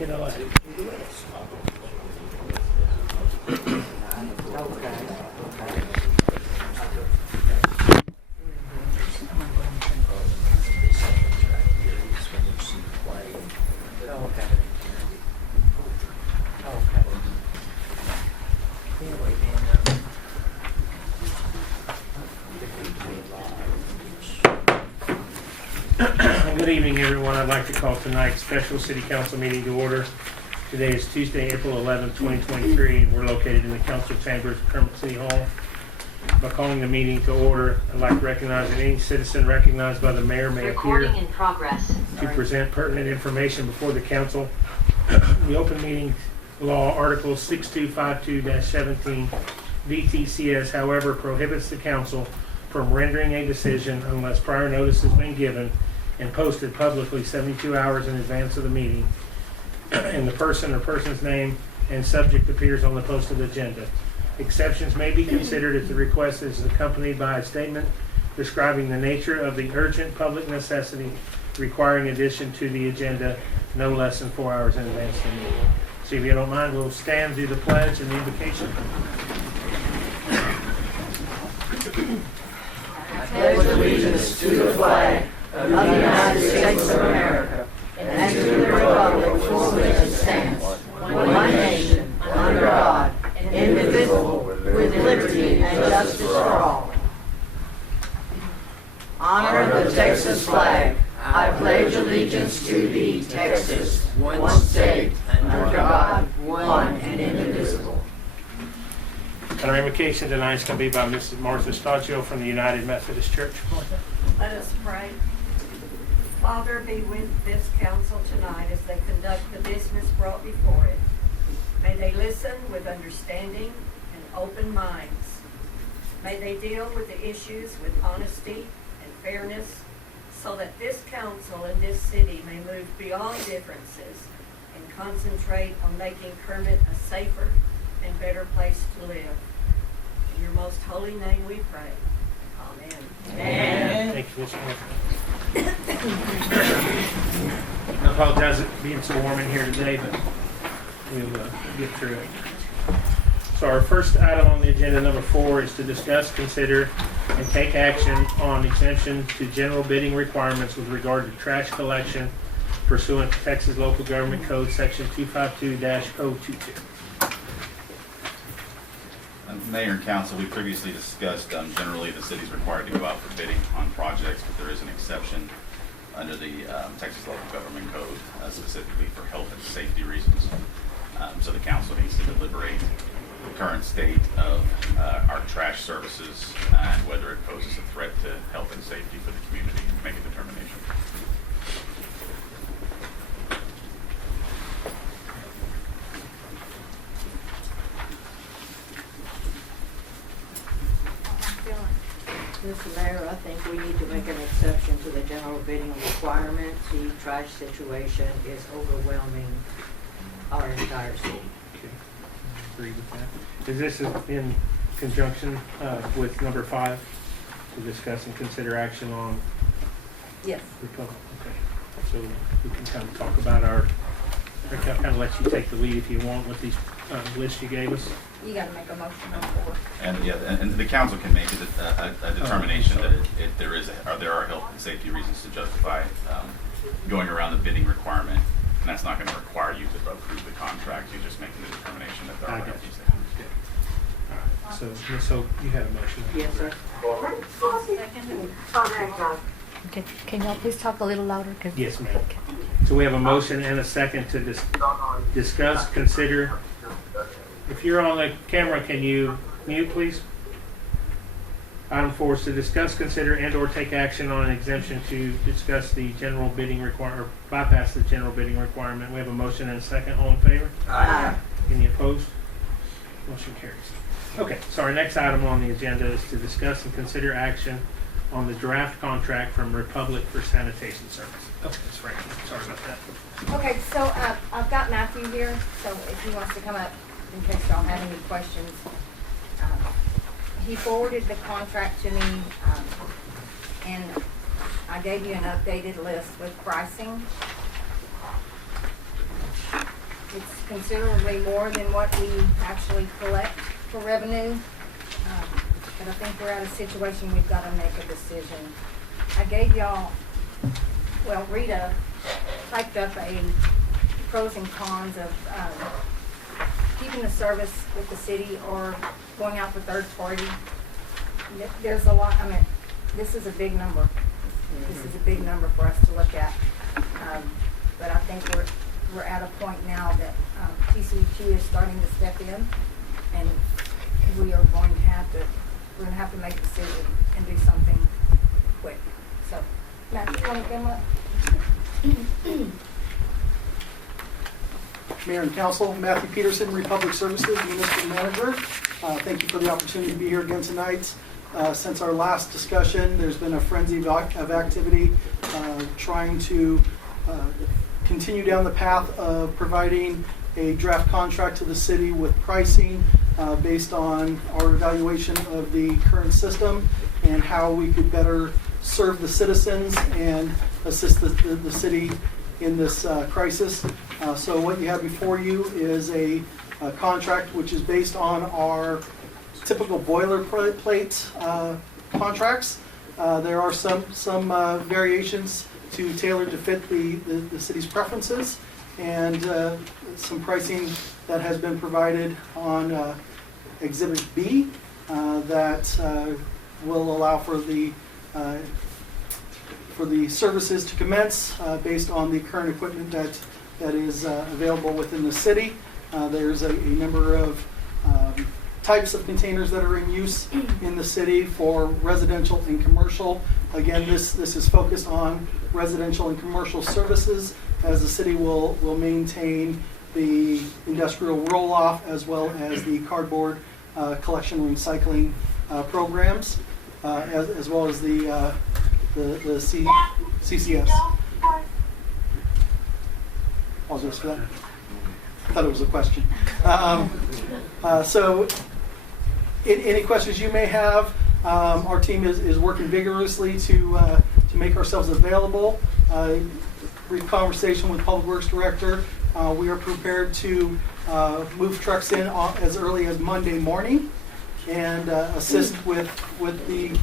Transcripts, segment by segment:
second elect. Good evening, everyone. I'd like to call tonight's special city council meeting to order. Today is Tuesday, April 11, 2023, and we're located in the council chambers of Kermit City Hall. By calling the meeting to order, I'd like to recognize that any citizen recognized by the mayor may appear in progress. to present pertinent information before the council. The open meeting law, Article 6252-17 VTCS, however, prohibits the council from rendering a decision unless prior notice has been given and posted publicly 72 hours in advance of the meeting, and the person or person's name and subject appears on the posted agenda. Exceptions may be considered if the request is accompanied by a statement describing the nature of the urgent public necessity requiring addition to the agenda no less than 4 hours in advance of the meeting. So if you don't mind, we'll stand, do the pledge and the invocation. I pledge allegiance to the flag of the United States of America and to the republic for which it stands, one nation, under God, indivisible, with liberty and justice for all. Honor the Texas flag. I pledge allegiance to thee, Texas, one state, under God, one and indivisible. And our invocation tonight is going to be by Mrs. Martha Staccio from the United Methodist Church. Let us pray. Father, be with this council tonight as they conduct the business brought before it. May they listen with understanding and open minds. May they deal with the issues with honesty and fairness so that this council and this city may move beyond differences and concentrate on making Kermit a safer and better place to live. In your most holy name we pray. Amen. Amen. Thank you, Mr. Martha. I apologize for being so warm in here today, but we'll get through it. So our first item on the agenda, number 4, is to discuss, consider, and take action on exemption to general bidding requirements with regard to trash collection pursuant to Texas Local Government Code Section 252-022. Mayor and Council, we previously discussed generally the city's required to go out for bidding on projects, but there is an exception under the Texas Local Government Code, specifically for health and safety reasons. So the council needs to deliberate the current state of our trash services and whether it poses a threat to health and safety for the community and make a determination. Mr. Mayor, I think we need to make an exception to the general bidding requirements. The trash situation is overwhelming our entire city. Okay. Agree with that. Is this in conjunction with number 5 to discuss and consider action on Yes. Republic? Okay. So we can kind of talk about our, I kind of let you take the lead if you want with these lists you gave us. You gotta make a motion on 4. And the council can make a determination that there are health and safety reasons to justify going around the bidding requirement, and that's not going to require you to approve the contract. You're just making the determination that there are health and safety reasons. All right. So you had a motion. Yes, sir. Okay, can y'all please talk a little louder? Yes, ma'am. So we have a motion and a second to discuss, consider. If you're on the camera, can you mute, please? Item 4 is to discuss, consider, and/or take action on an exemption to discuss the general bidding requirement, or bypass the general bidding requirement. We have a motion and a second. All in favor? Aye. Any opposed? Motion carries. Okay, so our next item on the agenda is to discuss and consider action on the draft contract from Republic for sanitation service. Oh, that's right. Sorry about that. Okay, so I've got Matthew here, so if he wants to come up in case y'all have any questions. He forwarded the contract to me, and I gave you an updated list with pricing. It's considerably more than what we actually collect for revenue. But I think we're at a situation we've got to make a decision. I gave y'all, well, Rita typed up a pros and cons of keeping the service with the city or going out for third party. There's a lot, I mean, this is a big number. This is a big number for us to look at. But I think we're at a point now that TCEQ is starting to step in, and we are going to have to make a decision and do something quick. So, Matt, you want to come up? Mayor and Council, Matthew Peterson, Republic Services, Municipal Manager. Thank you for the opportunity to be here again tonight. Since our last discussion, there's been a frenzy of activity trying to continue down the path of providing a draft contract to the city with pricing based on our evaluation of the current system and how we could better serve the citizens and assist the city in this crisis. So what you have before you is a contract which is based on our typical boilerplate contracts. There are some variations to tailor to fit the city's preferences, and some pricing that has been provided on Exhibit B that will allow for the services to commence based on the current equipment that is available within the city. There's a number of types of containers that are in use in the city for residential and commercial. Again, this is focused on residential and commercial services, as the city will maintain the industrial roll-off as well as the cardboard collection and recycling programs, as well as the CCS. Apologize for that. I thought it was a question. So, any questions you may have, our team is working vigorously to make ourselves available. Brief conversation with Public Works Director. We are prepared to move trucks in as early as Monday morning and assist with the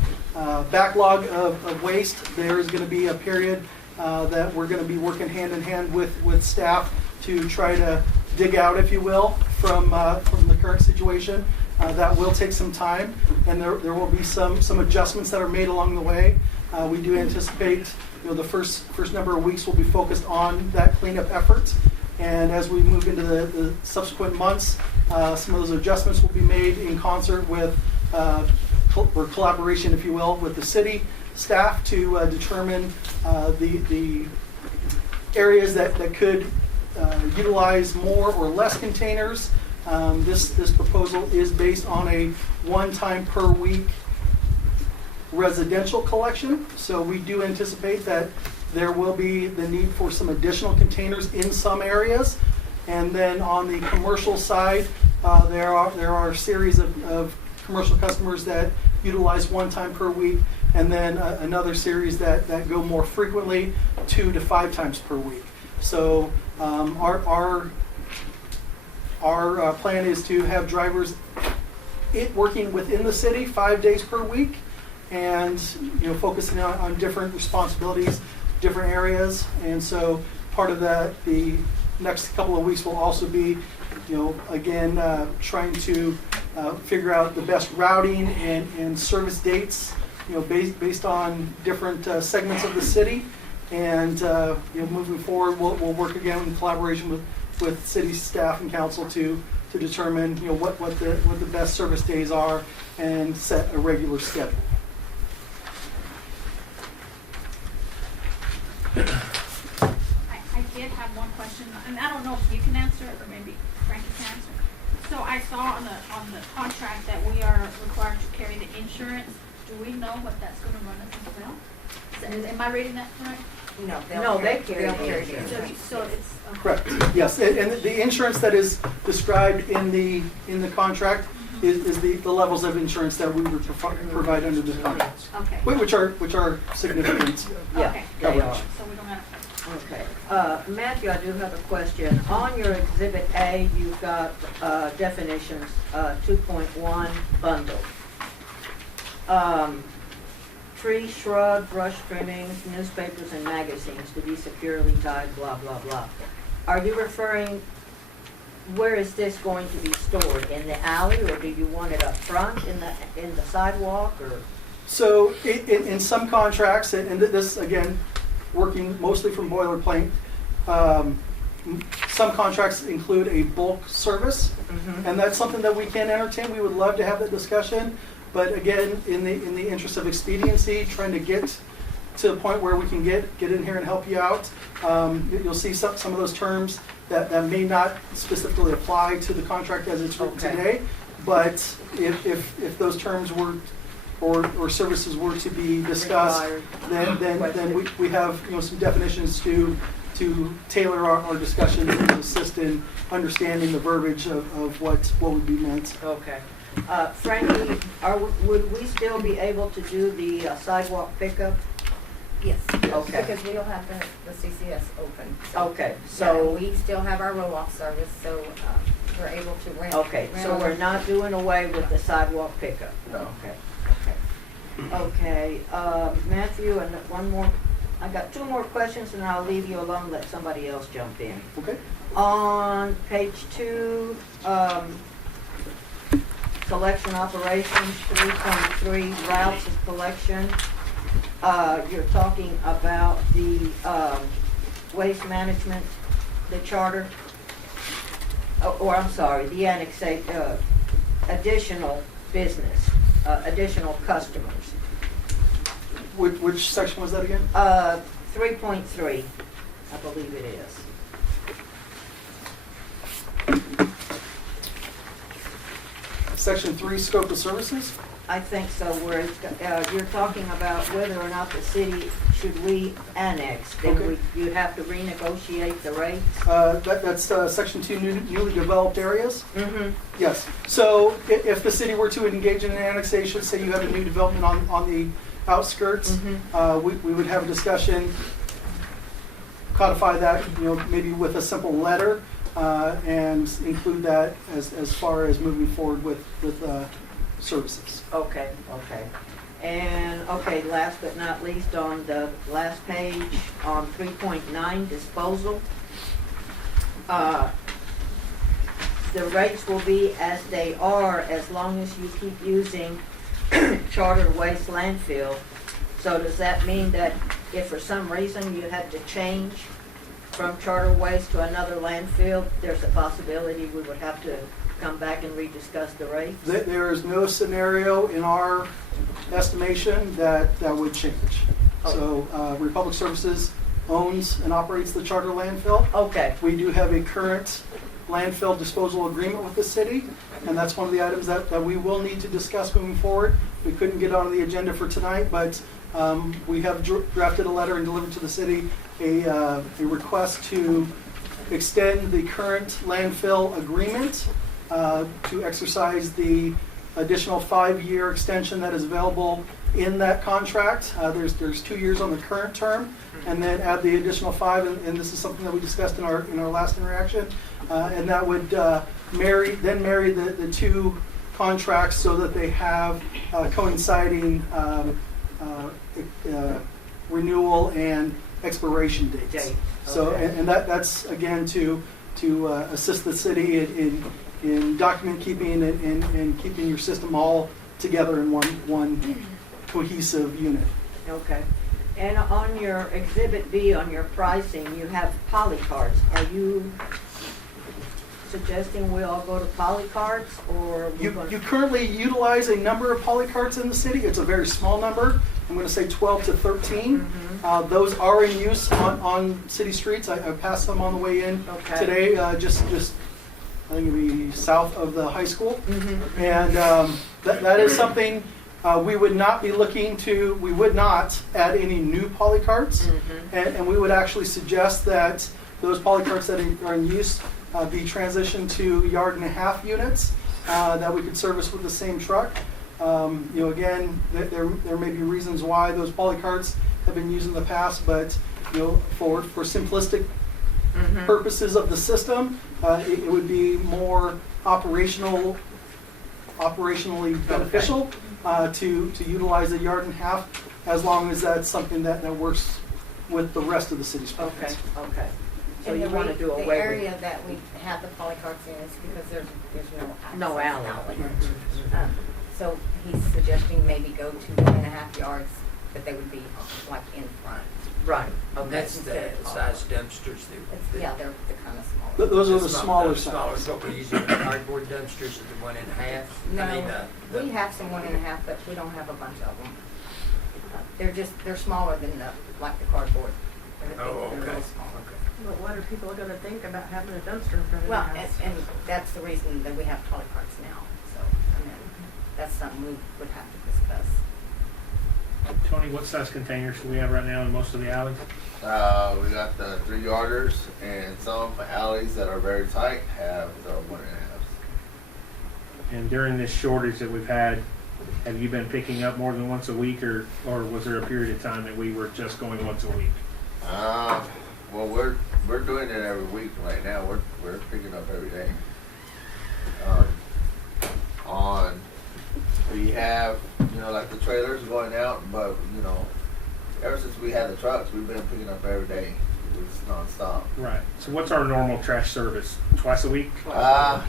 backlog of waste. There is going to be a period that we're going to be working hand in hand with staff to try to dig out, if you will, from the current situation. That will take some time, and there will be some adjustments that are made along the way. We do anticipate, the first number of weeks will be focused on that cleanup effort, and as we move into the subsequent months, some of those adjustments will be made in concert with or collaboration, if you will, with the city staff to determine the areas that could utilize more or less containers. This proposal is based on a one-time per week residential collection, so we do anticipate that there will be the need for some additional containers in some areas. And then on the commercial side, there are a series of commercial customers that utilize one time per week, and then another series that go more frequently, 2 to 5 times per week. So our plan is to have drivers working within the city 5 days per week, and focusing on different responsibilities, different areas. And so part of that, the next couple of weeks will also be, again, trying to figure out the best routing and service dates, based on different segments of the city. And moving forward, we'll work again in collaboration with city staff and council to determine what the best service days are and set a regular schedule. I did have one question, and I don't know if you can answer it or maybe Frankie can answer. So I saw on the contract that we are required to carry the insurance. Do we know what that's going to run us as well? Am I reading that correct? No, they carry it. So it's okay. Correct. Yes, and the insurance that is described in the contract is the levels of insurance that we would provide under the contract, Okay. which are significant Yeah, Okay. they coverage. are. So we don't have to. Okay. Matthew, I do have a question. On your Exhibit A, you've got definitions, 2.1 bundle. Tree, shrub, brush trimmings, newspapers, and magazines to be securely tied, blah, blah, blah. Are you referring, where is this going to be stored? In the alley, or do you want it up front in the sidewalk, or? So in some contracts, and this, again, working mostly from boilerplate, some contracts include a bulk service, and that's something that we can entertain. We would love to have that discussion, but again, in the interest of expediency, trying to get to the point where we can get in here and help you out. You'll see some of those terms that may not specifically apply to the contract as it's written today, but if those terms were or services were to be discussed, then we have some definitions to tailor our discussion and assist in understanding the verbiage of what would be meant. Okay. Frankie, would we still be able to do the sidewalk pickup? Yes. Okay. Because we don't have the CCS open. Okay, So so, we still have our roll-off service, so we're able to rent. okay, so we're not doing away with the sidewalk pickup? No. Okay, Matthew, and one more, I got two more questions and I'll leave you alone, let somebody else jump in. Okay. On page 2, collection operations, 3.3, routes of collection. You're talking about the waste management, the charter, or I'm sorry, the additional business, additional customers. Which section was that again? 3.3, I believe it is. Section 3, scope of services. I think so, where it's, you're talking about whether or not the city should re-annex. Then Okay. you'd have to renegotiate the rates. That's section 2, newly developed areas. Mm-hmm. Yes. So if the city were to engage in an annexation, say you have a new development on the outskirts, we would have a discussion, codify that, maybe with a simple letter, and include that as far as moving forward with services. Okay. And, last but not least, on the last page, on 3.9, disposal, the rates will be as they are as long as you keep using charter waste landfill. So does that mean that if for some reason you had to change from charter waste to another landfill, there's a possibility we would have to come back and rediscuss the rates? There is no scenario in our estimation that would change. So Republic Services owns and operates the charter landfill. Okay. We do have a current landfill disposal agreement with the city, and that's one of the items that we will need to discuss moving forward. We couldn't get on the agenda for tonight, but we have drafted a letter and delivered to the city a request to extend the current landfill agreement to exercise the additional 5-year extension that is available in that contract. There's 2 years on the current term, and then add the additional 5, and this is something that we discussed in our last interaction, and that would marry the two contracts so that they have coinciding renewal and expiration dates. Date. So, Okay. and that's again to assist the city in document keeping and keeping your system all together in one cohesive unit. Okay. And on your Exhibit B, on your pricing, you have polycarts. Are you suggesting we all go to polycarts, or? You currently utilize a number of polycarts in the city. It's a very small number. I'm going to say 12 to 13. Those are in use on city streets. I passed them on the way in today, just I think it'd be south of the high school. And that is something we would not be looking to, we would not add any new polycarts. And we would actually suggest that those polycarts that are in use be transitioned to 1.5 units that we could service with the same truck. Again, there may be reasons why those polycarts have been used in the past, but for simplistic purposes of the system, it would be more operationally beneficial to utilize a yard and a half, as long as that's something that works with the rest of the city's Okay, plans. okay. So And you the want to re- do away The with? area that we have the polycarts in is because there's no No alley. So he's suggesting maybe go to 1.5 yards, but they would be like in front. Right, And okay. that's the size dumpsters that. Yeah, they're kind of smaller. Those are the It's not smaller Smaller, size. but we're using the cardboard dumpsters at the 1.5. I mean, No, we have some 1.5, but we don't have a bunch of them. They're smaller than like the cardboard. They're Oh, a okay. little smaller. But what are people gonna think about having a dumpster in front of their Well, house? and that's the reason that we have polycarts now. So, I mean, that's something we would have to discuss. Tony, what size containers do we have right now in most of the alleys? We got the 3-yarders, and some alleys that are very tight have the 1.5s. And during this shortage that we've had, have you been picking up more than once a week, or was there a period of time that we were just going once a week? Well, we're doing it every week right now. We're picking up every day. We have, like the trailers going out, but ever since we had the trucks, we've been picking up every day. It's nonstop. Right. So what's our normal trash service? Twice a week? Well,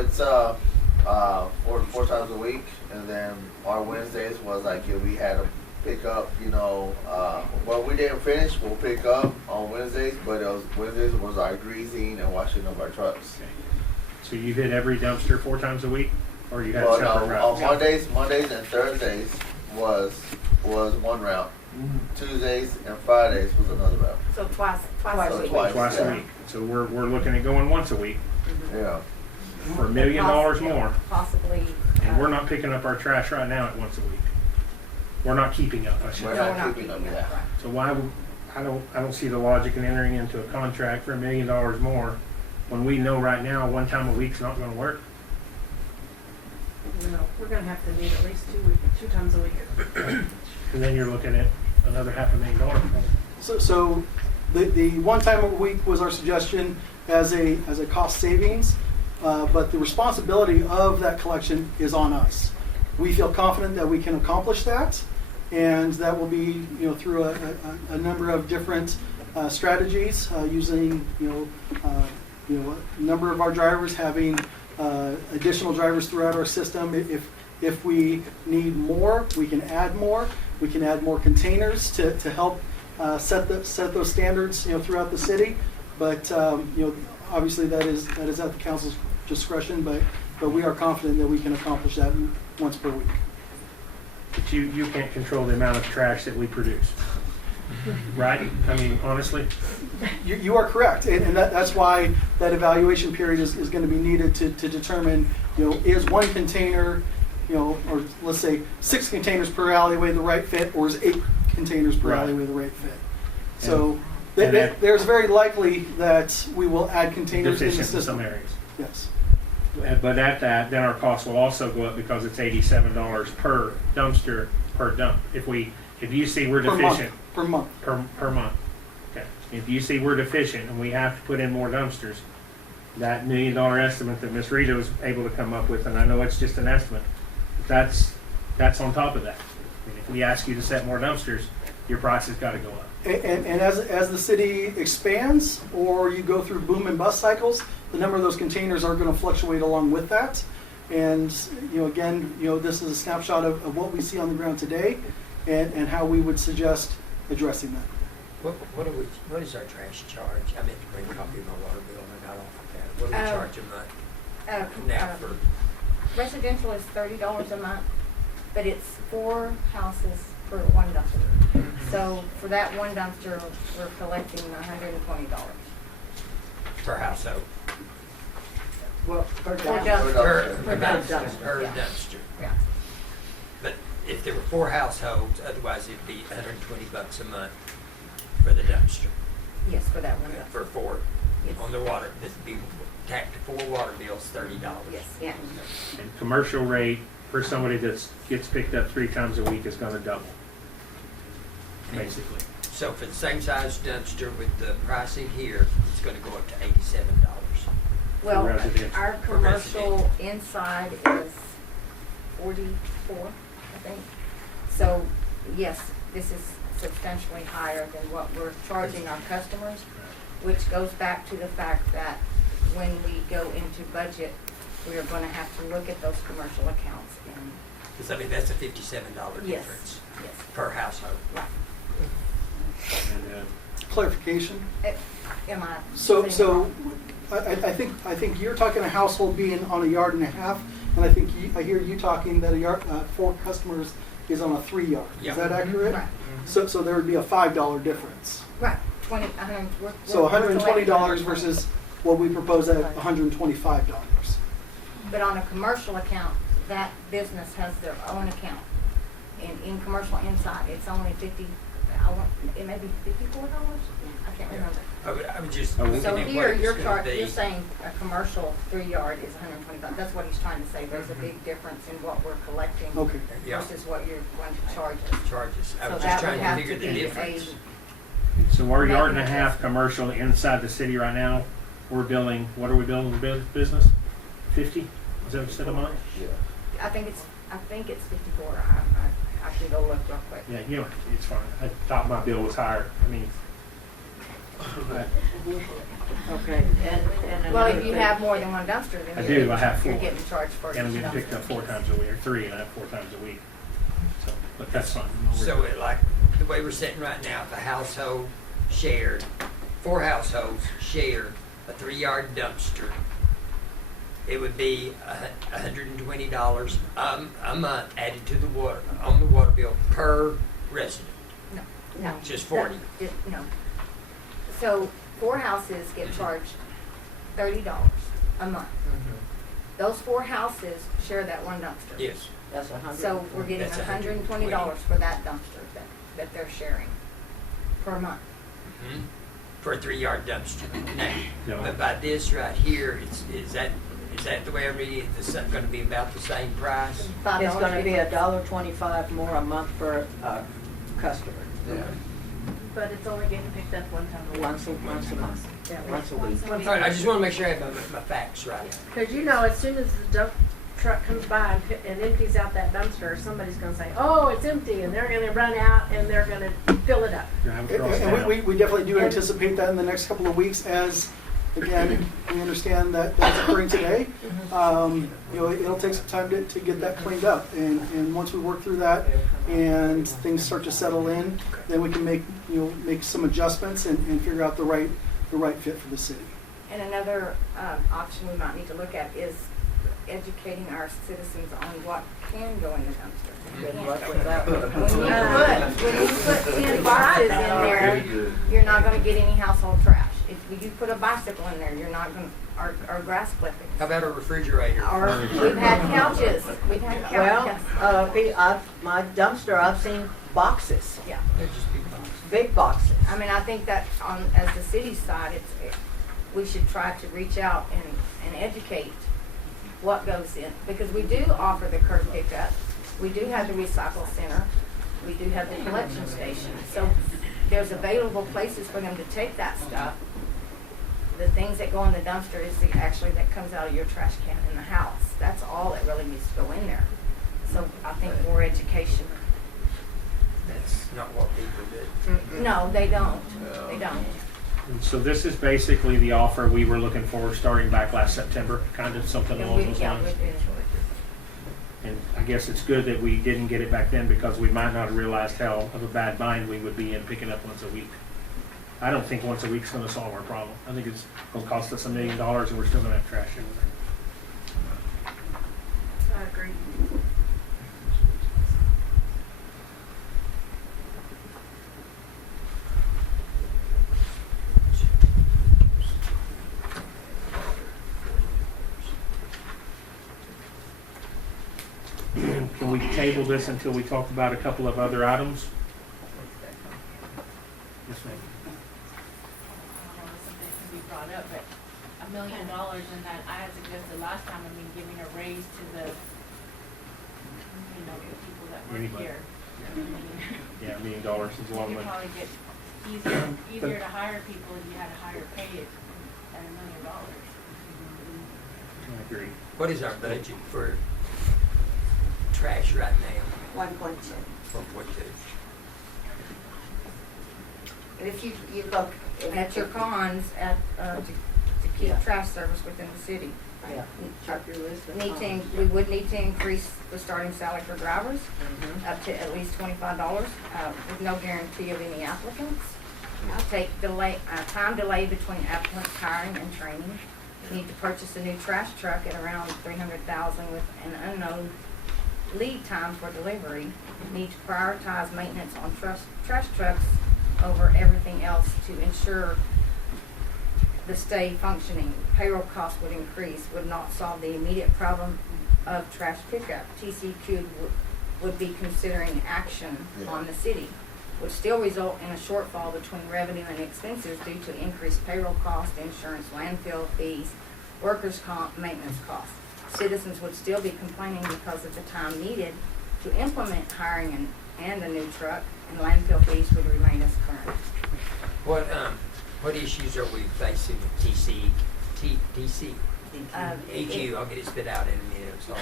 it's 4 times a week, and then our Wednesdays was like if we had to pick up, well, we didn't finish, we'll pick up on Wednesdays, but Wednesdays was our greasing and washing of our trucks. Okay. So you hit every dumpster 4 times a week, or you had Well, separate no, routes? Mondays and Thursdays was one route. Tuesdays and Fridays was another route. So twice So a week. twice. Twice Yeah. a week. So we're looking at going once a week Yeah. for $1 million more, Possibly. and we're not picking up our trash right now at once a week. We're not keeping up, I should We're say. No, not keeping up with that. right. So why would, I don't see the logic in entering into a contract for $1 million more when we know right now 1 time a week's not gonna work. No, we're gonna have to meet at least 2 times a week. And then you're looking at another $500,000. So the 1 time a week was our suggestion as a cost savings, but the responsibility of that collection is on us. We feel confident that we can accomplish that, and that will be through a number of different strategies, using a number of our drivers, having additional drivers throughout our system. If we need more, we can add more. We can add more containers to help set those standards throughout the city. But obviously that is at the council's discretion. But we are confident that we can accomplish that once per week. But you can't control the amount of trash that we produce, right? I mean, honestly. You are correct, and that's why that evaluation period is going to be needed to determine, is 1 container, or let's say 6 containers per alleyway the right fit, or is 8 containers per Right. alleyway the right fit? So And that- there's very likely that we will add containers in the Deficient in some system. areas. Yes. But at that, then our cost will also go up because it's $87 per dumpster per dump. If you see we're deficient Per month. per month. Okay. If you see we're deficient and we have to put in more dumpsters, that $1 million estimate that Ms. Rita was able to come up with, and I know it's just an estimate, but that's on top of that. I mean, if we ask you to set more dumpsters, your price has got to go up. And as the city expands, or you go through boom and bust cycles, the number of those containers are going to fluctuate along with that. And again, this is a snapshot of what we see on the ground today, and how we would suggest addressing that. What is our trash charge? I meant to bring a copy of my water bill and I got off of that. What do we charge a month now for? Residential is $30 a month, but it's 4 houses for 1 dumpster. So for that 1 dumpster, we're collecting $120. Per household? Well, per Per dumpster. dumpster. Per dumpster. Per Yeah. dumpster. Yeah. But if there were 4 households, otherwise it'd be $120 a month for the dumpster. Yes, for that 1 dumpster. For 4 Yes. on the water, that'd be tacked to 4 water bills, $30. Yes, yeah. And commercial rate for somebody that gets picked up 3 times a week is going to double, basically. So for the same size dumpster with the pricing here, it's gonna go up to $87. Well, residential. our For commercial inside is 44, I think. So, yes, this is substantially higher than what we're charging our customers, which goes back to the fact that when we go into budget, we are gonna have to look at those commercial accounts and, Because I mean, that's a $57 Yes. difference yes, per household. right. And, Clarification. Am I? So, saying I think you're talking a household being on a yard and a half, and I think I hear you talking that a yard, 4 customers is on a 3 yard. Yeah. Is that accurate? Right. So there would be a $5 difference. Right, 20, 100, So $120 collecting- versus what we propose at $125. But on a commercial account, that business has their own account. In commercial inside, it's only 50, it may be $54? I can't remember. I would just. Oh, looking So at here, what you're it's gonna be. you're saying a commercial 3 yard is 125, that's what he's trying to say, there's a big difference in what we're collecting Okay. Yeah. versus what you're going to charge us. Charges. I So was that just would trying to have figure to the be difference. so our yard and a half commercial inside the city right now, we're billing, what are we billing the business? 50? Is that what you said a month? I think it's 54, I can go look real quick. Yeah, you know, it's fine. I thought my bill was higher. I mean, Okay, and Well, another if you thing- have more than one dumpster, I then do, I have you're 4. getting charged for each And I'm getting picked dumpster. up 4 times a week, or 3, and I have 4 times a week. So, but that's fine. So it, like, the way we're sitting right now, if a household shared, 4 households shared a 3-yard dumpster, it would be $120 a month added to the water, on the water bill per resident. No. Just 40. No. So 4 houses get charged $30 a month. Those 4 houses share that one dumpster. Yes. That's 100. So we're getting That's $120 for that dumpster that they're sharing per month. Mhm. For a 3-yard dumpster. Now, Yeah. but by this right here, is that the way I read it? Is that gonna be about the same price? $5 It's gonna be difference. $1.25 more a month per customer, Yeah. But it's only getting picked up one time a week. once a month, yeah, once a week. All right, I just wanna make sure I have my facts right. Because you know, as soon as the dump truck comes by and empties out that dumpster, somebody's gonna say, oh, it's empty, and they're gonna run out and they're gonna fill it up. Drive across And town. we definitely do anticipate that in the next couple of weeks as, again, we understand that that's occurring today. You know, it'll take some time to get that cleaned up. And once we work through that and things start to settle in, then we can make some adjustments and figure out the right fit for the city. And another option we might need to look at is educating our citizens on what can go in the dumpster. Good luck with that one. When you put 10 boxes in there, you're not gonna get any household trash. If you put a bicycle in there, you're not gonna, or grass clippings. How about a refrigerator? Or we've had couches, Well, my dumpster, I've seen boxes, Yeah, They're just big boxes. big boxes. I mean, I think that as the city side, we should try to reach out and educate what goes in, because we do offer the curb pickup, we do have the recycle center, we do have the collection station, so there's available places for them to take that stuff. The things that go in the dumpster is actually that comes out of your trash can in the house. That's all that really needs to go in there. So I think more education. That's not what people do. No, they don't. They don't. And so this is basically the offer we were looking for starting back last September, kind of something And along we, those yeah, lines. we do. And I guess it's good that we didn't get it back then because we might not have realized how of a bad bind we would be in picking up once a week. I don't think once a week's gonna solve our problem. I think it's gonna cost us $1 million and we're still gonna have trash in there. I agree. Can we table this until we talk about a couple of other items? Yes, ma'am. I don't know if something can be brought up, but $1 million in that, I had suggested last time, I mean, giving a raise to the, the people that work Anybody. here. Yeah, $1 million is a lot of You money. probably get easier to hire people if you had a higher pay it than $1 million. I agree. What is our budget for trash right now? 1.2. 1.2. And if you look At your cons, to keep Yeah. trash service within the city. yeah, check your list of We would need to increase the starting salary for drivers Mhm. up to at least $25, with no guarantee of any applicants. Time delay between applicants hiring and training. Need to purchase a new trash truck at around $300,000 with an unknown lead time for delivery. Need to prioritize maintenance on trash trucks over everything else to ensure the stay functioning. Payroll costs would increase, would not solve the immediate problem of trash pickup. TCQ would be considering action on the city. Would still result in a shortfall between revenue and expenses due to increased payroll cost, insurance, landfill fees, workers' comp, maintenance costs. Citizens would still be complaining because of the time needed to implement hiring and a new truck, and landfill fees would remain as current. What issues are we facing with TC? EQ, I'll get it spit out in a minute, so.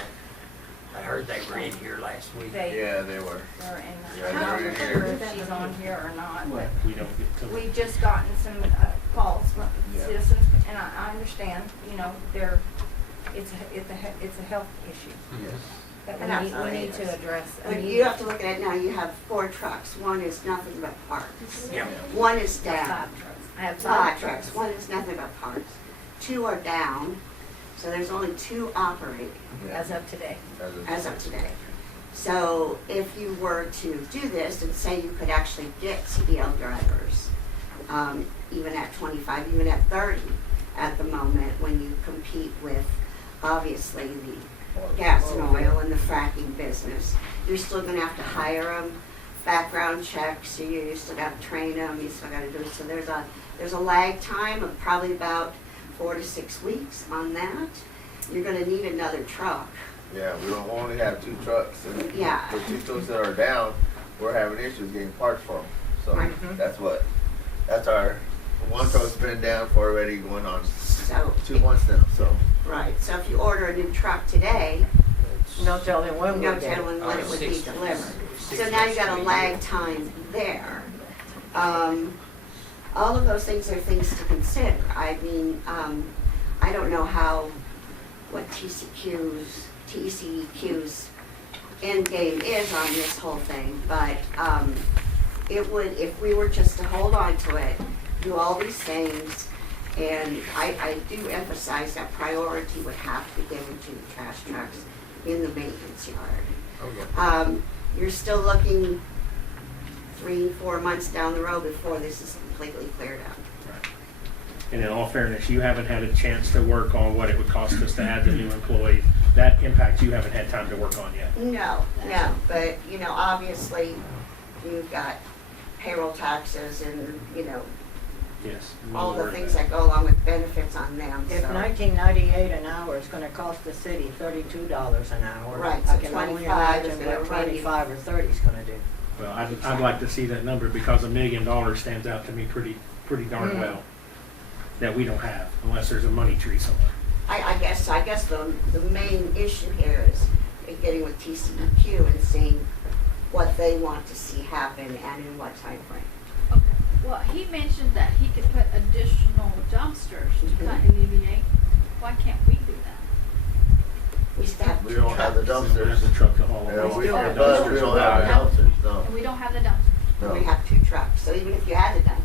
I heard they were in here last week. Yeah, they were. They're in Yeah, the, they were in here. if she's on here or not, but We don't get to. we've just gotten some calls from Yeah. citizens, and I understand, it's a health issue Yes. that And we absolutely need to address. But you have to look at it now, you have 4 trucks. One is nothing but parts. Yeah. One is I have down. 5 trucks. I have 5 trucks. One is nothing but parts. 2 are down, so there's only 2 operating as of today. as of today. So if you were to do this and say you could actually get CDL drivers, even at 25, even at 30 at the moment, when you compete with obviously the gas and oil and the fracking business, you're still gonna have to hire them, background checks, so you still gotta train them, you still gotta do it. So there's a lag time of probably about 4 to 6 weeks on that. You're gonna need another truck. Yeah, we don't only have 2 trucks, and Yeah. the 2 trucks that are down, we're having issues getting parts for them. So Right. that's our, one truck's been down for already going on So 2 months now, so. right, so if you order a new truck today, No telling when no we'll get it. telling when it would be 6 delivered. six So now you months got a later. lag time there. All of those things are things to consider. I mean, I don't know what TCEQ's end game is on this whole thing, but it would, if we were just to hold on to it, do all these things, and I do emphasize that priority would have to be given to the trash trucks in the maintenance yard. Oh, yeah. You're still looking 3-4 months down the road before this is completely cleared up. And in all fairness, you haven't had a chance to work on what it would cost us to add the new employee. That impact you haven't had time to work on yet. No, but, obviously, you've got payroll taxes and, Yes. all the things that go along with benefits on them, If so. 19.98 an hour is gonna cost the city $32 an hour. Right, I so can only 25 is imagine gonna what run you- 25 or 30 is gonna do. Well, I'd like to see that number because $1 million stands out to me pretty darn well. That we don't have unless there's a money tree somewhere. I guess the main issue here is getting with TCEQ and seeing what they want to see happen and in what time frame. Okay, well, he mentioned that he could put additional dumpsters to kind of alleviate. Why can't we do that? We still have We 2 don't have the trucks. dumpsters. There's a truck to haul. Yeah, them. we still have but we don't have the dumpsters, no. And we don't have the dumpsters. No. We have 2 trucks, so even if you had the dumpsters.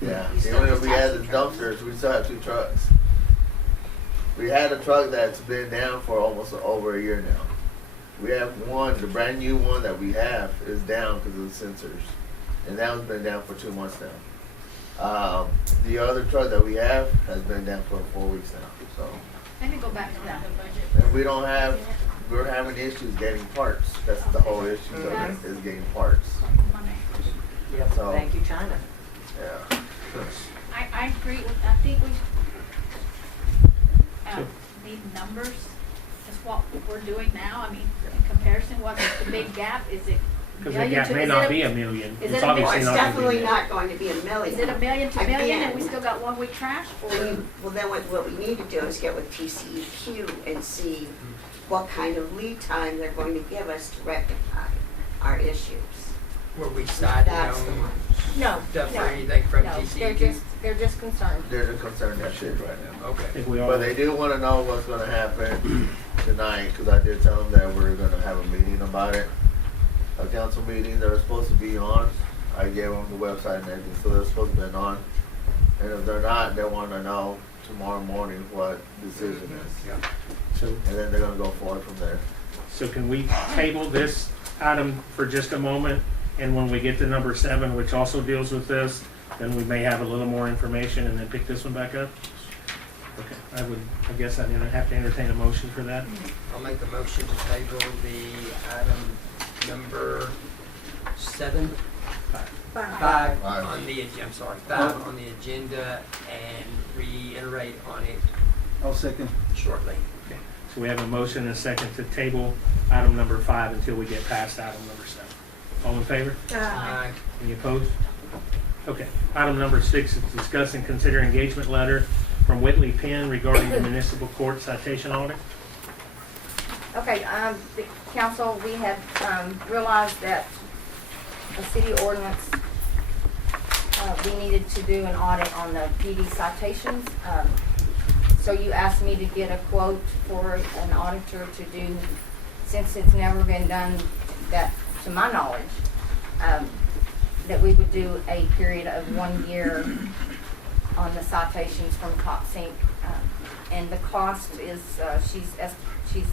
Yeah, you still even if just we have had 2 the trucks. dumpsters, we still have 2 trucks. We had a truck that's been down for almost over a year now. We have one, the brand new one that we have is down because of the sensors. And that one's been down for 2 months now. The other truck that we have has been down for 4 weeks now, so. Let me go back to We that. don't have the budget. And we don't have, we're having issues getting parts. That's the whole issue of it, is getting parts. My next question. Yep, So- thank you, China. Yeah. I agree with, I think we need numbers. That's what we're doing now. I mean, in comparison, what's the big gap? Is it Because the Million gap to- may is not it a- be a million. is It's it a Well, obviously it's not gonna be a definitely million. not going to be a million. Is it a million to million and we Again. still got 1 week trash? Or Well, then what we need to do is get with TCEQ and see what kind of lead time they're going to give us to rectify our issues. Were we sided That's the on one. No, stuff or no, anything from no, TCEQ? they're just concerned. They're concerned that shit right now. I Okay. think we all. But they do want to know what's going to happen tonight, because I did tell them that we're going to have a meeting about it. A council meeting they're supposed to be on. I gave them the website and everything, so they're supposed to be on. And if they're not, they want to know tomorrow morning what decision is. Yeah. So, And then they're going to go forward from there. so can we table this item for just a moment? And when we get to number 7, which also deals with this, then we may have a little more information and then pick this one back up? Okay, I guess I'd have to entertain a motion for that. I'll make a motion to table the item number 7. Five Five. on the, I'm sorry, 5 on the agenda and reiterate on it I'll second. shortly. Okay, so we have a motion and a second to table item number 5 until we get past item number 7. All in favor? Aye. Any opposed? Okay. Item number 6 is discuss and consider engagement letter from Whitley Penn regarding the municipal court citation audit. Okay, the council, we have, realized that a city ordinance, we needed to do an audit on the PD citations. So you asked me to get a quote for an auditor to do, since it's never been done, that, to my knowledge, that we would do a period of 1 year on the citations from Top Sync. And the cost is, she's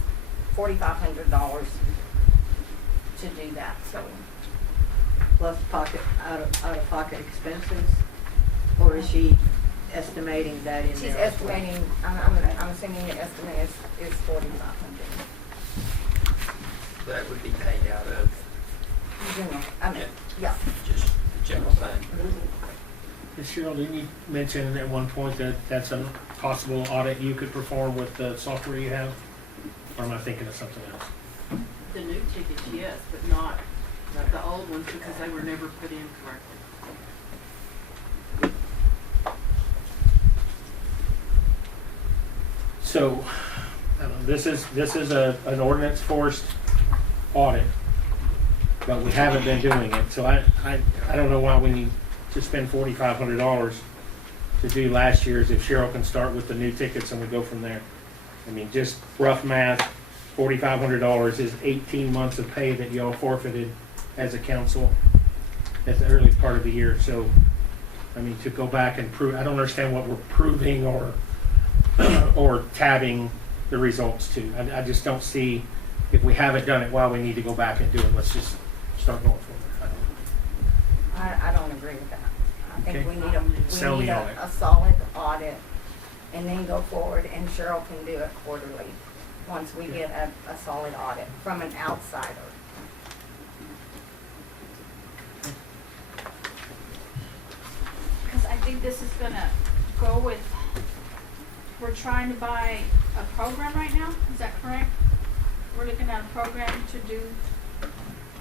$4,500 to do that, so. Plus out-of-pocket expenses? Or is she estimating that in there? She's estimating, I'm assuming the estimate is $4,500. That would be paid out of General, yeah. just the general fund. Cheryl, didn't you mention at one point that that's a possible audit you could perform with the software you have? Or am I thinking of something else? The new tickets, yes, but not the old ones because they were never put in correctly. So, this is an ordinance forced audit, but we haven't been doing it. So I don't know why we need to spend $4,500 to do last year's if Cheryl can start with the new tickets and we go from there. I mean, just rough math, $4,500 is 18 months of pay that y'all forfeited as a council at the early part of the year. So, I mean, to go back and prove, I don't understand what we're proving or tabbing the results to. I just don't see, if we haven't done it, why we need to go back and do it. Let's just start going forward. I don't agree with that. I think Okay. we need Sell me on it. a solid audit and then go forward, and Cheryl can do it quarterly, once we get a solid audit from an outsider. Because I think this is gonna go with, we're trying to buy a program right now, is that correct? We're looking at a program to do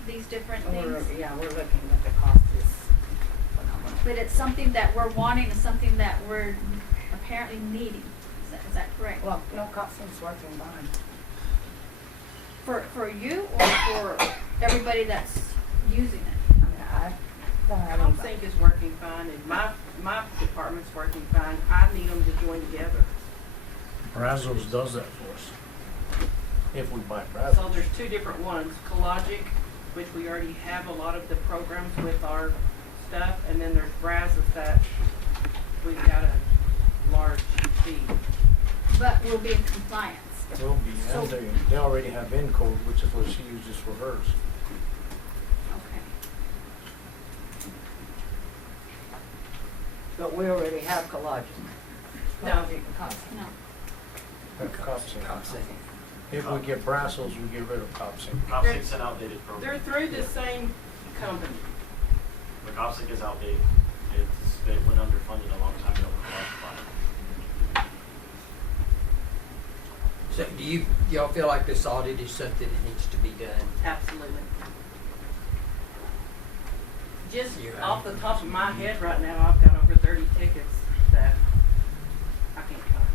these different things. We're looking at the cost is phenomenal. But it's something that we're wanting, and something that we're apparently needing, is that correct? Well, no, costing's working fine. For you or for everybody that's using it? I mean, I don't have Top anybody. Sync is working fine and my department's working fine. I need them to join together. Brazos does that for us. If we buy So Brazos. there's 2 different ones, Collogic, which we already have a lot of the programs with our stuff, and then there's Brazos that we've got a large fee. But we'll be in compliance. Will be, So- and they already have Encode, which is what she uses for hers. Okay. But we already have collagen. No. No. Copsing. If we get Brazos, we get rid of Copsing. Copsic's an outdated program. They're through the same company. The Copsic is outdated. It went underfunded a long time ago with a lot of funding. So do y'all feel like this audit is something that needs to be done? Absolutely. Just You're off the right. top of my head right now, I've got over 30 tickets that I can't count.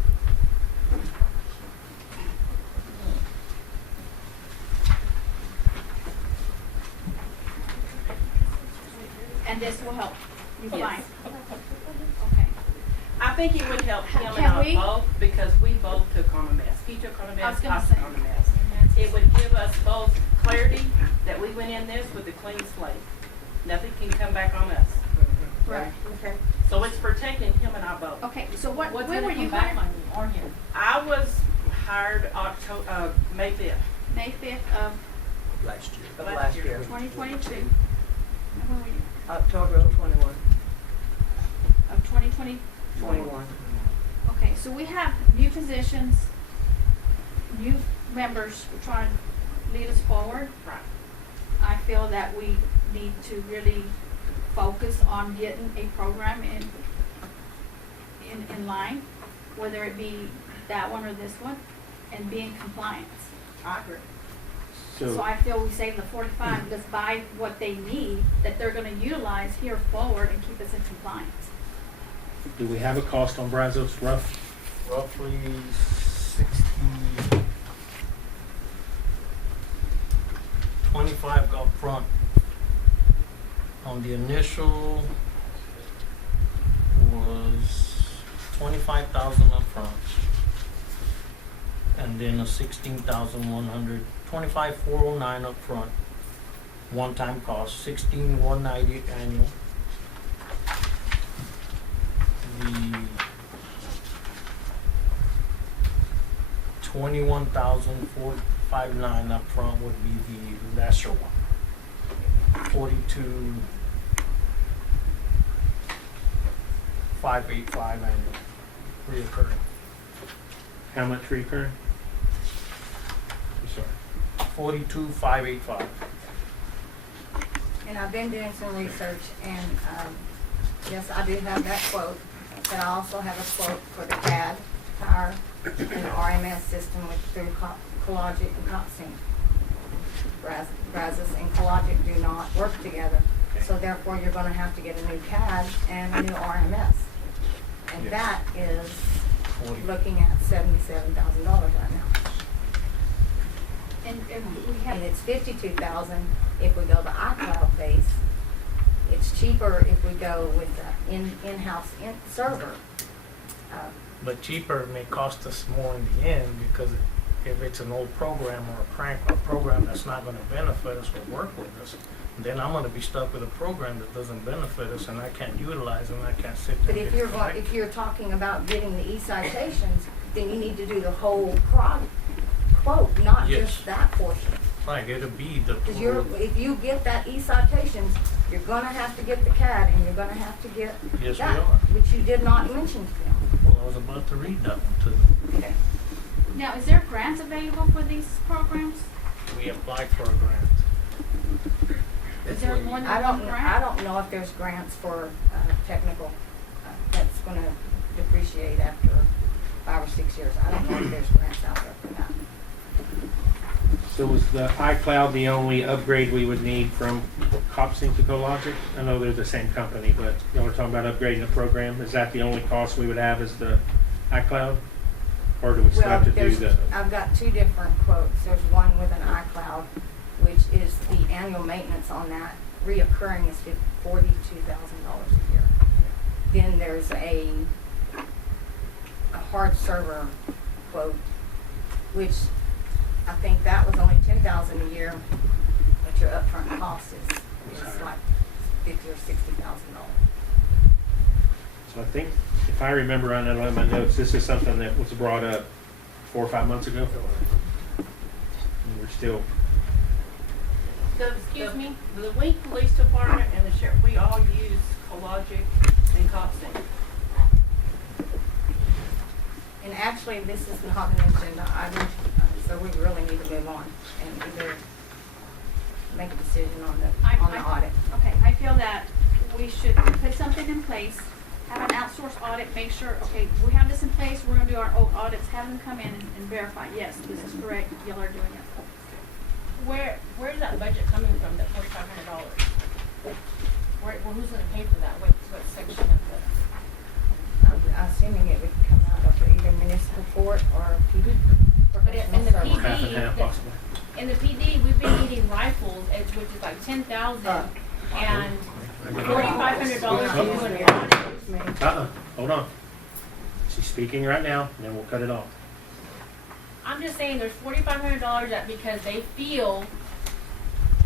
And this will help you Yes. find. Okay. I think it would help him and Can I we- both because we both took on a mess. He took on a I mess, was gonna I say. took on a mess. It would give us both clarity that we went in this with a clean slate. Nothing can come back on us. Right. Okay. So it's protecting him and I both. Okay, so when What's were gonna you come back hired? on you or him? I was hired May 5th. May 5th of Last year. Of last year. 2022. And when were you? October of 21. Of 2020? 21. Okay, so we have new positions, new members who are trying to lead us forward. Right. I feel that we need to really focus on getting a program in line, whether it be that one or this one, and be in compliance. I agree. So I feel we save the 45, just buy what they need, that they're gonna utilize here forward and keep us in compliance. Do we have a cost on Brazos rough? Roughly 60, 25 up front. On the initial was 25,000 up front. And then a 16,100, 25,409 up front. One-time cost, 16,190 annual. The 21,459 up front would be the lesser one. 42,585 annual, reoccurring. How much recurring? I'm sorry. 42,585. And I've been doing some research, and yes, I do have that quote, but I also have a quote for the CAD, our and RMS system through Collogic and CopSync. Brazos and Collogic do not work together, so therefore you're going to have to get a new CAD and a new RMS, and Yes. that is 40. looking at $77,000 right now. And we And have, it's 52,000 if we go the iCloud base. It's cheaper if we go with the in-house server. But cheaper may cost us more in the end, because if it's an old program or a crank or a program that's not gonna benefit us or work with us, then I'm gonna be stuck with a program that doesn't benefit us and I can't utilize and I can't sit there But and if get you're it going, corrected. if you're talking about getting the e-citations, then you need to do the whole quote, not Yes. just that portion. Right, it'll be the Because total. if you get that e-citations, you're gonna have to get the CAD and you're gonna have to get Yes, we that, are. which you did not mention to them. Well, I was about to read that one too. Okay. now, is there grants available for these programs? We applied for a grant. Is there more than I one don't grant? know if there's grants for technical, that's gonna depreciate after 5 or 6 years. I don't know if there's grants out there for that. So was the iCloud the only upgrade we would need from CopSync to Collogic? I know they're the same company, but y'all were talking about upgrading the program. Is that the only cost we would have is the iCloud? Or do we still Well, have to do the? I've got two different quotes. There's one with an iCloud, which is the annual maintenance on that reoccurring is $42,000 a year. Then there's a hard server quote, which I think that was only $10,000 a year, but your upfront cost is like $50,000 or $60,000. So I think, if I remember right now in my notes, this is something that was brought up 4 or 5 months ago. And we're still, Excuse me? The Wink Police Department and the sheriff, we all use Collogic and CopSync. And actually, this is not an agenda item, so we really need to move on and either make a decision on the audit. Okay, I feel that we should put something in place, have an outsourced audit, make sure, okay, we have this in place, we're gonna do our own audits, have them come in and verify, yes, this is correct, y'all are doing it. Where's that budget coming from, that $4,500? well, who's gonna pay for that? What section of the? I'm assuming it would come out of either municipal court or PD. But in the professional Or half and PD, half possibly. in the PD, we've been needing rifles, which is like 10,000 and $4,500 to do an audit. Hold on. She's speaking right now, and then we'll cut it off. I'm just saying there's $4,500 that because they feel,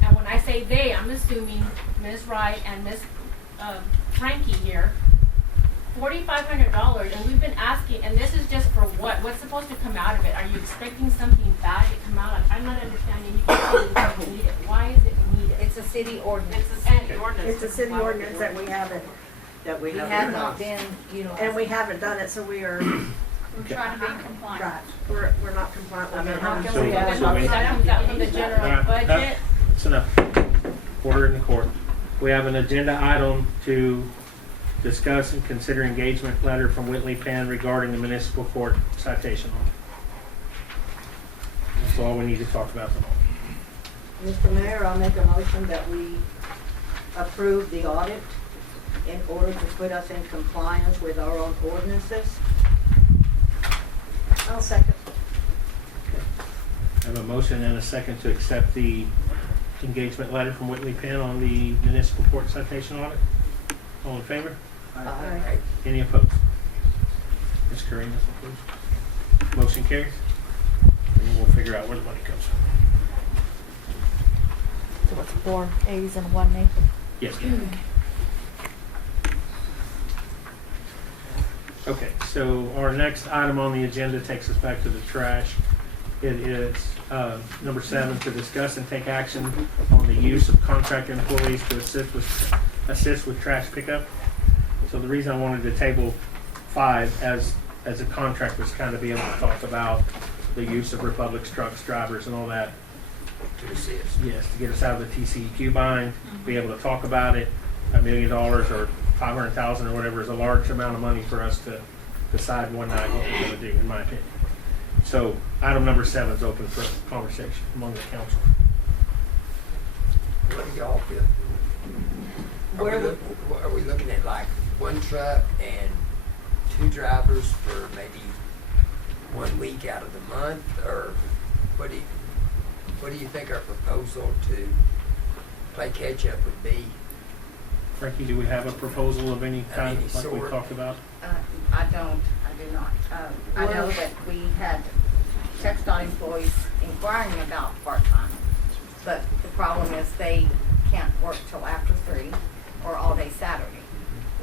and when I say they, I'm assuming Ms. Wright and Ms. Frankie here, $4,500, and we've been asking, and this is just for what? What's supposed to come out of it? Are you expecting something bad to come out of? I'm not understanding. You can't say need it. Why is it needed? It's a city ordinance. It's a city ordinance. It's a city ordinance that we haven't, We have not been utilized. and we haven't done it, so we are, We're trying to be compliant. right, we're not compliant with it. how can So- we so ask? we- That comes out from the All general right, budget. That's enough. Order in the court. We have an agenda item to discuss and consider engagement letter from Whitley Penn regarding the municipal court citation on it. That's all we need to talk about tonight. Mr. Mayor, I'll make a motion that we approve the audit in order to put us in compliance with our own ordinances. I'll second. I have a motion and a second to accept the engagement letter from Whitley Penn on the municipal court citation audit. All in favor? Aye. Any opposed? Ms. Curry, that's opposed. Motion carries. And then we'll figure out where the money comes from. So it's 4 A's and 1 A. Yes, ma'am. Okay, so our next item on the agenda takes us back to the trash. It is number 7, to discuss and take action on the use of contract employees to assist with trash pickup. So the reason I wanted to table 5 as a contract was kind of be able to talk about the use of Republic's trucks, drivers, and all that. To assist. Yes, to get us out of the TCEQ bind, be able to talk about it. $1 million or 500,000 or whatever is a large amount of money for us to decide one night what we're going to do, in my opinion. So item number 7 is open for conversation among the council. What do y'all feel? Are we looking at like 1 truck and 2 drivers for maybe 1 week out of the month, or what do you think our proposal to play catch up would be? Frankie, do we have a proposal of any kind, Any like we sort? talked about? I do not. I know that we had TxDOT employees inquiring about part-time, but the problem is they can't work till after 3 or all day Saturday,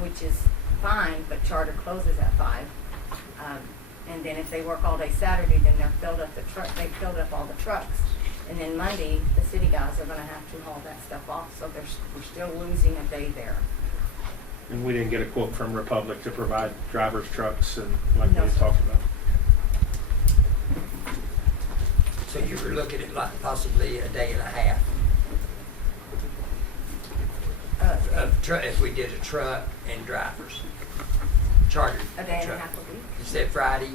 which is fine, but charter closes at 5. And then if they work all day Saturday, then they've filled up all the trucks. And then Monday, the city guys are gonna have to haul that stuff off, so we're still losing a day there. And we didn't get a quote from Republic to provide drivers' trucks and like No, we sir. talked about. So you were looking at like possibly a day and a half if we did a truck and drivers, chartered A day and a truck. half a week. Instead Friday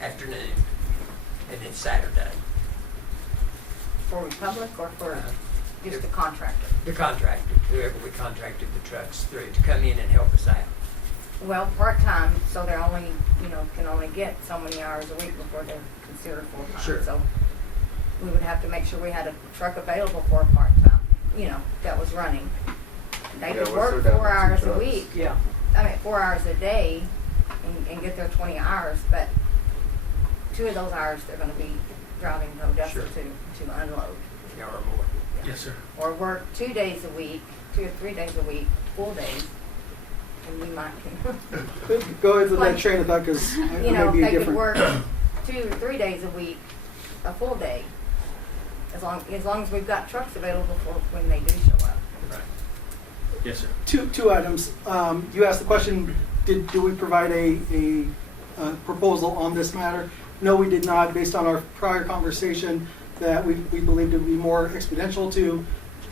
afternoon and then Saturday. For Republic or for just the contractor? The contractor, whoever we contracted the trucks through, to come in and help us out. Well, part-time, so they're only, can only get so many hours a week before they're considered full-time. Sure. So we would have to make sure we had a truck available for a part-time, that was running. They Yeah, could we're work still down 4 to 2 hours a trucks. week. Yeah. 4 hours a day and get their 20 hours, but 2 of those hours they're gonna be driving to Odessa Sure. to unload. An hour or more. Yes, sir. Or work 2 days a week, 2 or 3 days a week, full days, and we might, Go ahead with that train of thought, because it may if be they could different. work 2 or 3 days a week, a full day, as long as we've got trucks available for when they do show up. Right. Yes, sir. Two items. You asked the question, do we provide a proposal on this matter? No, we did not, based on our prior conversation, that we believed it would be more exponential to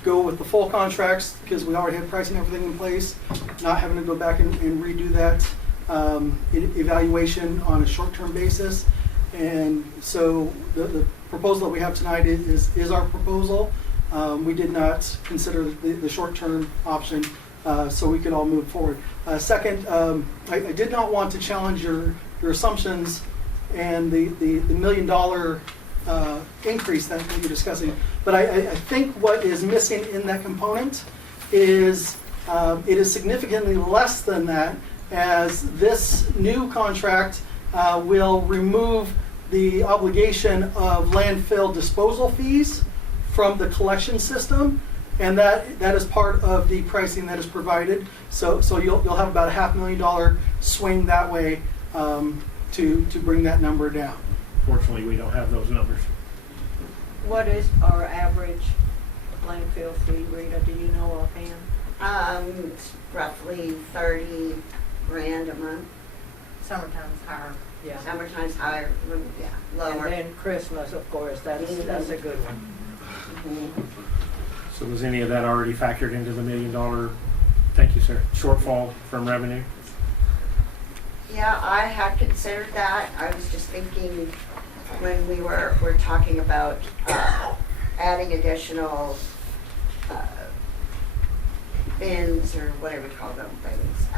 go with the full contracts, because we already had pricing and everything in place, not having to go back and redo that evaluation on a short-term basis. And so the proposal that we have tonight is our proposal. We did not consider the short-term option so we could all move forward. Second, I did not want to challenge your assumptions and the $1 million increase that you're discussing, but I think what is missing in that component is it is significantly less than that, as this new contract will remove the obligation of landfill disposal fees from the collection system, and that is part of the pricing that is provided. So you'll have about a $500,000 swing that way to bring that number down. Fortunately, we don't have those numbers. What is our average landfill fee, Rita? Do you know offhand? It's roughly 30 grand a month. Summertime's higher. Yeah. Summertime's higher, yeah, lower. And then Christmas, of course, that's a good one. Mhm. So was any of that already factored into the $1 million, thank you, sir, shortfall from revenue? Yeah, I had considered that. I was just thinking when we were talking about adding additional bins or whatever we call them things,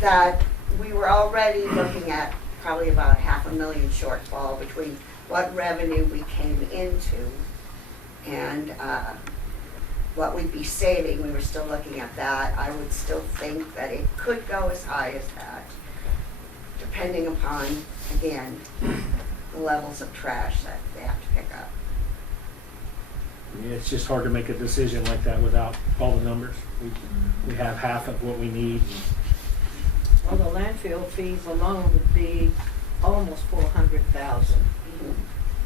that we were already looking at probably about $500,000 shortfall between what revenue we came into and what we'd be saving. We were still looking at that. I would still think that it could go as high as that, depending upon, again, the levels of trash that they have to pick up. I mean, it's just hard to make a decision like that without all the numbers. We have half of what we need. Well, the landfill fees alone would be almost $400,000.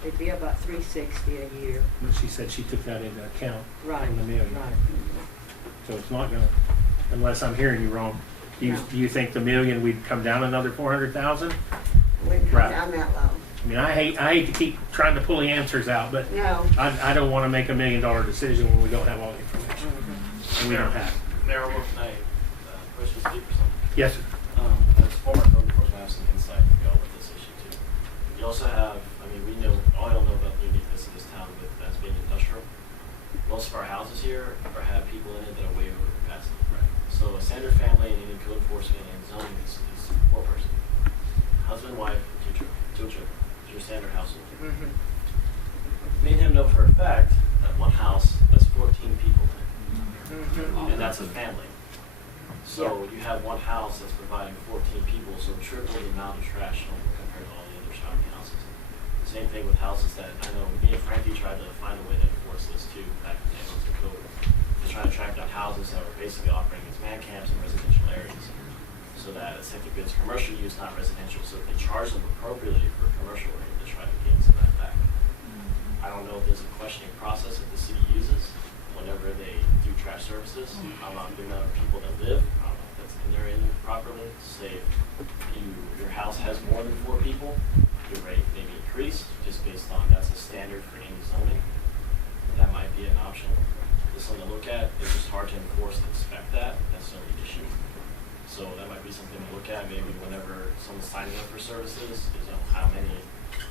It'd be about $360 a year. But she said she took that into account Right, in the million. right. So it's not gonna, unless I'm hearing you wrong. Do you think the million, we'd come down another 400,000? Wouldn't come Right. down that low. I mean, I hate to keep trying to pull the answers out, but No. I don't want to make $1 million decision when we don't have all the information. And we don't have it. Mayor, what can I question speak for something? Yes, sir. As former code enforcement, I have some insight to go with this issue too. You also have, I mean, we know, all y'all know about the uniqueness of this town with as being industrial. Most of our houses here have people in it that are way over capacity. Right. So a standard family and any code enforcement and zoning is four person. Husband, wife, two children. It's your standard household. Me and him know for a fact that one house, that's 14 people in it. And that's a family. So you have one house that's providing 14 people, so triple the amount of trash compared to all the other shopping houses. Same thing with houses that, I know me and Frankie tried to find a way to enforce this too back in the day once the code. Just trying to track down houses that were basically operating as man camps in residential areas. So that it's technically it's commercial use, not residential. So if they charge them appropriately for commercial rate, to try to gain some of that back. I don't know if there's a questioning process that the city uses whenever they do trash services. I'm not the amount of people that live. I don't know if that's in there properly. Say if your house has more than 4 people, your rate may be increased just based on that's a standard for any zoning. That might be an option. Just something to look at. It's just hard to enforce and inspect that. That's the only issue. So that might be something to look at. Maybe whenever someone's signing up for services, is how many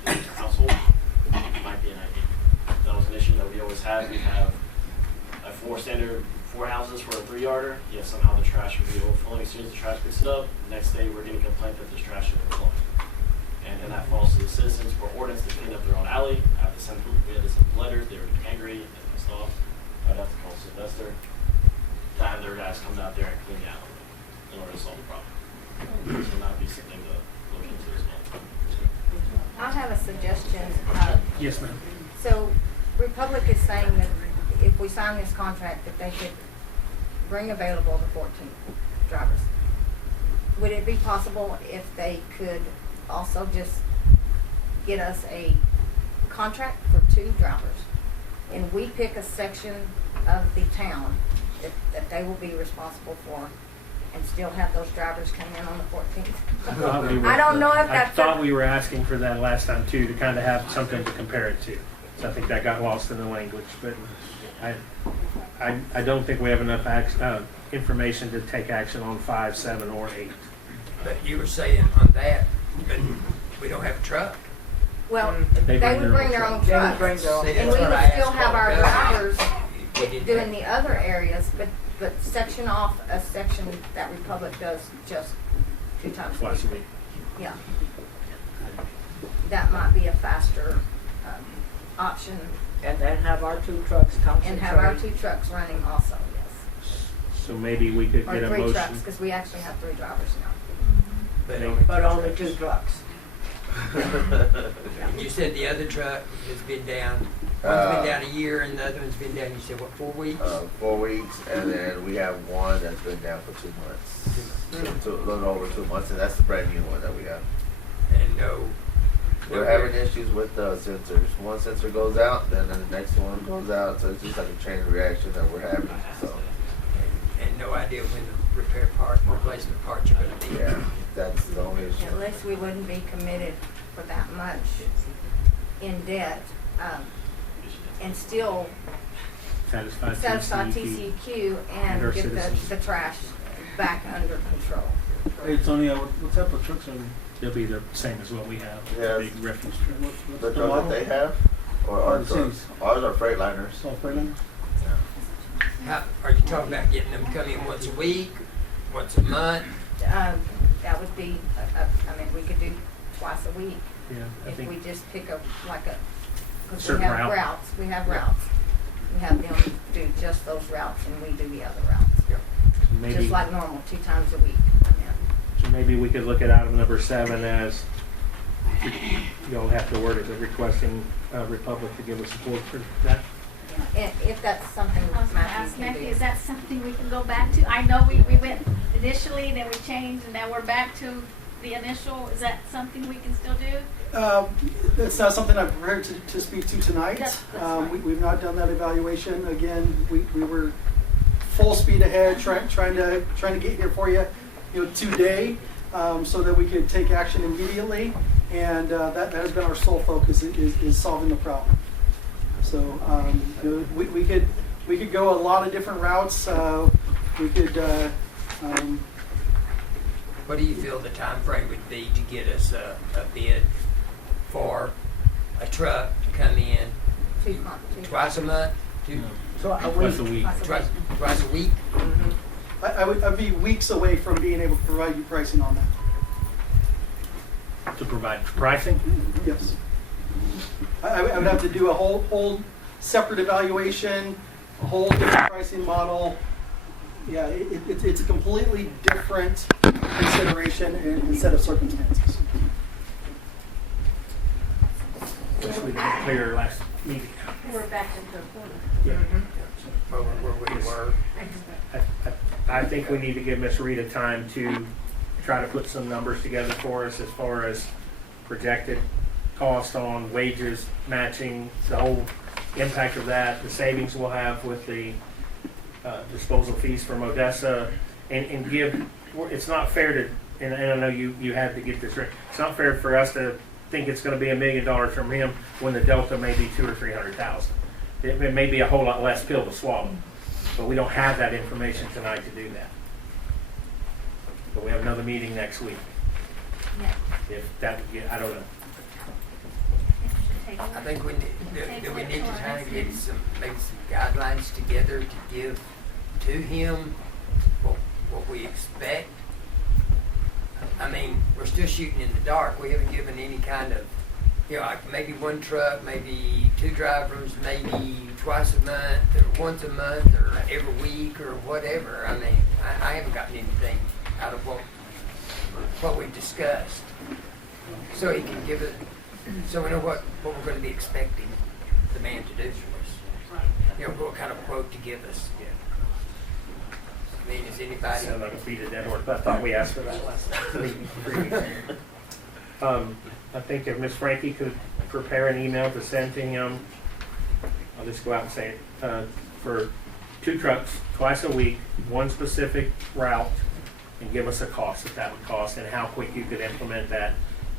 in each household might be an idea. That was an issue that we always had. We have a 4 houses for a 3-yarder. Yet somehow the trash would be overflowing. As soon as the trash picks it up, the next day we're getting a complaint that there's trash overflowing. And then that falls to the citizens for ordinance to clean up their own alley. We had to send letters. They were angry and pissed off. I'd have to call Sylvester to have their guys come out there and clean the alley in order to solve the problem. So that'd be something to look into as well. I have a suggestion. Yes, ma'am. So Republic is saying that if we sign this contract, that they could bring available the 14 drivers. Would it be possible if they could also just get us a contract for 2 drivers? And we pick a section of the town that they will be responsible for, and still have those drivers come in on the 14th. I don't know if that's. I thought we were asking for that last time too, to kind of have something to compare it to. So I think that got lost in the language, but I don't think we have enough information to take action on 5, 7, or 8. But you were saying on that, but we don't have a truck. Well, They they bring would their bring own their truck. own They would bring trucks, their own See, and that's we what would I still asked have our about. drivers We didn't doing have- the other areas, but but section off a section that Republic does just 2 times Twice a week. Yeah. That might be a faster option, And then have our 2 trucks concentrate. and have our 2 trucks running also, yes. So maybe we could Or get a 3 trucks, motion. because we actually have 3 drivers now. But Only 2 trucks. you said the other truck has been down. One's been down a year, and the other one's been down. You said what, 4 weeks? 4 weeks, and then we have one that's been down for 2 months. A little over 2 months, and that's the brand new one that we have. And no. We're having issues with the sensors. One sensor goes out, then the next one goes out, so it's just like a chain reaction that we're having. So And no idea when the replacement parts are going to be. yeah, that's the only issue. At least we wouldn't be committed for that much in debt, and still satisfy TCEQ And our and get citizens. the trash back under control. Hey, Tony, what type of trucks are they? They'll be the same as what we have, Yeah. big refuse truck. What's The the truck model? that they have, or our the trucks? C's. Ours are Freightliners. So, Freightliner? How, are you talking about getting them come in once a week, once a month? That would be, I mean, we could do twice a week Yeah, I if we think just pick up like a, because we Certain have route. routes, we have routes. We have them do just those routes and we do the other routes. maybe, Just like normal, 2 times a week. Yeah. so maybe we could look at item number 7 as, you'll have to word it, as requesting Republic to give us support for that. And if that's something I was gonna Matthew ask can Matthew, do. is that something we can go back to? I know we went initially, then we changed, and now we're back to the initial. Is that something we can still do? It's not something I'm prepared to speak to tonight. That's fine. We've not done that evaluation. Again, we were full speed ahead, trying to get here for you, today, so that we could take action immediately. And that has been our sole focus is solving the problem. So we could go a lot of different routes. We could. What do you feel the time frame would be to get us a bid for a truck to come in 2 months. twice a month? So a Twice a week. week. Twice a week? I'd be weeks away from being able to provide you pricing on that. To provide pricing? Yes. I would have to do a whole separate evaluation, a whole different pricing model. Yeah, it's a completely different consideration and set of circumstances. Which we made clear last meeting. We're back into a corner. Yeah. Where we were? I think we need to give Miss Rita time to try to put some numbers together for us as far as projected cost on wages, matching, the whole impact of that, the savings we'll have with the disposal fees from Odessa, and give, it's not fair to, and I know you had to get this right, it's not fair for us to think it's gonna be $1 million from him when the delta may be 200,000 or 300,000. It may be a whole lot less pill to swallow, but we don't have that information tonight to do that. But we have another meeting next week. Yeah. If that, I don't know. I think we need, do we need to kind of get maybe some guidelines together to give to him what we expect? I mean, we're still shooting in the dark. We haven't given any kind of, like maybe 1 truck, maybe 2 drivers, maybe twice a month or once a month or every week or whatever. I mean, I haven't gotten anything out of what we've discussed. So he can give it, so we know what we're going to be expecting the man to do for us. What kind of quote to give us. I mean, is anybody? Sound like a beat a dead horse, but I thought we asked for that last meeting. I think if Miss Frankie could prepare an email to send to him, I'll just go out and say it, for 2 trucks, twice a week, 1 specific route, and give us a cost, if that would cost, and how quick you could implement that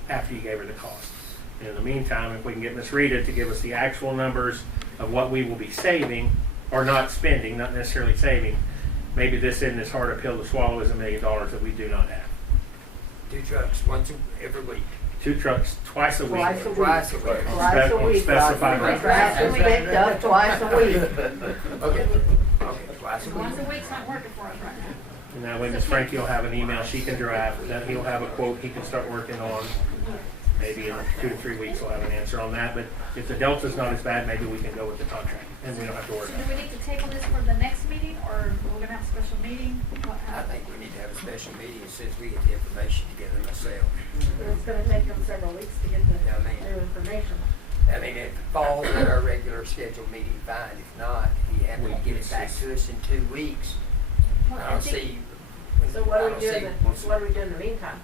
after you gave her the cost. And in the meantime, if we can get Miss Rita to give us the actual numbers of what we will be saving, or not spending, not necessarily saving, maybe this isn't as hard a pill to swallow as $1 million that we do not have. 2 trucks every week. 2 trucks, twice a week. Twice a week. Twice a week. Twice a week. Specify Trash is picked up twice a week. Okay. Okay, twice Twice a week. Once a week's not working for us right now. And that way Ms. Frankie will have an email she can draft, then he'll have a quote he can start working on. Maybe in 2 to 3 weeks we'll have an answer on that, but if the delta's not as bad, maybe we can go with the contract, and we don't have to worry So about do it. we need to table this for the next meeting, or we're gonna have a special meeting? What, I how? think we need to have a special meeting as soon as we get the information together myself. It's gonna take them several weeks to get the Yeah, I mean- new information. I mean, if it falls at our regular scheduled meeting, fine. If not, if you have to get it back to us in 2 weeks, Well, I don't think- see. So what I do don't we do see- in the meantime?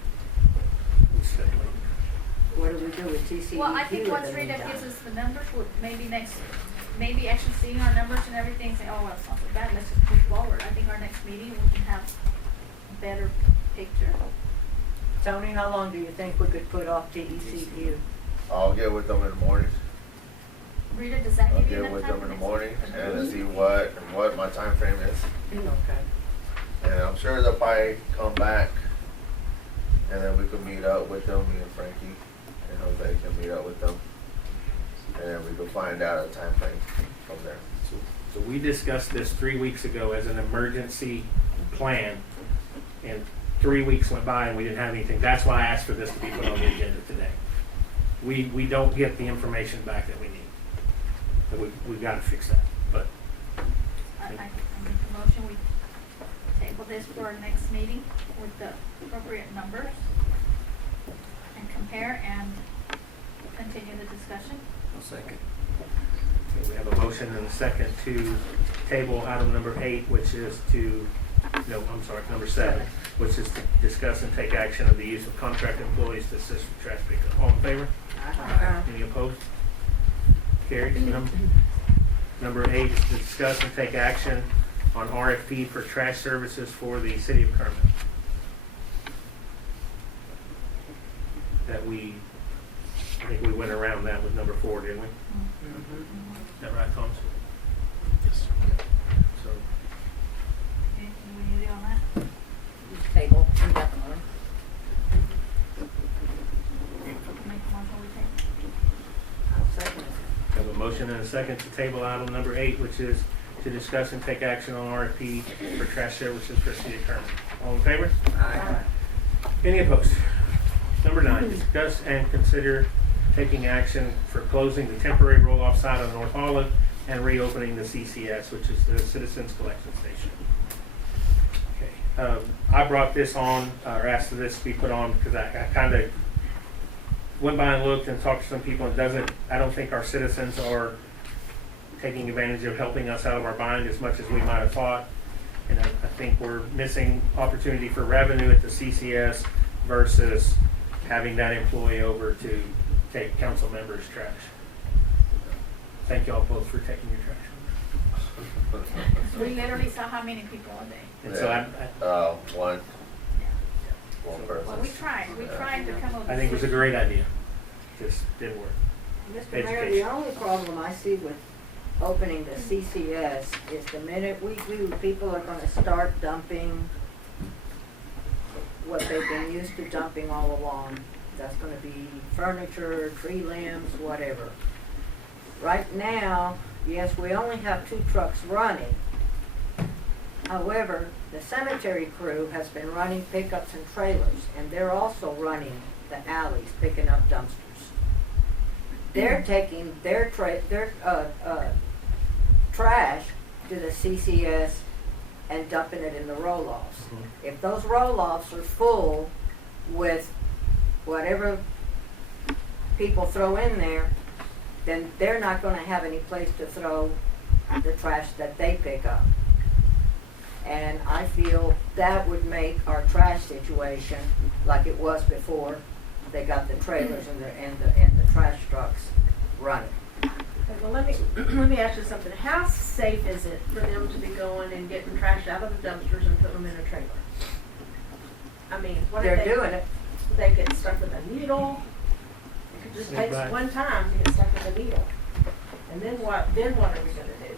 What do we do with TCEQ? Well, I think in once the Rita meantime? gives us the numbers, maybe actually seeing our numbers and everything, say, oh, that's not so bad, let's just move forward. I think our next meeting, we can have a better picture. Tony, how long do you think we could put off TCEQ? I'll get with them in the morning. Rita, does that I'll give you get enough with time? them for in the next morning week? and see what my time frame is. Okay. And I'm sure they'll probably come back and then we can meet up with them, me and Frankie and Jose can meet up with them. And then we can find out a time frame from there. So we discussed this 3 weeks ago as an emergency plan, and 3 weeks went by and we didn't have anything. That's why I asked for this to be put on the agenda today. We don't get the information back that we need. So we've got to fix that, but I make a motion, we table this for our next meeting with the appropriate numbers and compare and continue the discussion. I'll second. okay, we have a motion and a second to table item number 8, which is number 7, which is to discuss and take action of the use of contract employees to assist with trash pickup. All in favor? Any opposed? Carries. Number 8 is to discuss and take action on RFP for trash services for the city of Kermit. I think we went around that with number 4, didn't we? Is that right, Thomas? Yes. So, Anything we need to do on that? Table, indefinitely. Make a motion, we table. I'll second it. we have a motion and a second to table item number 8, which is to discuss and take action on RFP for trash services for city of Kermit. All in favor? Aye. Any opposed? Number 9, discuss and consider taking action for closing the temporary roll-off site on North Olive and reopening the CCS, which is the Citizens Collection Station. Okay, I brought this on, or asked for this to be put on because I kind of went by and looked and talked to some people. I don't think our citizens are taking advantage of helping us out of our bind as much as we might have thought. And I think we're missing opportunity for revenue at the CCS versus having that employee over to take council members' trash. Thank y'all both for taking your trash. We literally saw how many people a day. And so One Well, person. we tried to come up with. I think it was a great idea. Just didn't work. Mr. Mayor, the Education. only problem I see with opening the CCS is the minute we do, people are gonna start dumping what they've been used to dumping all along. That's gonna be furniture, tree limbs, whatever. Right now, yes, we only have 2 trucks running. However, the cemetery crew has been running pickups and trailers, and they're also running the alleys, picking up dumpsters. They're taking their trash to the CCS and dumping it in the roll-offs. If those roll-offs are full with whatever people throw in there, then they're not gonna have any place to throw the trash that they pick up. And I feel that would make our trash situation like it was before they got the trailers and the trash trucks running. Okay, well, let me ask you something. How safe is it for them to be going and getting trash out of the dumpsters and putting them in a trailer? I mean, what if They're doing it. they get stuck with a needle? It could just Sneak take by. one time to get stuck with a needle. And then what are we gonna do?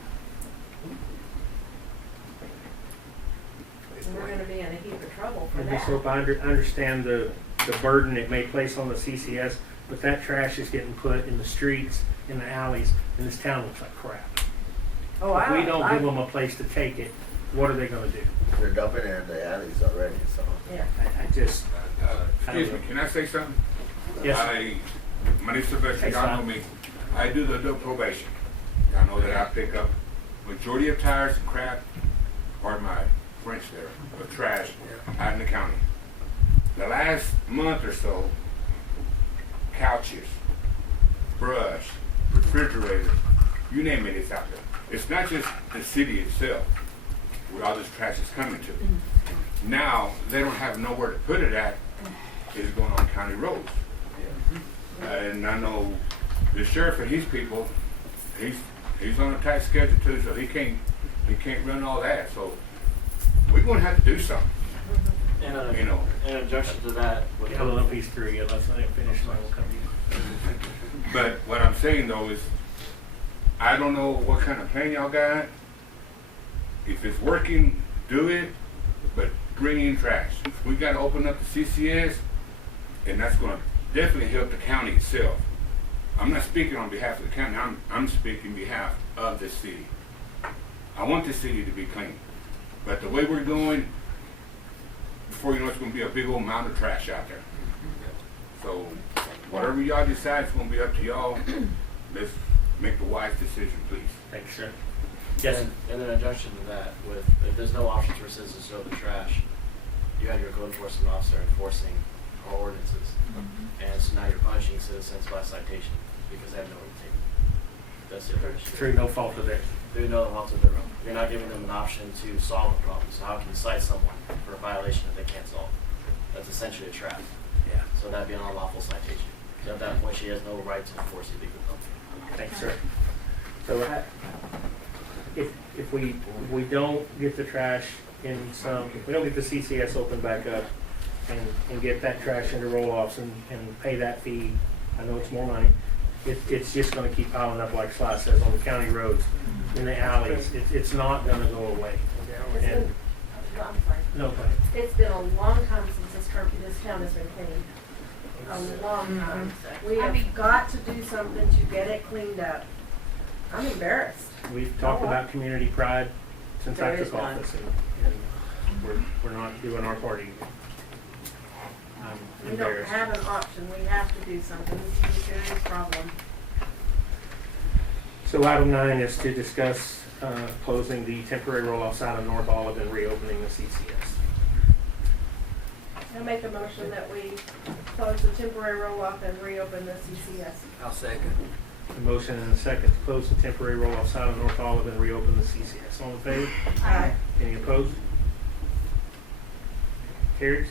We're gonna be in a heap of trouble for I just that. hope I understand the burden it may place on the CCS, but that trash is getting put in the streets, in the alleys, and this town looks like crap. Oh, If we don't give them a place to take it, what are they gonna do? They're dumping it in the alleys already, so. Yeah. I just, Excuse me, can I say something? yes, My name's Sylvester, Thanks, y'all know Tom. me. I do the adult probation. Y'all know that I pick up majority of tires and crap, pardon my French there, of trash out in the county. The last month or so, couches, brush, refrigerators, you name it, it's out there. It's not just the city itself where all this trash is coming to. Now, they don't have nowhere to put it at. It's going on county roads. And I know the sheriff and his people, he's on a tight schedule too, so he can't run all that. So we're gonna have to do something. And You know. in objection to that, with I don't know if he's through yet, let's let him finish, and I will come to you. But what I'm saying though is, I don't know what kind of plan y'all got. If it's working, do it, but bring in trash. We gotta open up the CCS, and that's gonna definitely help the county itself. I'm not speaking on behalf of the county, I'm speaking on behalf of the city. I want the city to be clean, but the way we're going, before you know it's gonna be a big old mountain of trash out there. So, whatever y'all decide, it's gonna be up to y'all. Let's make a wise decision, please. Thanks, sir. Yes, And in objection to that, if there's no option for citizens to throw the trash, you have your code enforcement officer enforcing our ordinances. And so now you're punishing citizens by citation because they have nowhere to take it. That's the other issue. through no fault of theirs. Through no fault of their own. You're not giving them an option to solve a problem. So how can you cite someone for a violation that they can't solve? That's essentially a trap. Yeah. So that'd be an unlawful citation. So at that point, she has no right to enforce illegal dumping. Thanks, sir. So if we don't get the trash in some, if we don't get the CCS open back up and get that trash into roll-offs and pay that fee, I know it's more money, it's just gonna keep piling up like Sly says on the county roads, in the alleys. It's not gonna go away. It's And, been- I'm sorry. no, go ahead. It's been a long time since this town has been cleaned. A long time. We have got to do something to get it cleaned up. I'm embarrassed. We've talked about community pride since I There is took none. office, and we're not doing our part either. I'm We don't embarrassed. have an option. We have to do something. This is a serious problem. So item 9 is to discuss closing the temporary roll-off site on North Olive and reopening the CCS. I make a motion that we close the temporary roll-off and reopen the CCS. I'll second. A motion and a second to close the temporary roll-off site on North Olive and reopen the CCS. All in favor? Aye. Any opposed? Carries.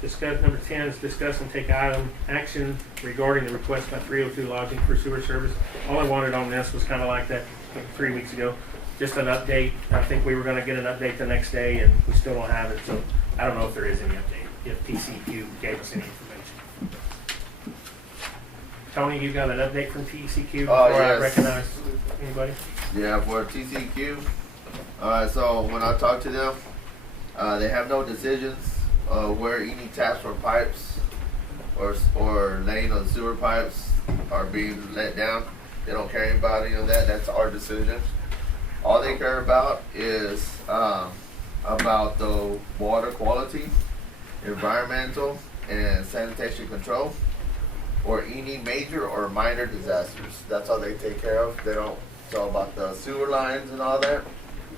Discuss, number 10 is discuss and take action regarding the request by 302 Lodging for sewer service. All I wanted on this was kind of like that 3 weeks ago, just an update. I think we were going to get an update the next day, and we still don't have it, so I don't know if there is any update, if TCQ gave us any information. Tony, you got an update from TCQ before I yes. recognize anybody? Yeah, for TCQ. So when I talked to them, they have no decisions where any taps or pipes or laying on sewer pipes are being let down. They don't care about any of that. That's our decision. All they care about is about the water quality, environmental, and sanitation control, or any major or minor disasters. That's all they take care of. They don't. So about the sewer lines and all that,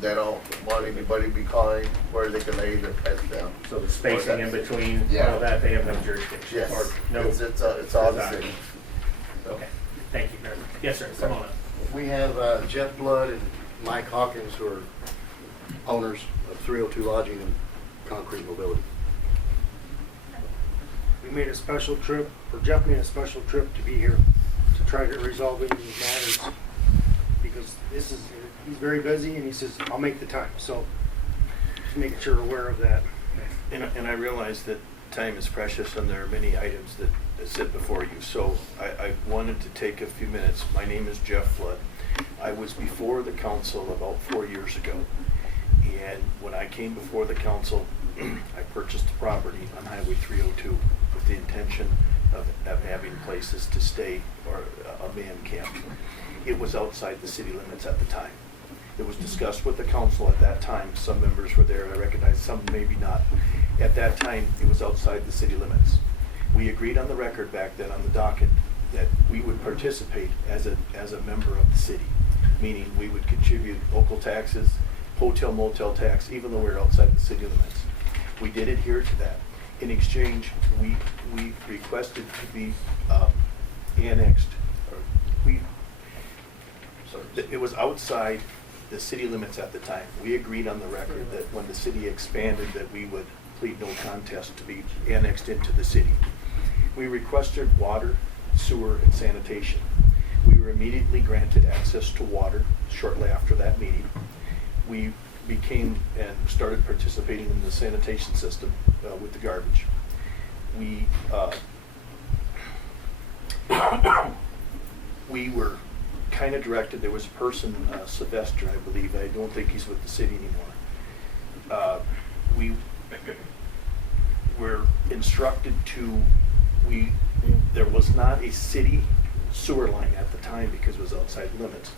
they don't want anybody to be calling where they can lay their pets down. So the spacing in between Yeah. all that, they have no jurisdiction? Yes, Or no? it's all the desire. same. Okay, thank you very much. Yes, sir, come on up. We have Jeff Blood and Mike Hawkins, who are owners of 302 Lodging and Concrete Mobility. We made a special trip, or Jeff made a special trip to be here to try to resolve any of these matters, because he's very busy, and he says, I'll make the time. So just making sure we're aware of that. And I realize that time is precious and there are many items that sit before you. So I wanted to take a few minutes. My name is Jeff Flood. I was before the council about 4 years ago. And when I came before the council, I purchased the property on Highway 302 with the intention of having places to stay or a man camp. It was outside the city limits at the time. It was discussed with the council at that time. Some members were there, I recognize some maybe not. At that time, it was outside the city limits. We agreed on the record back then on the docket that we would participate as a member of the city, meaning we would contribute local taxes, hotel motel tax, even though we were outside the city limits. We did adhere to that. In exchange, we requested to be annexed, or it was outside the city limits at the time. We agreed on the record that when the city expanded that we would plead no contest to be annexed into the city. We requested water, sewer, and sanitation. We were immediately granted access to water shortly after that meeting. We became and started participating in the sanitation system with the garbage. We were kind of directed. There was a person, Sylvester, I believe. I don't think he's with the city anymore. We were instructed to. There was not a city sewer line at the time because it was outside limits.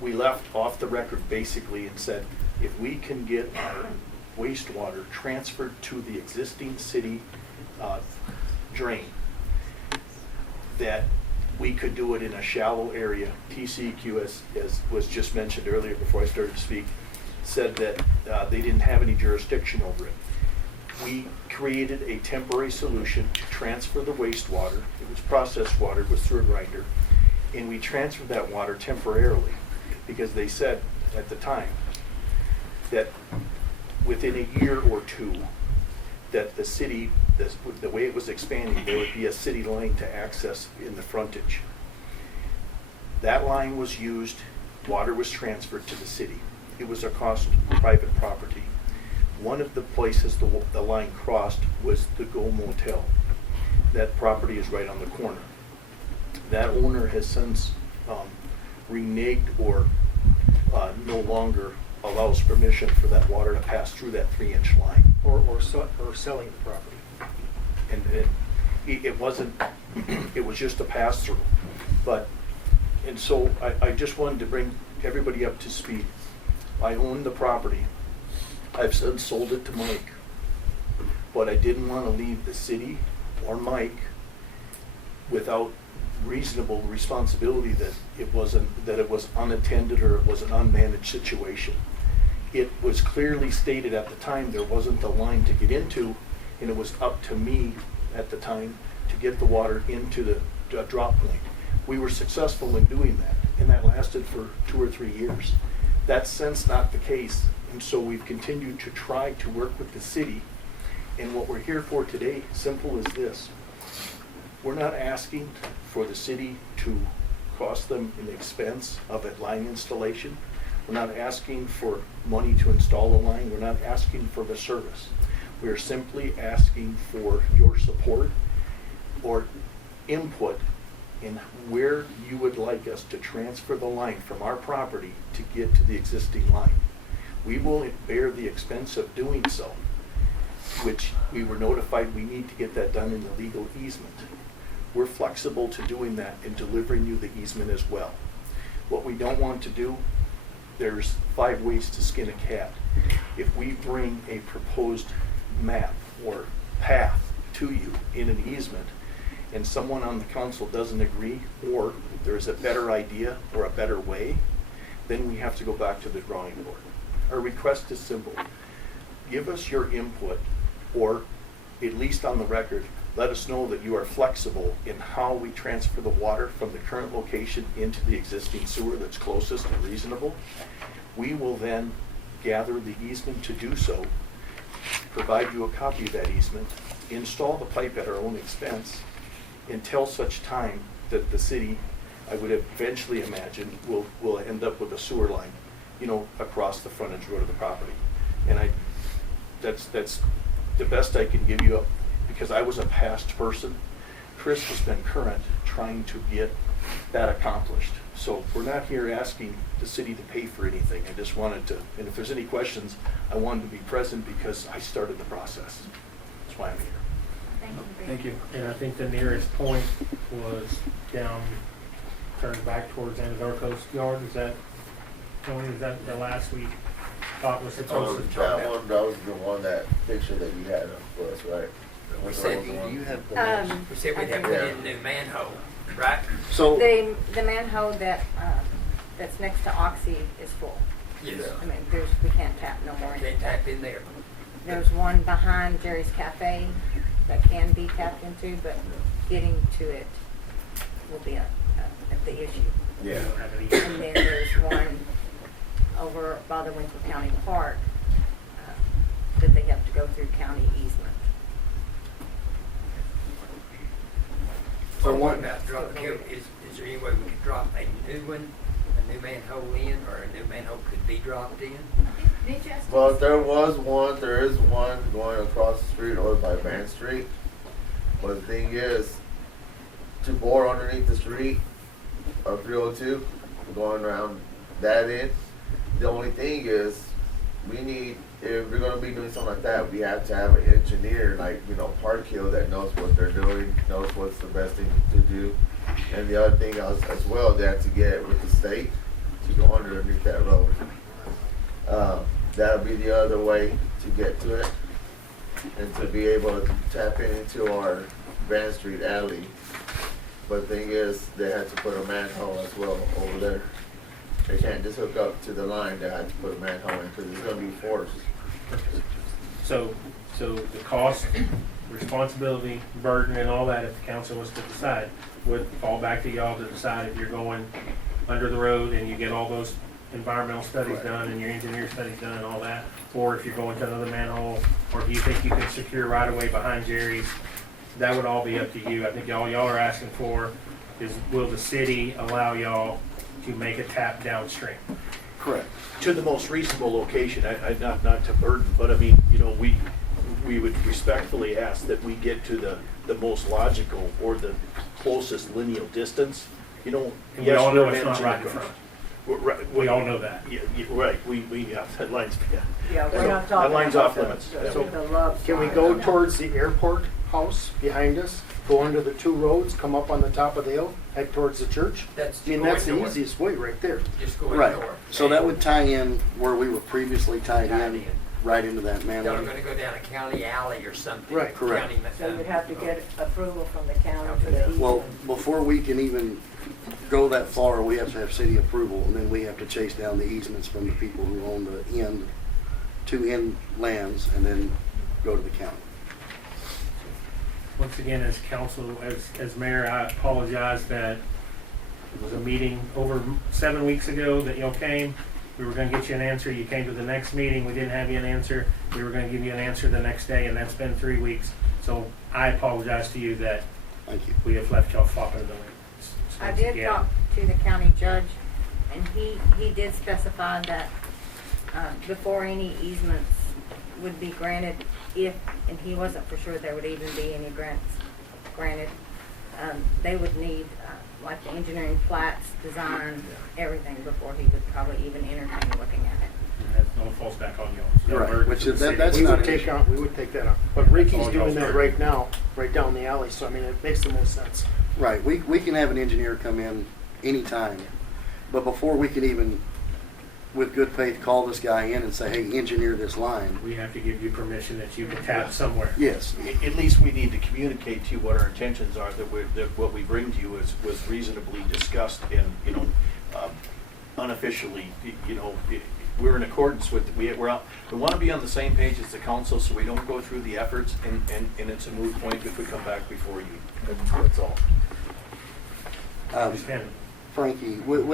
We left off the record basically and said, if we can get our wastewater transferred to the existing city drain, that we could do it in a shallow area. TCEQ, as was just mentioned earlier before I started to speak, said that they didn't have any jurisdiction over it. We created a temporary solution to transfer the wastewater. It was processed water, it was through a grinder, and we transferred that water temporarily because they said at the time that within a year or two that the city, the way it was expanding, there would be a city line to access in the frontage. That line was used, water was transferred to the city. It was across private property. One of the places the line crossed was the Go Motel. That property is right on the corner. That owner has since reneged or no longer allows permission for that water to pass through that 3-inch line. Or selling the property. And it wasn't, it was just a pass-through. And so I just wanted to bring everybody up to speed. I own the property. I've since sold it to Mike, but I didn't want to leave the city or Mike without reasonable responsibility that it was unattended or it was an unmanaged situation. It was clearly stated at the time there wasn't a line to get into, and it was up to me at the time to get the water into the drop point. We were successful in doing that, and that lasted for 2 or 3 years. That's since not the case, and so we've continued to try to work with the city. And what we're here for today, simple as this. We're not asking for the city to cost them an expense of a line installation. We're not asking for money to install a line. We're not asking for the service. We are simply asking for your support or input in where you would like us to transfer the line from our property to get to the existing line. We will bear the expense of doing so, which we were notified we need to get that done in the legal easement. We're flexible to doing that and delivering you the easement as well. What we don't want to do, there's 5 ways to skin a cat. If we bring a proposed map or path to you in an easement and someone on the council doesn't agree, or there's a better idea or a better way, then we have to go back to the drawing board. Our request is simple. Give us your input, or at least on the record, let us know that you are flexible in how we transfer the water from the current location into the existing sewer that's closest and reasonable. We will then gather the easement to do so, provide you a copy of that easement, install the pipe at our own expense, until such time that the city, I would eventually imagine, will end up with a sewer line, across the frontage road of the property. And that's the best I can give you, because I was a past person. Chris has been current trying to get that accomplished. So we're not here asking the city to pay for anything. I just wanted to, and if there's any questions, I wanted to be present because I started the process. That's why I'm here. Thank you. And I think the nearest point was down, turned back towards Anadarko's yard, is that? Tony, is that the last we thought was supposed to? That was the one, that picture that you had for us, right? We said, Do you have the we said we'd have to put in a new manhole, right? So, The manhole that, that's next to Oxy is full. Yes. I mean, we can't tap no more. Can't tap in there. There's one behind Jerry's Cafe that can be tapped into, but getting to it will be the issue. Yeah. And then there's one over by the Winkle County Park that they have to go through county easement. So what about dropping, is there any way we could drop a new one, a new manhole in, or a new manhole could be dropped in? Well, there is one going across the street over by Van Street. But the thing is, to bore underneath the street of 302, going around that end, the only thing is, we need, if we're going to be doing something like that, we have to have an engineer, like, Park Hill, that knows what they're doing, knows what's the best thing to do. And the other thing as well, they have to get with the state to go underneath that road. That'll be the other way to get to it, and to be able to tap into our Van Street alley. But the thing is, they had to put a manhole as well over there. They can't just hook up to the line, they had to put a manhole in, because it's gonna be forced. So the cost, responsibility, burden, and all that, if the council was to decide, would fall back to y'all to decide if you're going under the road and you get all those environmental studies done and your engineer studies done and all that, or if you're going to another manhole, or if you think you can secure right away behind Jerry's, that would all be up to you. I think y'all are asking for is, will the city allow y'all to make a tap downstream? Correct. To the most reasonable location, not to burden, but I mean, we would respectfully ask that we get to the most logical or the closest lineal distance, And we all know it's not right in engineer front. Right, We all know that. Yeah, right, we have, that line's, yeah, we're not talking that line's about off the- limits. the love Can we sign. go towards the airport house behind us, go under the two roads, come up on the top of the hill, head towards the church? That's I mean, going that's the north. easiest way right there. Just going Right, north. so that would tie in where we were previously tied Tied in, in. right into that Y'all are manhole. gonna go down a county alley or something. Right, correct. County, So you'd have to get approval from the county for the easement. Well, before we can even go that far, we have to have city approval, and then we have to chase down the easements from the people who own the two end lands, and then go to the county. Once again, as council, as mayor, I apologize that it was a meeting over 7 weeks ago that y'all came. We were gonna get you an answer. You came to the next meeting. We didn't have you an answer. We were gonna give you an answer the next day, and that's been 3 weeks. So I apologize to you that Thank you. we have left y'all flopping in the wind. So I once did again, talk to the county judge, and he did specify that before any easements would be granted, and he wasn't for sure there would even be any grants granted, they would need like the engineering plats, design, everything before he would probably even entertain looking at it. That's no falls back on y'all. It's no Right, burden which to the is- city. that's We not would an take issue. on, we would take that on. But Ricky's all doing y'all's that burden. right now, right down the alley, so I mean, it makes the most sense. Right, we can have an engineer come in anytime, but before we can even, with good faith, call this guy in and say, hey, engineer this line. We have to give you permission that you can tap somewhere. Yes, At least we need to communicate to you what our intentions are, that what we bring to you was reasonably discussed and, unofficially, we're in accordance with, we want to be on the same page as the council, so we don't go through the efforts, and it's a moot point if we come back before you. That's all. Understand? Frankie, with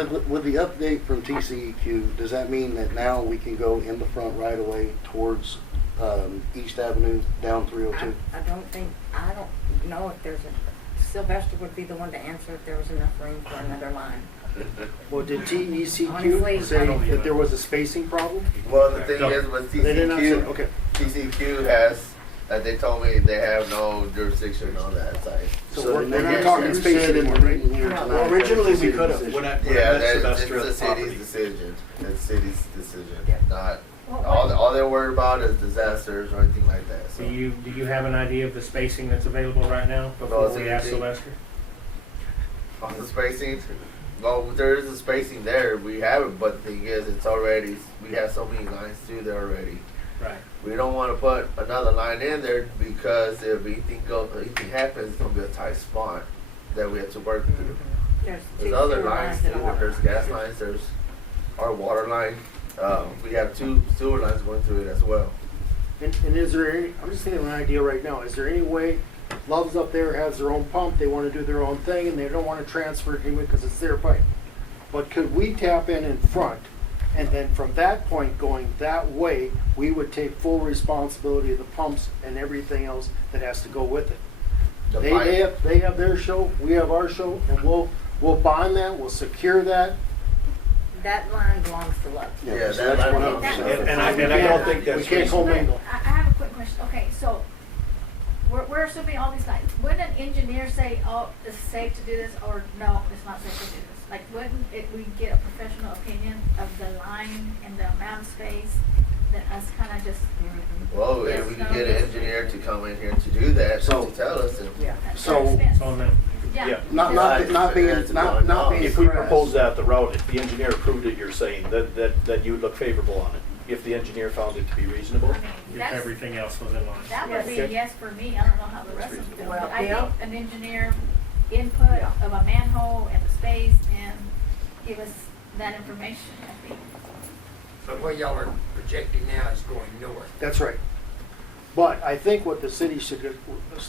the update from TCEQ, does that mean that now we can go in the front right away towards East Avenue down 302? I don't know if there's Sylvester would be the one to answer if there was enough room for another line. Well, did Honestly, TECQ say I don't that there was a spacing problem? Well, the thing No. is with They did not say, okay. TCQ has, they told me they have no jurisdiction on that site. So we're we're not not talking you space said in anymore, the right? meeting here No. tonight. Well, originally we city could have. decision. When I Yeah, met it's Sylvester the at the city's property. decision. It's the city's decision, Yeah. not, all they're worried about is disasters or anything like that, so. Do you have an idea of the spacing that's available right now before it's we ask anything. Sylvester? on the spacing. Well, there is a spacing there. We have it, but the thing is, it's already, we have so many lines through there already. Right. We don't want to put another line in there because if anything happens, it's gonna be a tight spot that we have to work through. There's other lines too. There's gas lines. There's our water line. We have 2 sewer lines going through it as well. And is there any, I'm just thinking of an idea right now, is there any way Love's up there has their own pump, they want to do their own thing, and they don't want to transfer it anyway because it's their pipe. But could we tap in front, and then from that point going that way, we would take full responsibility of the pumps and everything else that has to go with it? They have their show, we have our show, and we'll bond that, we'll secure that. That line belongs to Love. Yeah, that's 100%. And I don't think that's We can't commingle. I have a quick question. Okay, so we're assuming all these lines. Wouldn't an engineer say, oh, it's safe to do this, or no, it's not safe to do this? Like, wouldn't we get a professional opinion of the line and the amount of space than us kind of just? Well, if we can get an engineer to come in here to do that, to tell us. So, It's on them. Yeah. Not being If we propose that, the route, if the engineer approved it, you're saying that you would look favorable on it, if the engineer found it to be reasonable? I mean, If that's, everything else was in line. that would be a Okay. yes for me. I don't know how the rest of them feel. Well, But I yeah. think an engineer input of a manhole and the space and give us that information, I think. But what y'all are projecting now is going north. that's right. But I think what the city should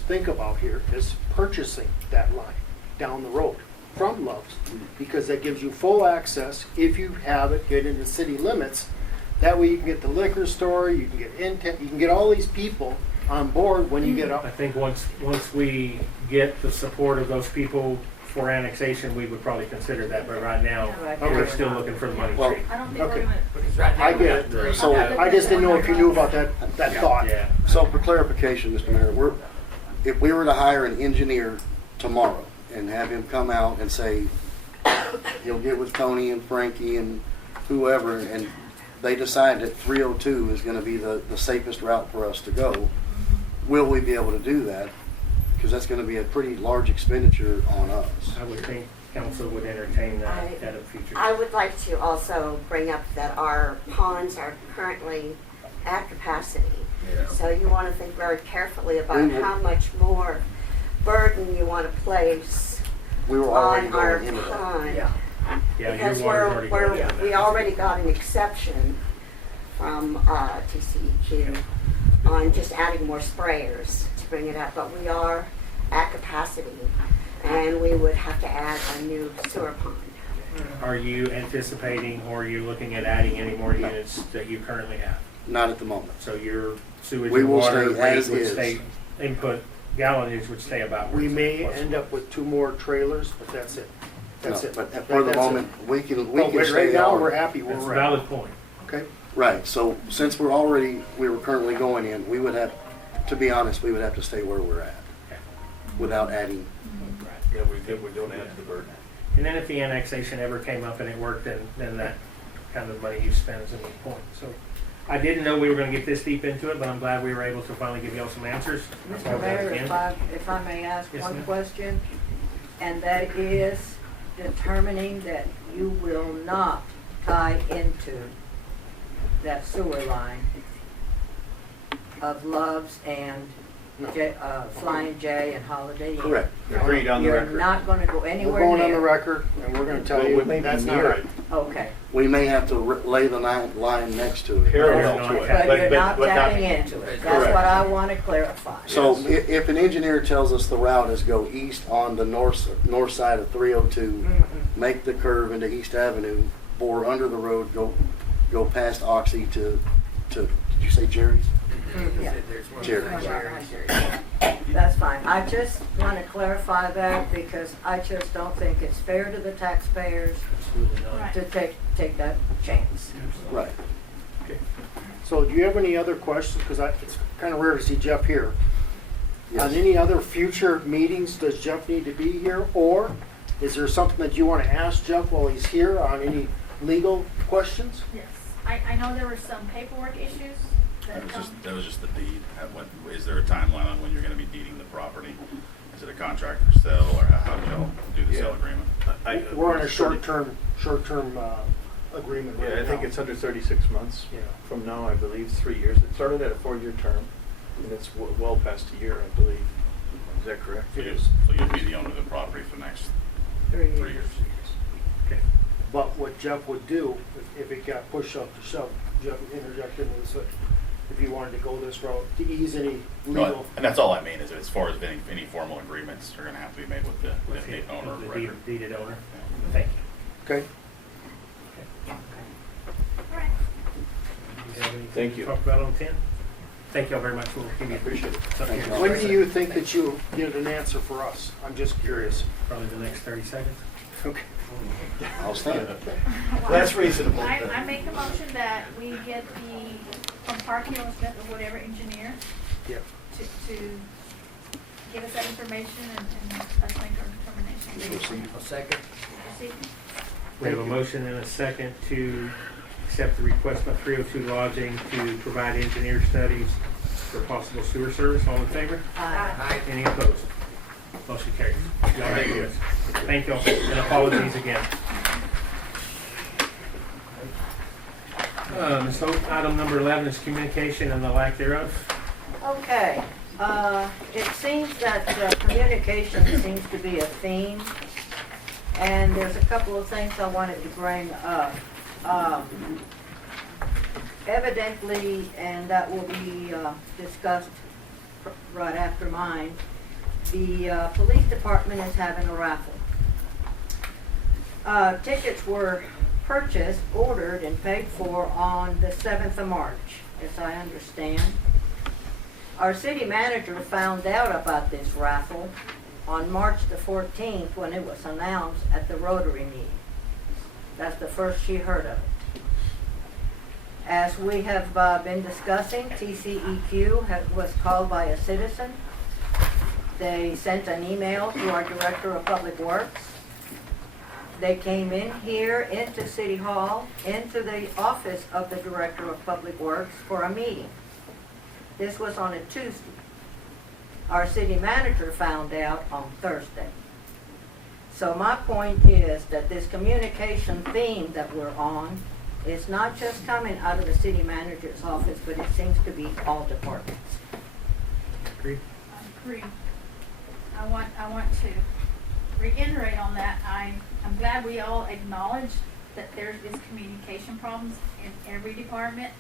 think about here is purchasing that line down the road from Love's, because that gives you full access if you have it, get into city limits. That way you can get the liquor store, you can get you can get all these people on board when you get up. I think once we get the support of those people for annexation, we would probably consider that, but right now, we're still looking for the money Well, tree. I don't think Okay. we're gonna. Because right now I we get got it. 3. So I just didn't know if you knew about that thought. Yeah. So for clarification, Mr. Mayor, if we were to hire an engineer tomorrow and have him come out and say, he'll get with Tony and Frankie and whoever, and they decide that 302 is going to be the safest route for us to go, will we be able to do that? Because that's going to be a pretty large expenditure on us. I would think council would entertain that at a future. I would like to also bring up that our ponds are currently at capacity. Yeah. So you want to think very carefully about how much more burden you want to place We were already on our going into that. pond. Yeah, your Because water's already going down we there. already got an exception from TCEQ on just adding more sprayers to bring it up, but we are at capacity, and we would have to add a new sewer pond. Are you anticipating or are you looking at adding any more units that you currently have? Not at the moment. So your sewage We and will water stay rate as would is. stay, input gallonage would stay about where We it's may at. end up with 2 more trailers, but that's it. That's No, it. But for the That's it. moment, we can But stay right now, on. we're happy where That's a we're at. valid point. Okay? Right, so since we were currently going in, we would have, to be honest, we would have to stay where we're at without adding. Yeah, we don't add to the burden. And then if the annexation ever came up and it worked, then that kind of money you spend is a moot point. So I didn't know we were gonna get this deep into it, but I'm glad we were able to finally give y'all some answers. That's why Mr. we're back Mayor, again. if I may ask Yes, one ma'am. question, and that is determining that you will not tie into that sewer line of Love's and Flying J and Holiday Inn. Correct. Agreed on the record. You're not gonna go We're anywhere going on the near. record, and we're gonna tell Well, you we may be that's not near right. it. Okay, We may have to lay the line next to it. Parallel to it. but you're not but tapping into it. That's Correct. what I wanna clarify. So if an engineer tells us the route is go east on the north side of 302, make the curve into East Avenue, bore under the road, go past Oxy to did you say Jerry's? Yeah. There's one Jerry. That's fine. I just want to clarify that because I just don't think it's fair to the taxpayers Absolutely not. Right. to take that chance. Right. So do you have any other questions? Because it's kind of rare to see Jeff here. Yes. On any other future meetings, does Jeff need to be here? Or is there something that you want to ask Jeff while he's here on any legal questions? Yes. I know there were some paperwork issues that That was just the deed. Is there a timeline on when you're gonna be deeding the property? Is it a contract for sale, or how do y'all do the sale agreement? we're on a short-term agreement right Yeah, I think now. it's under 36 months Yeah. from now, I believe, 3 years. It started at a 4-year term, and it's well past a year, I believe. Is that correct? So you'll be the owner of the property for the next 3 years. Okay. But what Jeff would do, if it got pushed up to shove, Jeff interjected and said, if you wanted to go this route, to ease any No, legal. and that's all I mean, is as far as any formal agreements are gonna have to be made with the owner of The record. deeded owner. Thank you. Okay. All right. Do you have anything Thank to you. talk about on 10? Thank you all very much. We'll give you Appreciate it. something here. When do you think that you'll get an answer for us? I'm just curious. Probably the next 30 seconds. Okay. I'll stand. That's reasonable. I make a motion that we get from Park Hill Smith or whatever engineer Yep. to give us that information and us make our determination. A second. Proceed. We have a motion and a second to accept the request by 302 Lodging to provide engineer studies for possible sewer service. All in favor? Aye. Any opposed? Motion carries. Y'all have yours. Thank y'all, and apologies again. Ms. Hope, item number 11 is communication and the lack thereof. Okay, it seems that communication seems to be a theme, and there's a couple of things I wanted to bring up. Evidently, and that will be discussed right after mine, the police department is having a raffle. Tickets were purchased, ordered, and paid for on the 7th of March, as I understand. Our city manager found out about this raffle on March the 14th when it was announced at the Rotary meeting. That's the first she heard of it. As we have been discussing, TCEQ was called by a citizen. They sent an email to our Director of Public Works. They came in here into City Hall, into the office of the Director of Public Works for a meeting. This was on a Tuesday. Our city manager found out on Thursday. So my point is that this communication theme that we're on is not just coming out of the city manager's office, but it seems to be all departments. Agreed? I agree. I want to reiterate on that. I'm glad we all acknowledge that there is communication problems in every department.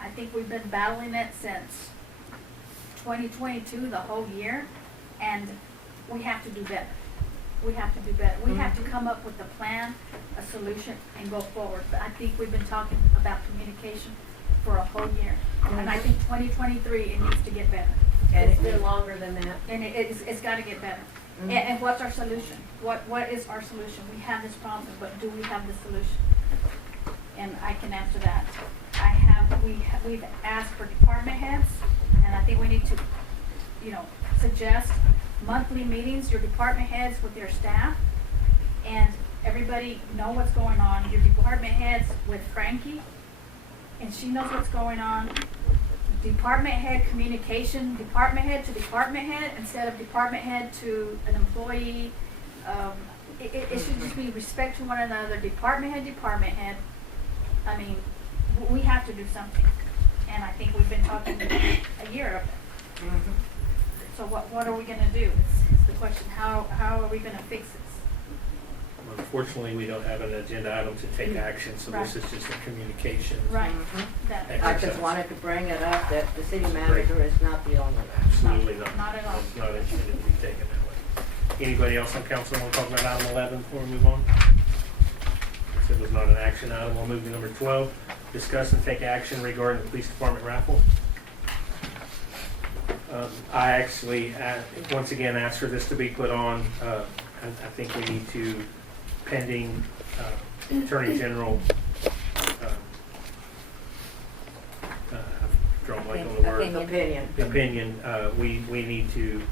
I think we've been battling it since 2022, the whole year, and we have to do better. We have to do better. We have to come up with a plan, a solution, and go forward. But I think we've been talking about communication for a whole year. And I think 2023, it needs to get better. And it's been longer than that. And it's got to get better. And what's our solution? What is our solution? We have this problem, but do we have the solution? And I can answer that. We've asked for department heads, and I think we need to, suggest monthly meetings, your department heads with their staff, and everybody know what's going on. Your department heads with Frankie, and she knows what's going on. Department head communication, department head to department head instead of department head to an employee. It should just be respect to one another, department head. I mean, we have to do something. And I think we've been talking a year of it. So what are we gonna do? It's the question. How are we gonna fix this? Unfortunately, we don't have an agenda item to take action, so this is just a communication. Right. I just wanted to bring it up that the city manager is not the only one. Absolutely not. Not at all. It's not intended to be taken that way. Anybody else on council want to talk about item 11 before we move on? Since it was not an action item, we'll move to number 12. Discuss and take action regarding the police department raffle. I actually, once again, asked for this to be put on. I think we need to, pending Attorney General, I've drawn blank on the word. Opinion. We need to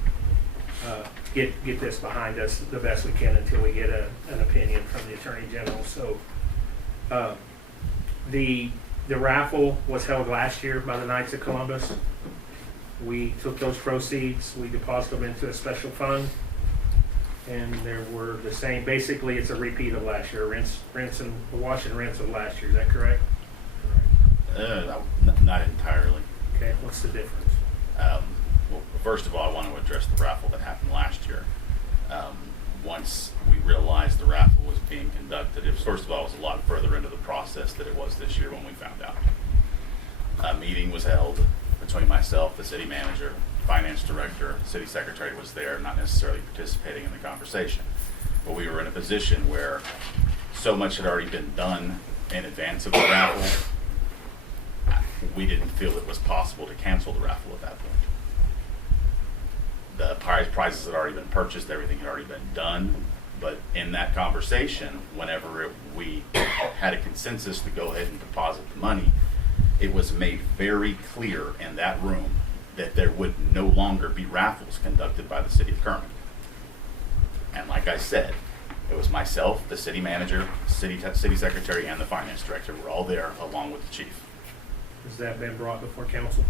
get this behind us the best we can until we get an opinion from the Attorney General. So the raffle was held last year by the Knights of Columbus. We took those proceeds, we deposited them into a special fund, And there were the same, basically it's a repeat of last year, wash and rinse of last year, is that correct? Not entirely. Okay, what's the difference? Well, first of all, I want to address the raffle that happened last year. Once we realized the raffle was being conducted, first of all, it was a lot further into the process than it was this year when we found out. A meeting was held between myself, the city manager, finance director, city secretary was there, not necessarily participating in the conversation. But we were in a position where so much had already been done in advance of the raffle, we didn't feel it was possible to cancel the raffle at that point. The prizes had already been purchased, everything had already been done, but in that conversation, whenever we had a consensus to go ahead and deposit the money, it was made very clear in that room that there would no longer be raffles conducted by the city of Kermit. And like I said, it was myself, the city manager, city secretary, and the finance director were all there along with the chief. Has that been brought before council?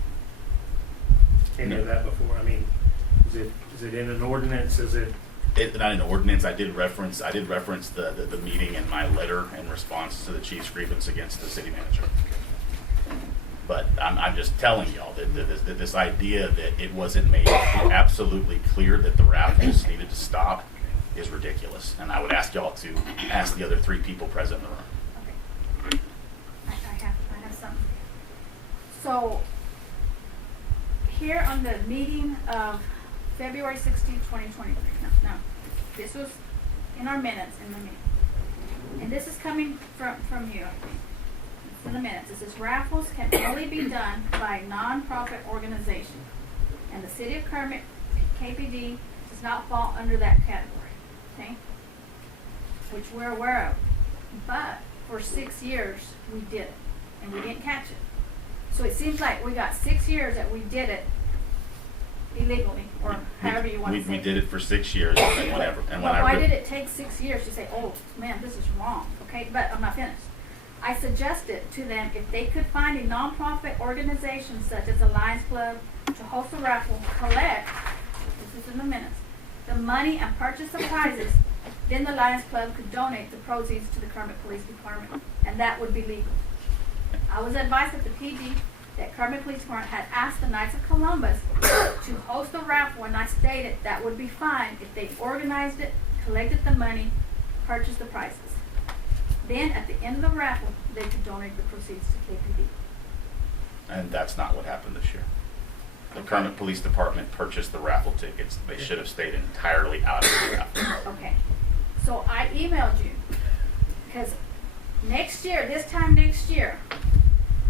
Any No. of that before? I mean, is it in an ordinance? Is it? Not an ordinance. I did reference the meeting in my letter in response to the chief's grievance against the city manager. But I'm just telling y'all that this idea that it wasn't made absolutely clear that the raffles needed to stop is ridiculous. And I would ask y'all to ask the other 3 people present in the room. Okay. I have something. So, here on the meeting of February 16th, 2023. Now, this was in our minutes in the meeting. And this is coming from you, I think. It's in the minutes. It says raffles can only be done by non-profit organization. And the city of Kermit, KPD, does not fall under that category. Okay? Which we're aware of. But for 6 years, we did it. And we didn't catch it. So it seems like we got 6 years that we did it illegally, or however you want to say We it. did it for 6 years, and Why did it take 6 years to say, oh, man, this is wrong? Okay, but I'm not finished. I suggested to them if they could find a nonprofit organization such as a Lions Club to host a raffle, collect, this is in the minutes, the money and purchase the prizes, then the Lions Club could donate the proceeds to the Kermit Police Department, and that would be legal. I was advised at the PD that Kermit Police Department had asked the Knights of Columbus to host a raffle, and I stated that would be fine if they organized it, collected the money, purchased the prizes. Then, at the end of the raffle, they could donate the proceeds to KPD. And that's not what happened this year. The Kermit Police Department purchased the raffle tickets. They should have stayed entirely out of the raffle. Okay. So I emailed you, because next year, this time next year,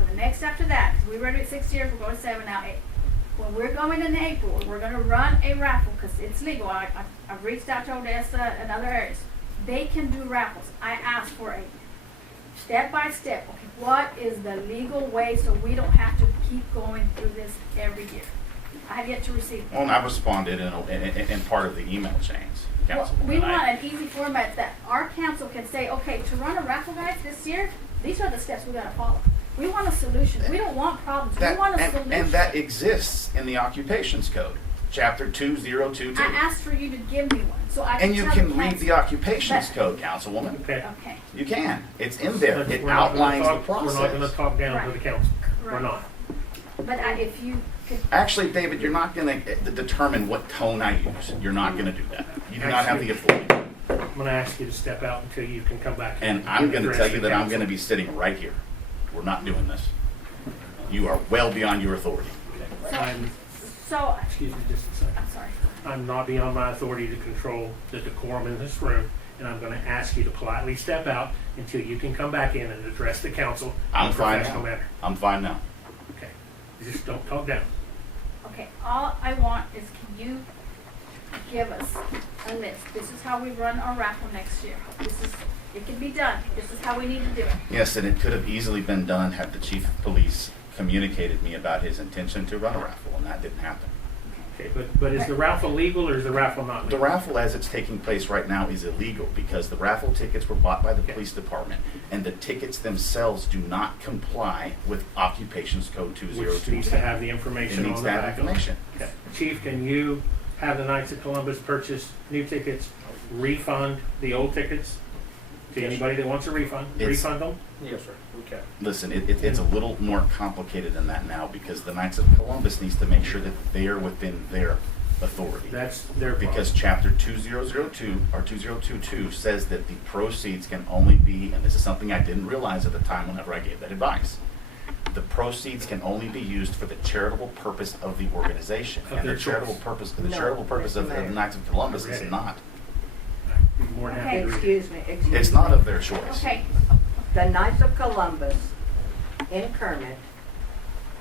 or the next after that, because we already at 6 years, we're going to 7 now, 8. When we're going in April, we're going to run a raffle, because it's legal. I've reached out to Odessa and other areas. They can do raffles. I asked for a step-by-step, okay, what is the legal way so we don't have to keep going through this every year? I have yet to receive it. Well, and I responded in part of the email chains, Well, Councilwoman. we want an easy format that our council can say, okay, to run a raffle, guys, this year, these are the steps we gotta follow. We want a solution. We don't want problems. We want a solution. And that exists in the Occupations Code, Chapter 2022. I asked for you to give me one, so I can And you tell can the read council. the Occupations But- Code, Councilwoman. Okay. Okay, You can. It's in there. But It we're not gonna outlines the talk- We're not gonna process. talk down to the council. We're Right. not. but if you could, Actually, David, you're not going to determine what tone I use. You're not going to do that. You do not have the authority. I'm gonna ask you to step out until you can come back. And I'm going to tell you that I'm going to be. be sitting right here. We're not doing this. You are well beyond your authority. so, Excuse me just a second. I'm sorry. I'm not beyond my authority to control the decorum in this room, and I'm gonna ask you to politely step out until you can come back in and address the council in I'm a fine professional now. manner. I'm fine now. Okay. Just don't talk down. Okay, all I want is can you give us a list? This is how we run our raffle next year. It can be done. This is how we need to do it. Yes, and it could have easily been done had the chief of police communicated me about his intention to run a raffle, and that didn't happen. Okay, but is the raffle legal or is the raffle not The legal? raffle as it's taking place right now is illegal because the raffle tickets were bought by the police department, and the tickets themselves do not comply with Occupations Code Which 2022. needs to have the information It needs on to the have back of it. information. Okay. Chief, can you have the Knights of Columbus purchase new tickets refund the old tickets to anybody that wants a refund? It's- Refund them? Yes, sir, we can. Listen, it's a little more complicated than that now because the Knights of Columbus needs to make sure that they are within their authority. That's their problem. Because chapter 2002 or 2022 says that the proceeds can only be, and this is something I didn't realize at the time whenever I gave that advice, the proceeds can only be used for the charitable purpose of the organization. Of And their the charitable choice. purpose, No, of the Knights of Columbus is Ready. not. Be more than happy to read it. Excuse me, excuse me. It's not of their choice. Okay, The Knights of Columbus in Kermit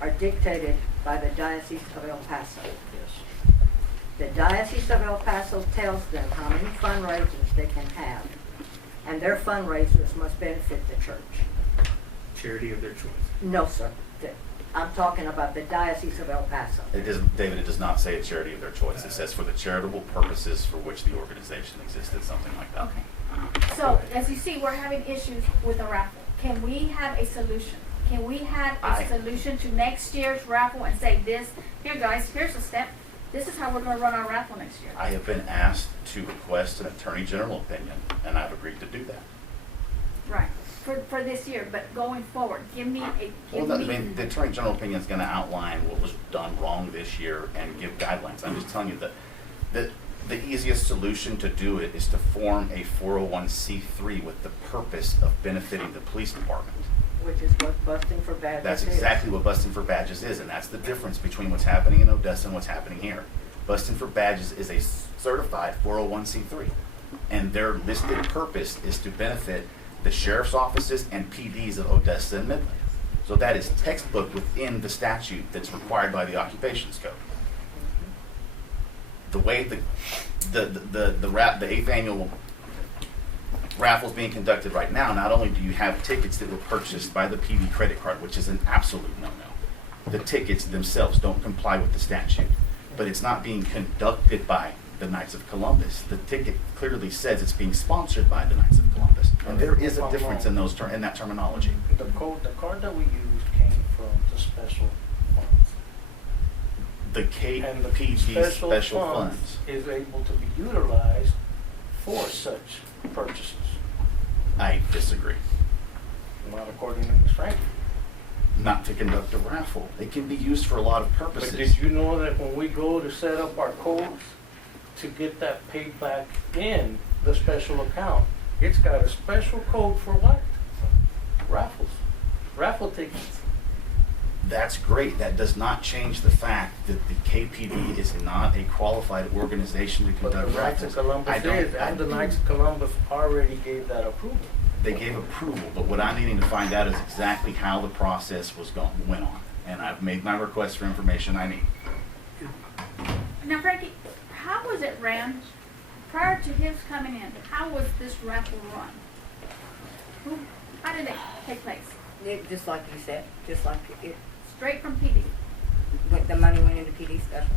are dictated by the Diocese of El Paso. Yes. The Diocese of El Paso tells them how many fundraisers they can have, and their fundraisers must benefit the church. Charity of their choice. No, sir. I'm talking about the Diocese of El Paso. David, it does not say a charity of their choice. It says for the charitable purposes for which the organization existed, something like that. okay. So, as you see, we're having issues with the raffle. Can we have a solution? Can we have a solution to next year's raffle and say this, here guys, here's a step. This is how we're gonna run our raffle next year. I have been asked to request an attorney general opinion, and I've agreed to do that. Right, for this year, but going forward, give me The attorney general opinion is going to outline what was done wrong this year and give guidelines. I'm just telling you that the easiest solution to do it is to form a 401c3 with the purpose of benefiting the police department. Which is what busting for badges That's is. exactly what busting for badges is, and that's the difference between what's happening in Odessa and what's happening here. Busting for badges is a certified 401c3, and their listed purpose is to benefit the sheriff's offices and PDs of Odessa and Midland. So that is textbook within the statute that's required by the occupations code. The way the 8th annual raffle is being conducted right now, not only do you have tickets that were purchased by the PD credit card, which is an absolute no-no. The tickets themselves don't comply with the statute, but it's not being conducted by the Knights of Columbus. The ticket clearly says it's being sponsored by the Knights of Columbus, and there is a difference in in that terminology. The card that we used came from the special funds. The And the KPG special funds. is able to be utilized for such purchases, I disagree. not according to Ms. Frankie. Not to conduct a raffle. It can be used for a lot of purposes. But did you know that when we go to set up our codes to get that paid back in the special account, it's got a special code for what? Raffles, raffle tickets. That's great. That does not change the fact that the KPD is not a qualified organization to But the conduct Knights raffles. of Columbus is, and the Knights of Columbus already gave that approval. They gave approval, but what I'm needing to find out is exactly how the process went on. And I've made my request for information I need. Now Frankie, how was it ran prior to his coming in? How was this raffle run? How did it take place? Just like you said, just like it, Straight from PD? the money went into PD special.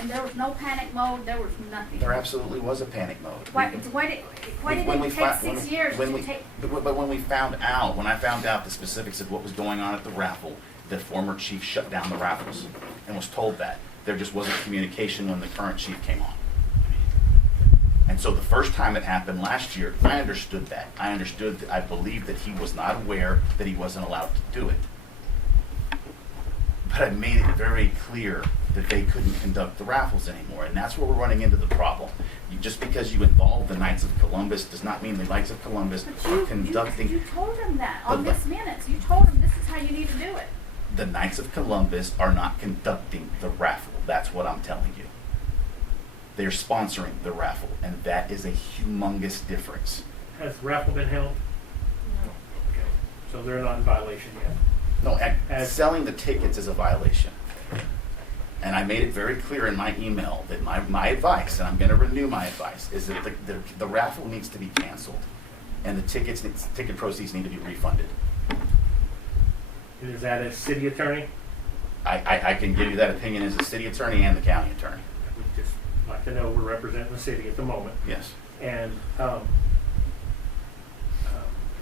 And there was no panic mode, there was nothing? There absolutely was a panic mode. Why did it take 6 years to take? But when I found out the specifics of what was going on at the raffle, the former chief shut down the raffles and was told that. There just wasn't communication when the current chief came on. And so the first time it happened last year, I understood that. I believed that he was not aware that he wasn't allowed to do it. But I made it very clear that they couldn't conduct the raffles anymore, and that's where we're running into the problem. Just because you involve the Knights of Columbus does not mean the Knights of Columbus are conducting. You told him that on this minutes. You told him this is how you need to do it. The Knights of Columbus are not conducting the raffle. That's what I'm telling you. They're sponsoring the raffle, and that is a humongous difference. Has the raffle been held? No. Okay. So they're not in violation yet. No, selling the tickets is a violation. And I made it very clear in my email that my advice, and I'm going to renew my advice, is that the raffle needs to be canceled, and the ticket proceeds need to be refunded. Is that a city attorney? I can give you that opinion as a city attorney and the county attorney. We just like to know we're representing the city at the moment. Yes. And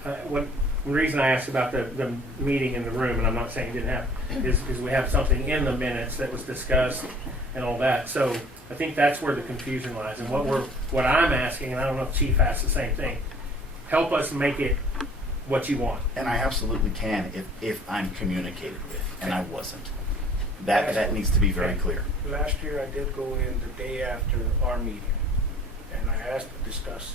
the reason I asked about the meeting in the room, and I'm not saying it didn't happen, is we have something in the minutes that was discussed and all that. So I think that's where the confusion lies. And what I'm asking, and I don't know if Chief asks the same thing, help us make it what you want. And I absolutely can if I'm communicated with, and I wasn't. That needs to be very clear. Last year, I did go in the day after our meeting, and I asked to discuss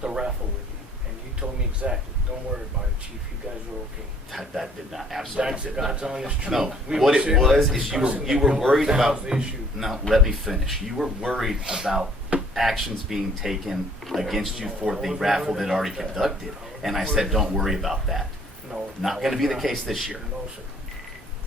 the raffle with you, and you told me exactly, don't worry about it, Chief, you guys are okay. That did not, absolutely did not. God's honest truth. No, We what were it sitting was is you discussing were the worried about, health issue. no, let me finish. You were worried about actions being taken against you for the raffle that already conducted. And I said, don't worry about that. No. Not going to be the case this year. No, sir.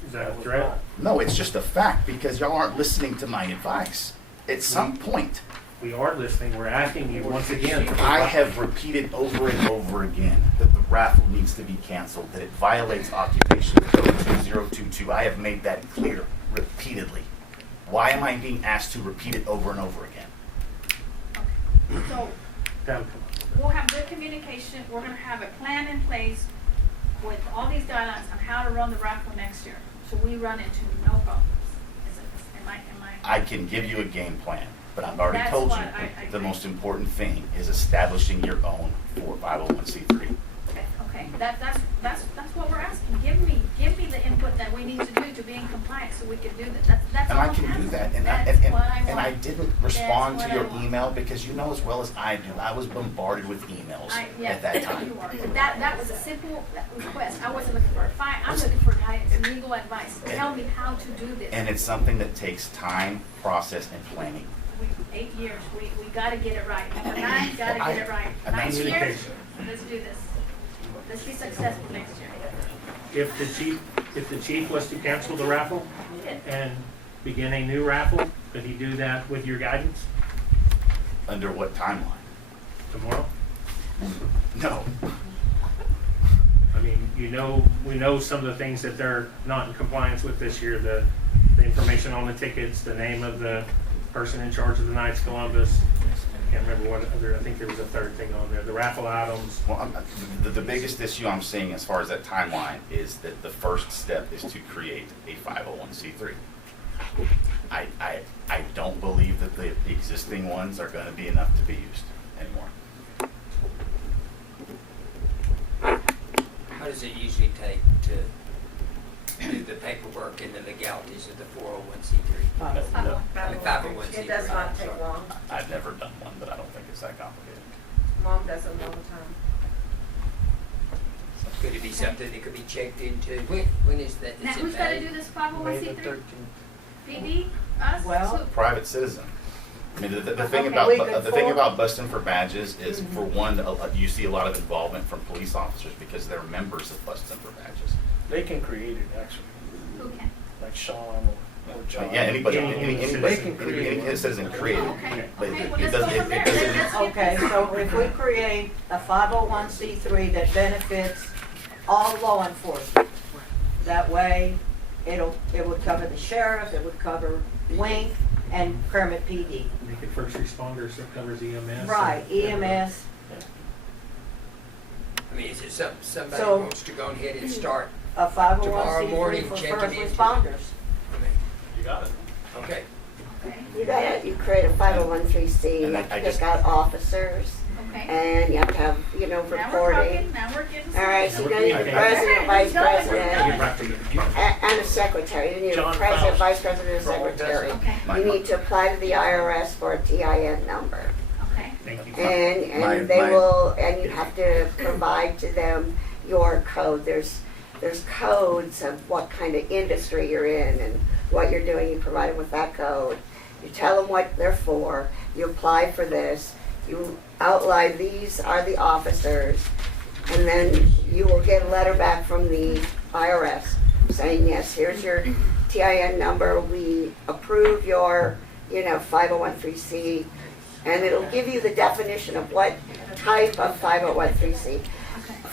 Is that a threat? No, it's just a fact because y'all aren't listening to my advice. At some point, We are listening. We're asking you once again. I have repeated over and over again that the raffle needs to be canceled, that it violates occupation code 2022. I have made that clear repeatedly. Why am I being asked to repeat it over and over again? So we'll have good communication. We're gonna have a plan in place with all these guidelines on how to run the raffle next year. So we run into no problems. Am I? I can give you a game plan, but I've already That's told you what I the most important thing is establishing your own 501c3. Okay, that's what we're asking. Give me the input that we need to do to be in compliance so we can do that. That's And all I I'm can do asking. that. That's what I And I want. didn't respond to That's what your I want. email because you know as well as I do, I was bombarded with emails at that time. You are. But that was a simple request. I wasn't looking for a fine. I'm looking for guidance and legal advice. Tell me how to do this. And it's something that takes time, process, and planning. 8 years. We gotta get it right. Number 9, gotta get it right. I'm not 9 years, communication. let's do this. Let's be successful next year. If the chief was to cancel the raffle and begin a new raffle, could he do that with your guidance Under what timeline? tomorrow? No. I mean, we know some of the things that they're not in compliance with this year, the information on the tickets, the name of the person in charge of the Knights of Columbus. Can't remember what other, I think there was a third thing on there, the raffle items. Well, the biggest issue I'm seeing as far as that timeline is that the first step is to create a 501c3. I don't believe that the existing ones are going to be enough to be used anymore. How does it usually take to do the paperwork and the legalities of the 401c3? No, The 501c3. It does not take long. I've never done one, but I don't think it's that complicated. Mom does them all the time. Could it be something that could be checked into? When is that? Now, Is it who's gotta May? do this May the 501c3? 13th. PD? Us? Well- Who? Private citizen. I mean, the thing Okay, about we could the thing form- about busting for badges is, for one, you see a lot of involvement from police officers because they're members of busting for badges. They can create it, actually, Who can? like Sean or John. Yeah, anybody citizen. any citizen created. Okay. But Okay, it well, let's doesn't. go from there. It doesn't. Let's get Okay, this. so if we create a 501c3 that benefits all law enforcement, that way it would cover the sheriff, it would cover Wink and Kermit PD. Make it first responders, that covers EMS. Right, EMS. I mean, is it somebody So- wants to go ahead and start? A Tomorrow 501c3 morning, for checking first into it. responders. I mean, You got it. okay. You create a 501c, you And have I to just- pick out officers, Okay. and you have to have, Now we're reporting. talking, now we're getting. All right, so Now you we're need a communicating. president, vice Go ahead, president, Get right to the- and a secretary. You need a John president, Faust. vice president, and Robert secretary. Okay, You need to apply to the IRS for a TIN number. okay. Thank you. And My- they my- will, and you have to provide to them your code. There's codes of what kind of industry you're in and what you're doing. You provide them with that code. You tell them what they're for. You apply for this. You outline these are the officers, and then you will get a letter back from the IRS saying, yes, here's your TIN number. We approve your, 501c, and it'll give you the definition of what type of 501c.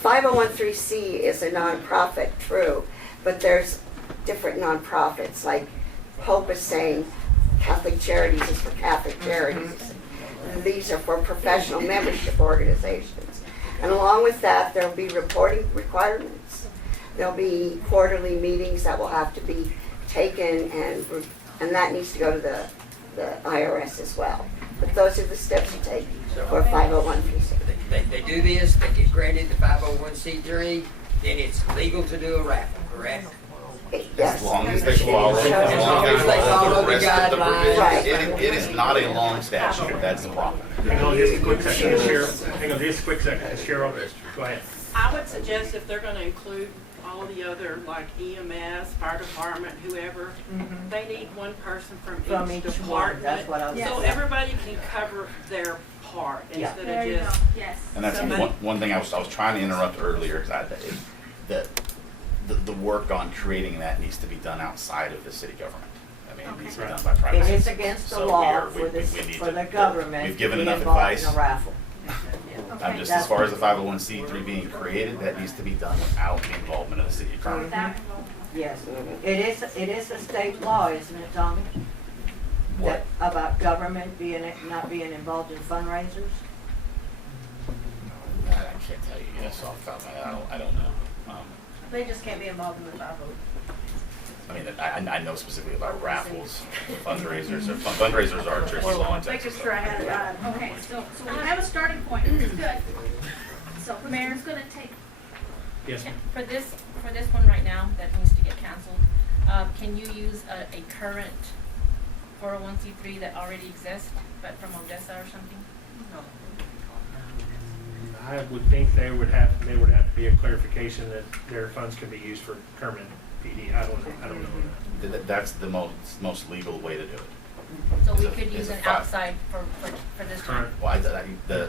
501c is a nonprofit, true, but there's different nonprofits. Like Hope is saying, Catholic Charities is for Catholic charities. These are for professional membership organizations. And along with that, there'll be reporting requirements. There'll be quarterly meetings that will have to be taken, and that needs to go to the the IRS as well. But those are the steps you take for a 501c3. They do this, they get granted the 501c3, then it's legal to do a raffle, correct? Yes. As long as they follow, as long as they follow the rest of the provisions. Right. It is not a long statute, that's the problem. Hang on just a quick second, Cheryl. Hang on just a quick second, Cheryl. Go ahead. I would suggest if they're gonna include all the other, like EMS, fire department, whoever, they need one person from each one, department. that's what I was So saying. everybody can cover their part Yeah. instead There of you go, just. yes. And that's one thing I was trying to interrupt earlier, because the work on creating that needs to be done outside of the city government. I mean, it needs to be done by private. It is against the So law here, for the government we've to given be enough involved advice. in a raffle. I'm just, as far as the 501c3 being created, that needs to be done without the involvement of the city attorney. Yes, it is a state law, isn't it, Tommy? What? That about government not being involved in fundraisers? I can't tell you yes off the top of my head, I don't know. They just can't be involved in the 501. I mean, I know specifically about raffles, fundraisers. Fundraisers are tricky law in Making Texas. sure I had it right. Okay, so we have a starting point, which is good. So Mayor's gonna take, Yes, ma'am. For this one right now, that needs to get canceled, can you use a current 401c3 that already exists, but from Odessa or something? I would think there would have to be a clarification that their funds can be used for Kermit PD. I don't know. That's the most legal way to do it. So we Is could it use an five? outside for this time? Current. Well,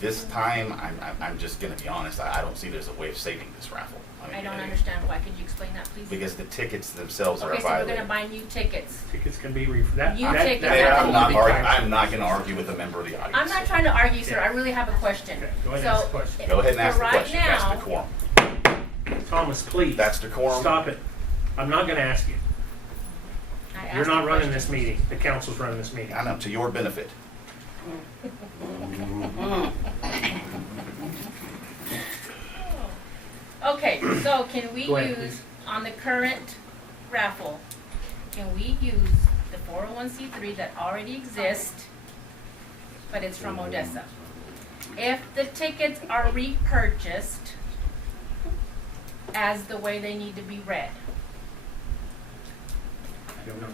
this time, I'm just gonna be honest, I don't see there's a way of saving this raffle. I don't understand why. Could you explain that, please? Because the tickets themselves are Okay, so we're violated. gonna buy new tickets. Tickets can be that. You that- take that- it. I'm not gonna argue with a member of the audience. I'm not trying to argue, sir. I really have a question. Okay, go ahead and ask the question. Go ahead and ask for the right question, that's now- decorum. Thomas, please. That's decorum. Stop it. I'm not gonna ask you. I You're asked not a running question. this meeting. The council's running this meeting. I know, to your benefit. Okay, so can we Go ahead, use, please. on the current raffle, can we use the 401c3 that already exists, but it's from Odessa? If the tickets are repurchased as the way they need to be read. I don't know.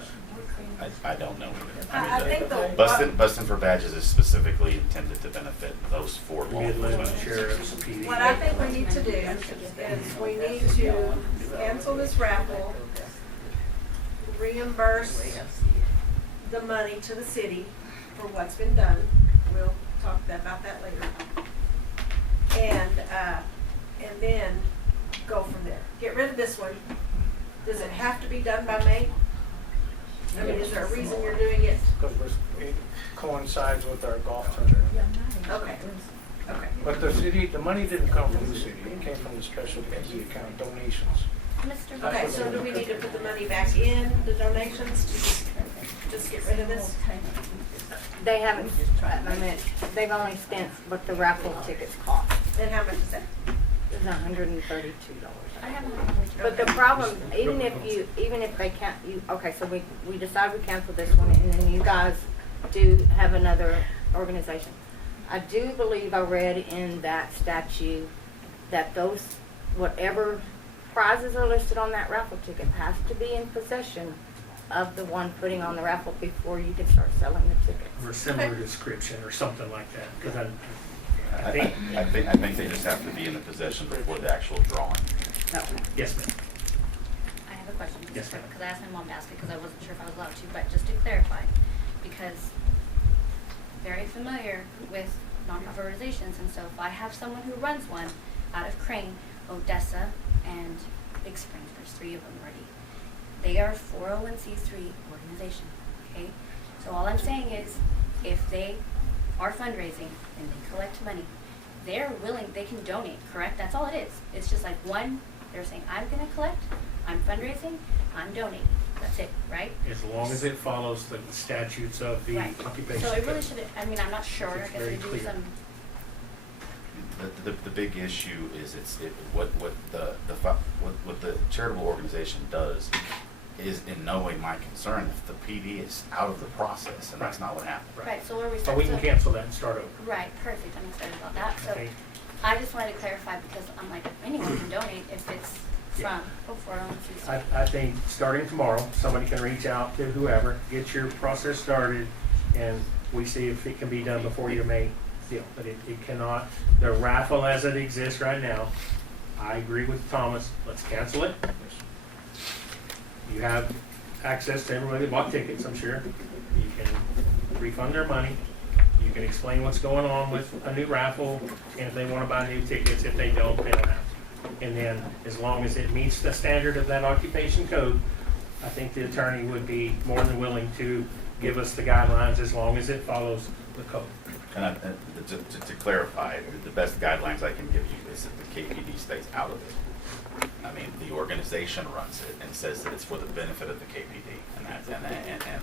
I don't know. I think the- Busting for badges is specifically intended to benefit those four law Midland, enforcement. sheriffs, PD. What I think we need to do is we need to cancel this raffle, reimburse the money to the city for what's been done. We'll talk about that later. And then go from there. Get rid of this one. Does it have to be done by May? I mean, is there a reason you're doing it? Because it coincides with our golf tournament. Okay, okay. But the city, the money didn't come from the city, it came from the special entity account donations. Mr. Okay, so do we need to put the money back in the donations to just get rid of this? They haven't, I mean, they've only spent what the raffle tickets cost. And how much is that? It's $132. I haven't. But the problem, even if they can't, okay, so we decide we cancel this one, and then you guys do have another organization. I do believe I read in that statute that those, whatever prizes are listed on that raffle ticket has to be in possession of the one putting on the raffle before you can start selling the tickets. Or a similar description or something like that, because I think they just have to be in the possession before the actual drawing. No. Yes, ma'am. I have a question, Yes, ma'am. because I asked my mom to ask it because I wasn't sure if I was allowed to, but just to clarify, because very familiar with nonprofit organizations, and so if I have someone who runs one out of Crane, Odessa, and Big Springs, there's 3 of them already. They are a 401c3 organization, okay? So all I'm saying is, if they are fundraising and they collect money, they're willing, they can donate, correct? That's all it is. It's just like one, they're saying, I'm gonna collect, I'm fundraising, I'm donating. That's it, right? As long as it follows the statutes of the Right. occupation. So it really code. should, I mean, I'm not sure, I It's guess very we do clear. some, The big issue is what the charitable organization does is in no way my concern if the PD is out of the process, and that's not what happened. Right, so we're But we can cancel that and start over. Right, perfect, I'm excited about that. So Okay. I just wanted to clarify because I'm like, anyone can donate if it's Yeah. from 401c3. I think starting tomorrow, somebody can reach out to whoever, get your process started, and we see if it can be done before your May deal. But it cannot, the raffle as it exists right now, I agree with Thomas, let's cancel it. You have access to everybody that bought tickets, I'm sure. You can refund their money. You can explain what's going on with a new raffle, and if they want to buy new tickets, if they don't have to. And then, as long as it meets the standard of that occupation code, I think the attorney would be more than willing to give us the guidelines as long as it follows the code. And to clarify, the best guidelines I can give you is that the KPD stays out of it. I mean, the organization runs it and says that it's for the benefit of the KPD, and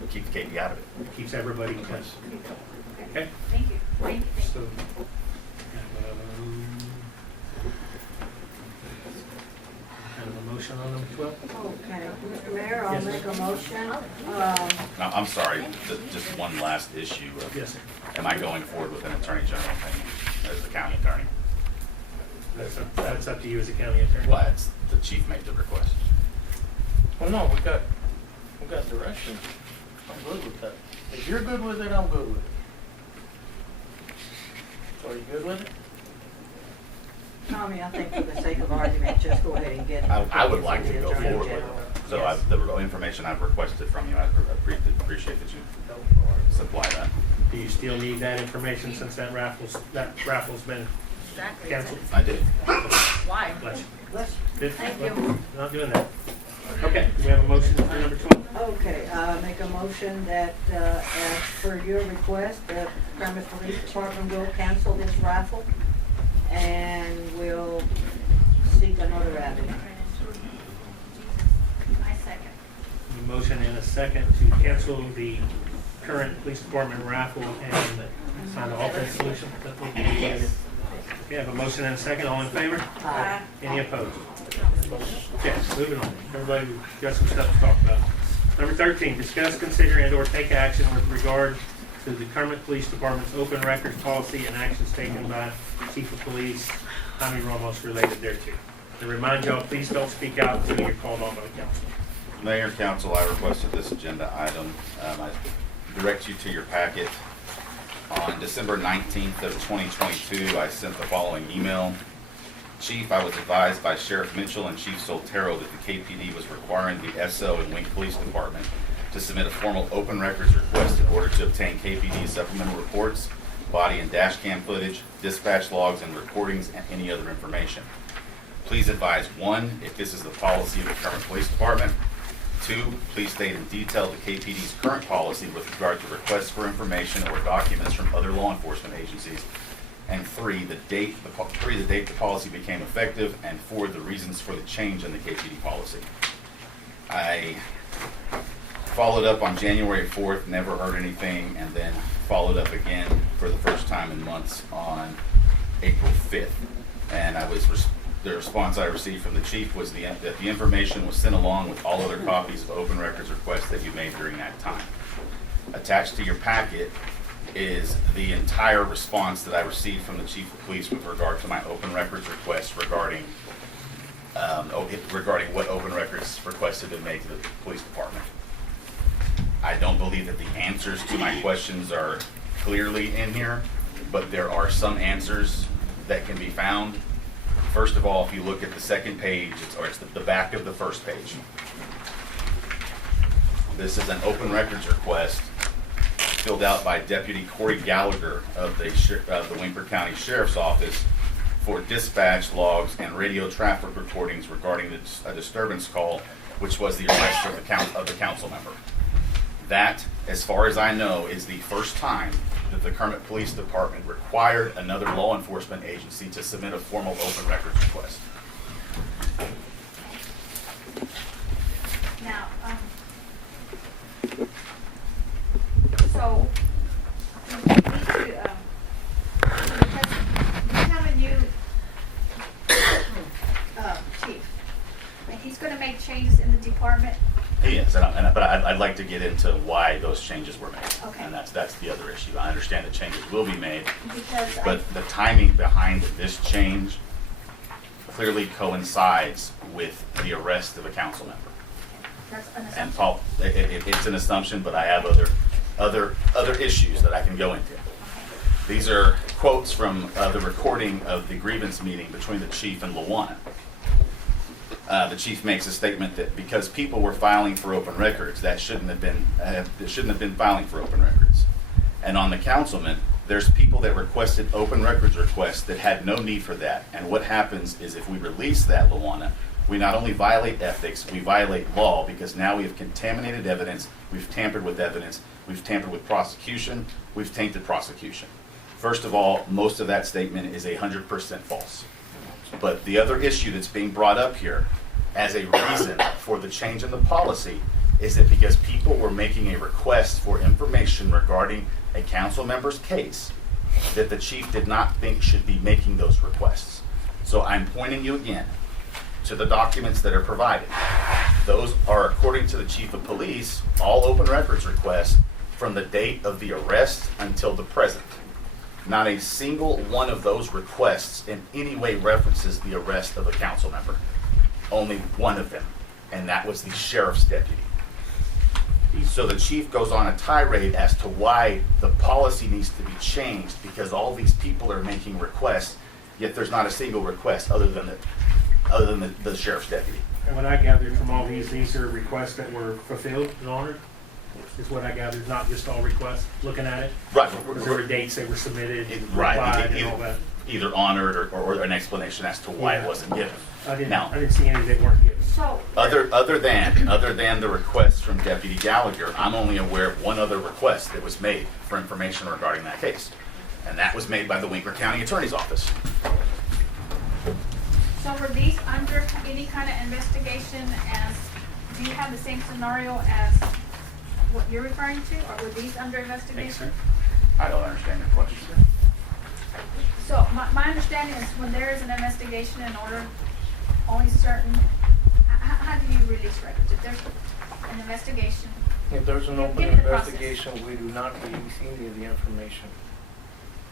we'll keep the KPD out of it. It keeps everybody clean. Okay? Thank you. Thank you. So, kind of a motion on number 12? Okay, Mr. Mayor, I'll Yes, make a motion. Now, I'm sorry, just one last issue. Yes, sir. Am I going forward with an attorney general opinion as the county attorney? That's up to you as a county attorney. Well, it's, the chief made the request. Well, no, we got direction. I'm good with that. If you're good with it, I'm good with it. So are you good with it? Tommy, I think for the sake of argument, just go ahead and get. I would like to the go Attorney forward with General. it. So Yes. the information I've requested from you, I appreciate that you supply that. Do you still need that information since that raffle's been Exactly. canceled? I did. Why? Bless you. Let's, Good. Thank you. Not doing that. Okay, do we have a motion for number 12? okay, make a motion that, as per your request, the Kermit Police Department will cancel this raffle and will seek another avenue. I second. A motion and a second to cancel the current police department raffle and find an alternate solution. Yes. Okay, I have a motion and a second. All in favor? Aye. Any opposed? Okay, moving on. Everybody got some stuff to talk about. Number 13, discuss, consider, and/or take action with regard to the Kermit Police Department's open records policy and actions taken by Chief of Police Jaime Ramos related thereto. To remind y'all, please don't speak out until you're called on by the council. Mayor, council, I requested this agenda item. I direct you to your packet. On December 19th of 2022, I sent the following email. Chief, I was advised by Sheriff Mitchell and Chief Soltero that the KPD was requiring the SO and Wink Police Department to submit a formal open records request in order to obtain KPD supplemental reports, body and dash cam footage, dispatch logs, and recordings, and any other information. Please advise, 1, if this is the policy of the Kermit Police Department. 2, please state in detail the KPD's current policy with regard to requests for information or documents from other law enforcement agencies. And 3, the date the policy became effective, and 4, the reasons for the change in the KPD policy. I followed up on January 4th, never heard anything, and then followed up again for the first time in months on April 5th. And the response I received from the chief was that the information was sent along with all other copies of open records requests that you made during that time. Attached to your packet is the entire response that I received from the chief of police with regard to my open records request regarding what open records requests have been made to the police department. I don't believe that the answers to my questions are clearly in here, but there are some answers that can be found. First of all, if you look at the second page, it's the back of the first page. This is an open records request filled out by Deputy Corey Gallagher of the Winkler County Sheriff's Office for dispatch logs and radio traffic recordings regarding a disturbance call, which was the arrest of the council member. That, as far as I know, is the first time that the Kermit Police Department required another law enforcement agency to submit a formal open records request. Now, so, we need to, because we have a new, chief, and he's gonna make changes in the department? He is, but I'd like to get into why those changes were made. Okay. And that's the other issue. I understand the changes will be made, Because but the timing behind this change clearly coincides with the arrest of a council member. that's an And assumption. Paul, it's an assumption, but I have other issues that I can go into. These are quotes from the recording of the grievance meeting between the chief and Luana. The chief makes a statement that because people were filing for open records, that shouldn't have been filing for open records. And on the councilman, there's people that requested open records requests that had no need for that. And what happens is if we release that, Luana, we not only violate ethics, we violate law, because now we have contaminated evidence, we've tampered with evidence, we've tampered with prosecution, we've tainted prosecution. First of all, most of that statement is 100% false. But the other issue that's being brought up here as a reason for the change in the policy is that because people were making a request for information regarding a council member's case, that the chief did not think should be making those requests. So I'm pointing you again to the documents that are provided. Those are, according to the chief of police, all open records requests from the date of the arrest until the present. Not a single one of those requests in any way references the arrest of a council member. Only one of them, and that was the sheriff's deputy. So the chief goes on a tirade as to why the policy needs to be changed because all these people are making requests, yet there's not a single request other than the sheriff's deputy. And what I gathered from all these are requests that were fulfilled and honored, is what I gathered, not just all requests, looking at it. Right. Because there were dates they were submitted, Right. replied, and all that. Either honored or an explanation as to why it wasn't given. I Now, didn't see any that weren't given. So, other than the request from Deputy Gallagher, I'm only aware of one other request that was made for information regarding that case. And that was made by the Winkler County Attorney's Office. so were these under any kind of investigation as, do you have the same scenario as what you're referring to, or were these under investigation? I don't understand your question. So my understanding is when there is an investigation in order, only certain, how do you release records? If there's an investigation, If there's an open Give me the process. investigation, we do not release any of the information.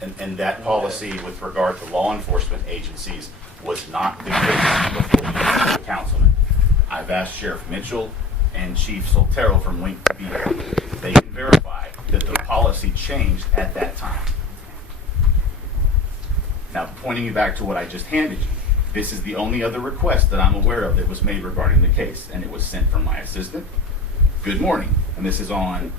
And that policy with regard to law enforcement agencies was not the case before the councilman. I've asked Sheriff Mitchell and Chief Soltero from Wink to be here. They can verify that the policy changed at that time. Now, pointing you back to what I just handed you, this is the only other request that I'm aware of that was made regarding the case, and it was sent from my assistant. Good morning, and this is on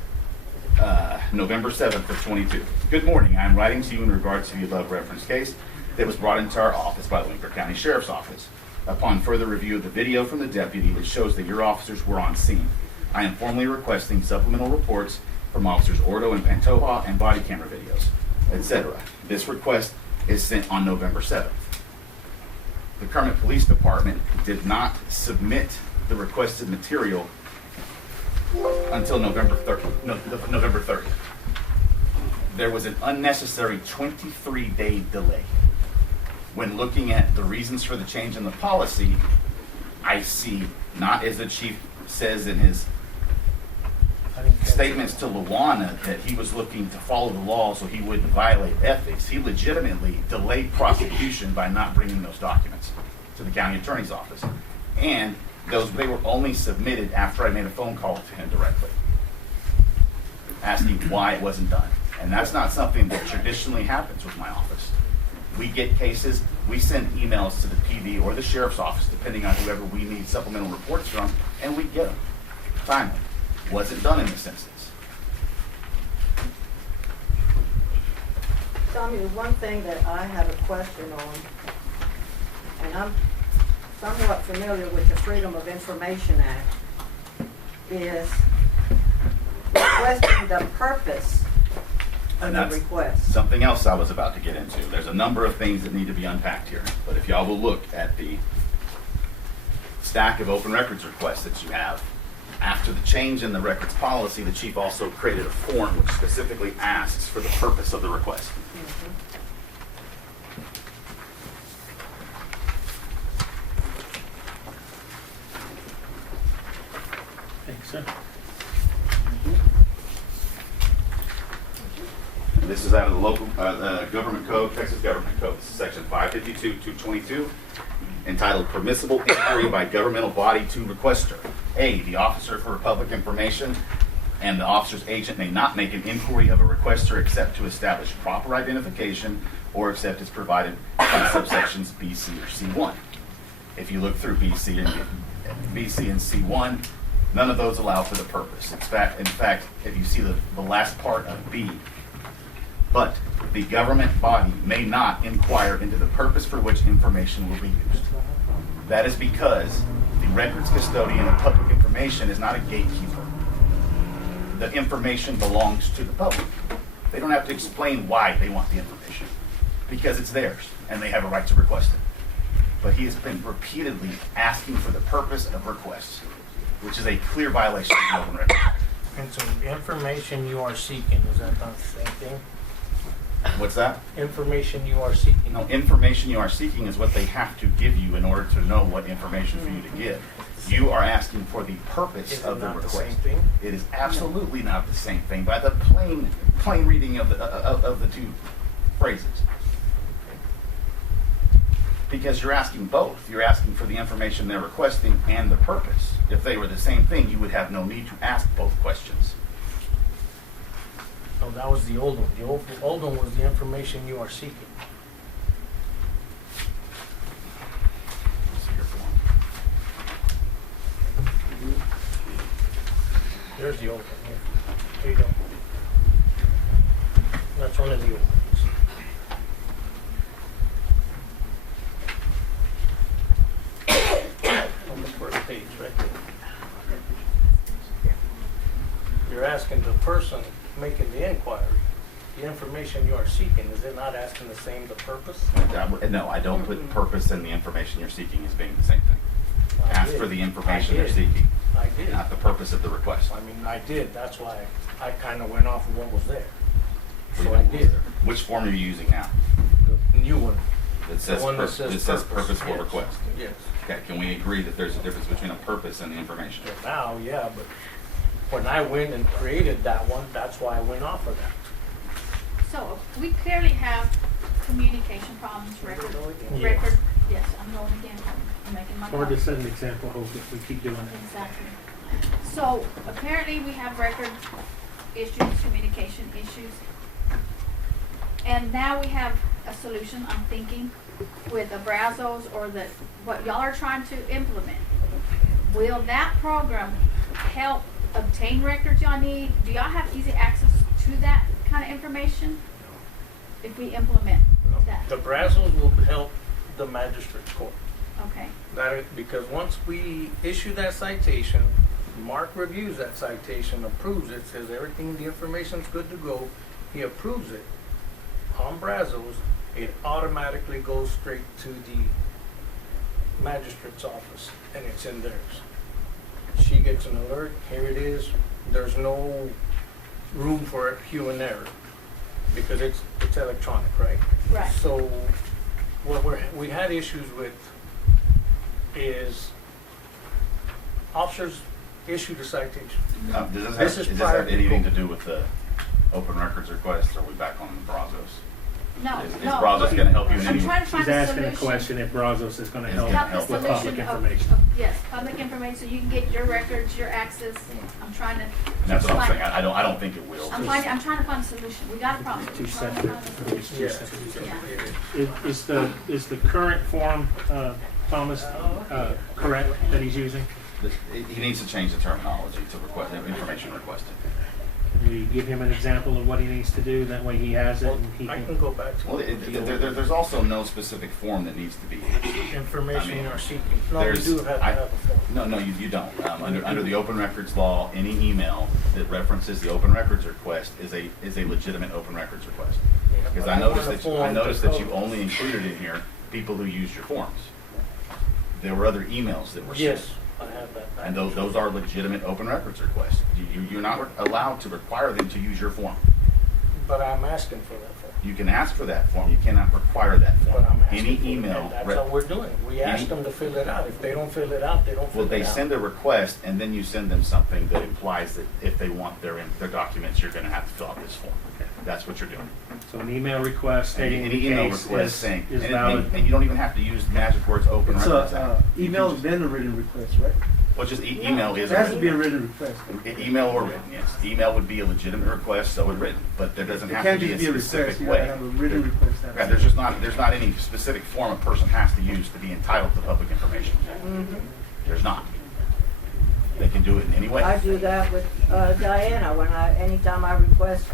November 7th of 22. Good morning, I'm writing to you in regards to the above referenced case that was brought into our office by the Winkler County Sheriff's Office. Upon further review of the video from the deputy that shows that your officers were on scene, I am formally requesting supplemental reports from Officers Ordo and Pantoja and body camera videos, etc. This request is sent on November 7th. The Kermit Police Department did not submit the requested material until November 30th. There was an unnecessary 23-day delay. When looking at the reasons for the change in the policy, I see, not as the chief says in his statements to Luana, that he was looking to follow the law so he wouldn't violate ethics. He legitimately delayed prosecution by not bringing those documents to the county attorney's office. And they were only submitted after I made a phone call to him directly, asking why it wasn't done. And that's not something that traditionally happens with my office. We get cases, we send emails to the PD or the sheriff's office, depending on whoever we need supplemental reports from, and we get them timely. Wasn't done in this instance. Tommy, the one thing that I have a question on, and I'm somewhat familiar with the Freedom of Information Act, is requesting the purpose of And the that's request. something else I was about to get into. There's a number of things that need to be unpacked here. But if y'all will look at the stack of open records requests that you have, after the change in the records policy, the chief also created a form which specifically asks for the purpose of the request. Sir. This is out of the local government code, Texas Government Code. This is section 552-222, entitled Permissible Inquiry by Governmental Body to Requester. A, the officer for public information and the officer's agent may not make an inquiry of a requester except to establish proper identification or except as provided in subsections B, C, or C1. If you look through B, C, and C1, none of those allow for the purpose. In fact, if you see the last part of B, but the government body may not inquire into the purpose for which information will be used. That is because the records custodian of public information is not a gatekeeper. The information belongs to the public. They don't have to explain why they want the information, because it's theirs and they have a right to request it. But he has been repeatedly asking for the purpose of requests, which is a clear violation of the Open Records Act. And so the information you are seeking, is that not the same thing? What's that? Information you are seeking. No, information you are seeking is what they have to give you in order to know what information for you to give. You are asking for the purpose Is it of the not the request. same thing? It is absolutely not the same thing by the plain reading of the two phrases. Because you're asking both. You're asking for the information they're requesting and the purpose. If they were the same thing, you would have no need to ask both questions. Oh, that was the old one. The old one was the information you are seeking. Let's see your form. There's the old one here. There you go. That's one of the old ones. On the first page, right there. You're asking the person making the inquiry, the information you are seeking, is it not asking the same, the purpose? No, I don't put purpose in the information you're seeking as being the same thing. I Ask did. for the information I you're did. seeking, I did. not the purpose of the request. I mean, I did. That's why I kind of went off of what was there. What So do I you mean, did. Which form are you using now? The new one. That says, The one that says purposeful yes. request. Yes. Okay, can we agree that there's a difference between a purpose and the information? So now, yeah, but when I went and created that one, that's why I went off of that. So we clearly have communication problems, record, yes, I'm going again, I'm making my Or to point. set an example, hope if we keep doing it. Exactly. So apparently we have record issues, communication issues. And now we have a solution, I'm thinking, with the Brazos or what y'all are trying to implement. Will that program help obtain records y'all need? Do y'all have easy access to that kind of information if we implement that? The Brazos will help the magistrate's court. Okay. That is, because once we issue that citation, Mark reviews that citation, approves it, says everything, the information's good to go, he approves it. On Brazos, it automatically goes straight to the magistrate's office, and it's in theirs. She gets an alert, here it is, there's no room for human error, because it's electronic, right? Right. So, what we had issues with is officers issued a citation. Does This this is have prior to anything to COVID. do with the open records request, or are we back on the Brazos? No, Is no. Brazos gonna help you in I'm any way? trying to find She's a asking a solution. question if Brazos is going to Is help gonna Help the with solution public of, information. yes, public information, so you can get your records, your access. I'm trying to. And that's what I'm find- saying, I don't think it will. I'm trying to find a solution. We got a problem. Two We're trying to separate, find a I think it's solution. two Yes. separate. Yeah. Is the current form, Thomas, correct that he's using? He needs to change the terminology to request, information requested. Can we give him an example of what he needs to do? That way he has it Well, and he I can. can go back to Well, there's also no specific form that needs to be used. information I mean, you are seeking. No, we there's- do have to have a form. No, you don't. Under the open records law, any email that references the open records request is a legitimate open records request. Yeah, Because but I want noticed a that form I to noticed that you cover. only included in here people who used your forms. There were other emails that were sent. Yes, I have that. And those are legitimate open records requests. You're not allowed to require them to use your form. But I'm asking for that form. You can ask for that form, you cannot require that form. But I'm asking Any for it, email. and that's what we're doing. We ask them to fill it out. If they don't fill it out, they don't fill Well, it out. they send a request, and then you send them something that implies that if they want their documents, you're gonna have to fill out this form. That's what you're doing. So an email request stating Any the email case request is saying, is and valid. you don't even have to use the magic words open It's records act. email has been a written request, right? Well, just email is. It has to be a written request. Email or written, yes. Email would be a legitimate request, so would written, but there doesn't It have can't to be a just be a request, specific you gotta way. have a written request. Yeah, there's not any specific form a person has to use to be entitled to public information. There's not. They can do it in any way. I do that with Diana anytime I request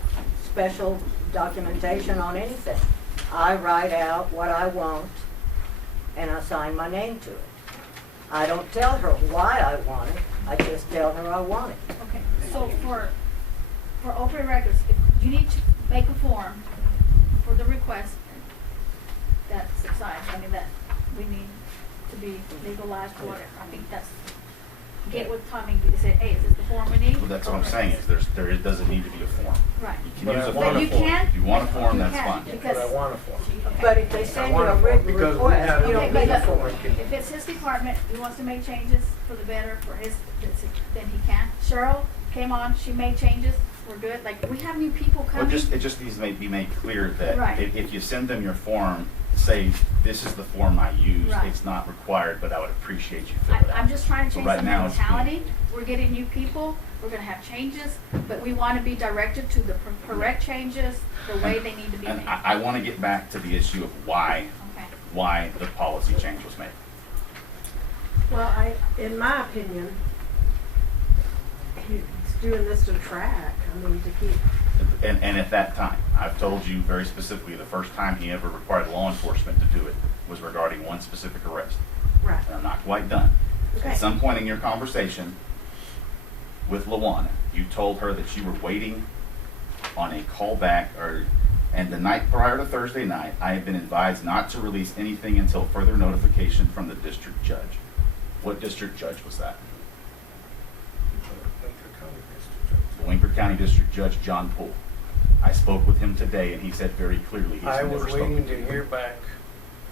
special documentation on anything. I write out what I want and I sign my name to it. I don't tell her why I want it, I just tell her I want it. Okay, so for open records, if you need to make a form for the request that's assigned, I mean, that we need to be legalized or whatever, I think that's, get with Tommy, say, hey, is this the form we need? Well, that's what I'm saying, is it doesn't need to be a form. Right. You can But use I a want form. a you form. can. If you want a form, You that's can, fine. But I want a form. But if they send you a written Because we request, had you a- don't Okay, need a but form. if it's his department, he wants to make changes for the better for his, then he can. Cheryl came on, she made changes, we're good, like, we have new people Well, coming. it just needs to be made clear that Right. if you send them your form, say, this is the form I use, Right. it's not required, but I would appreciate you filling it out. I'm just trying to So change right the now it's mentality. We're getting new people, we're gonna have changes, but we wanna be directed to the correct changes, the way they need to be made. And I want to get back to the issue of Okay. why the policy change was made. Well, in my opinion, he's doing this to track, I mean, to keep, And at that time, I've told you very specifically, the first time he ever required law enforcement to do it was regarding one specific arrest. right. And I'm not quite done. Okay. At some point in your conversation with LaWanna, you told her that you were waiting on a callback, and the night prior to Thursday night, I have been advised not to release anything until further notification from the district judge. What district judge was that? Winker County District Judge John Poole. I spoke with him today, and he said very clearly he's I never was spoken waiting to to you. hear back.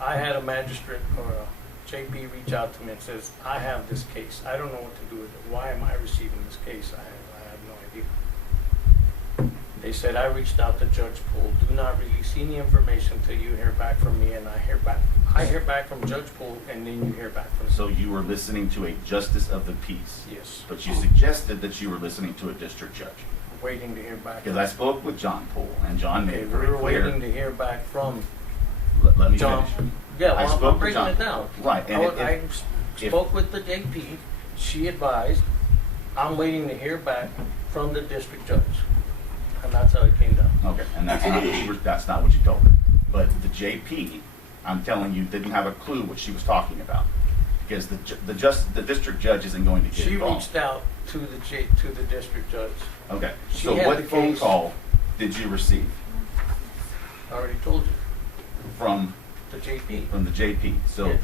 I had a magistrate or a JP reach out to me and says, I have this case. I don't know what to do with it. Why am I receiving this case? I have no idea. They said, I reached out to Judge Poole. Do not release any information till you hear back from me, and I hear back from Judge Poole, and then you hear back from me. So you were listening to a justice of the peace, Yes, but you suggested that you were listening to a district judge. waiting to hear back. Because I spoke with John Poole, and John made Okay, it we very were clear. waiting to hear back from Let me John. finish. Yeah, I well, spoke I'm with breaking John. it down. Right, and I spoke with the JP. She advised. I'm waiting to hear back from the district judge, and that's how it came down. Okay, and that's not what you told her. But the JP, I'm telling you, didn't have a clue what she was talking about, because the district judge isn't going to get She involved. reached out to the district judge. Okay, She so had what the phone case. call did you receive I already told you. from The JP. the JP? So Yeah.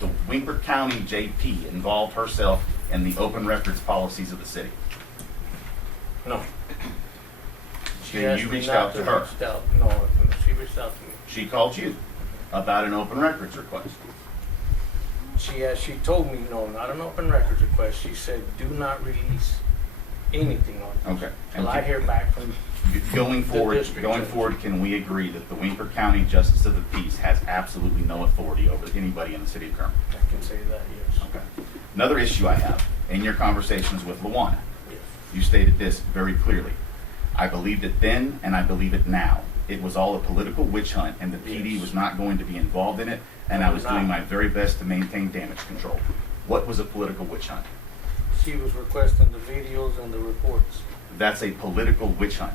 the Winker County JP involved herself in the open records policies of the city. No. Then asked you me reached not out to her. reach out. No, she reached out to me. She called you about an open records request. She told me, no, not an open records request. She said, do not release anything on it Okay. till I hear back from Going forward, district judge. can we agree that the Winker County Justice of the Peace has absolutely no authority over anybody in the city of Kermit? I can say that, yes. Okay. Another issue I have, in your conversations with LaWanna, Yes. you stated this very clearly. I believed it then, and I believe it now. It was all a political witch hunt, and the PD Yes. was not going to be involved in it, and I was doing my very best to maintain damage control. What was a political witch hunt? She was requesting the videos and the reports. That's a political witch hunt.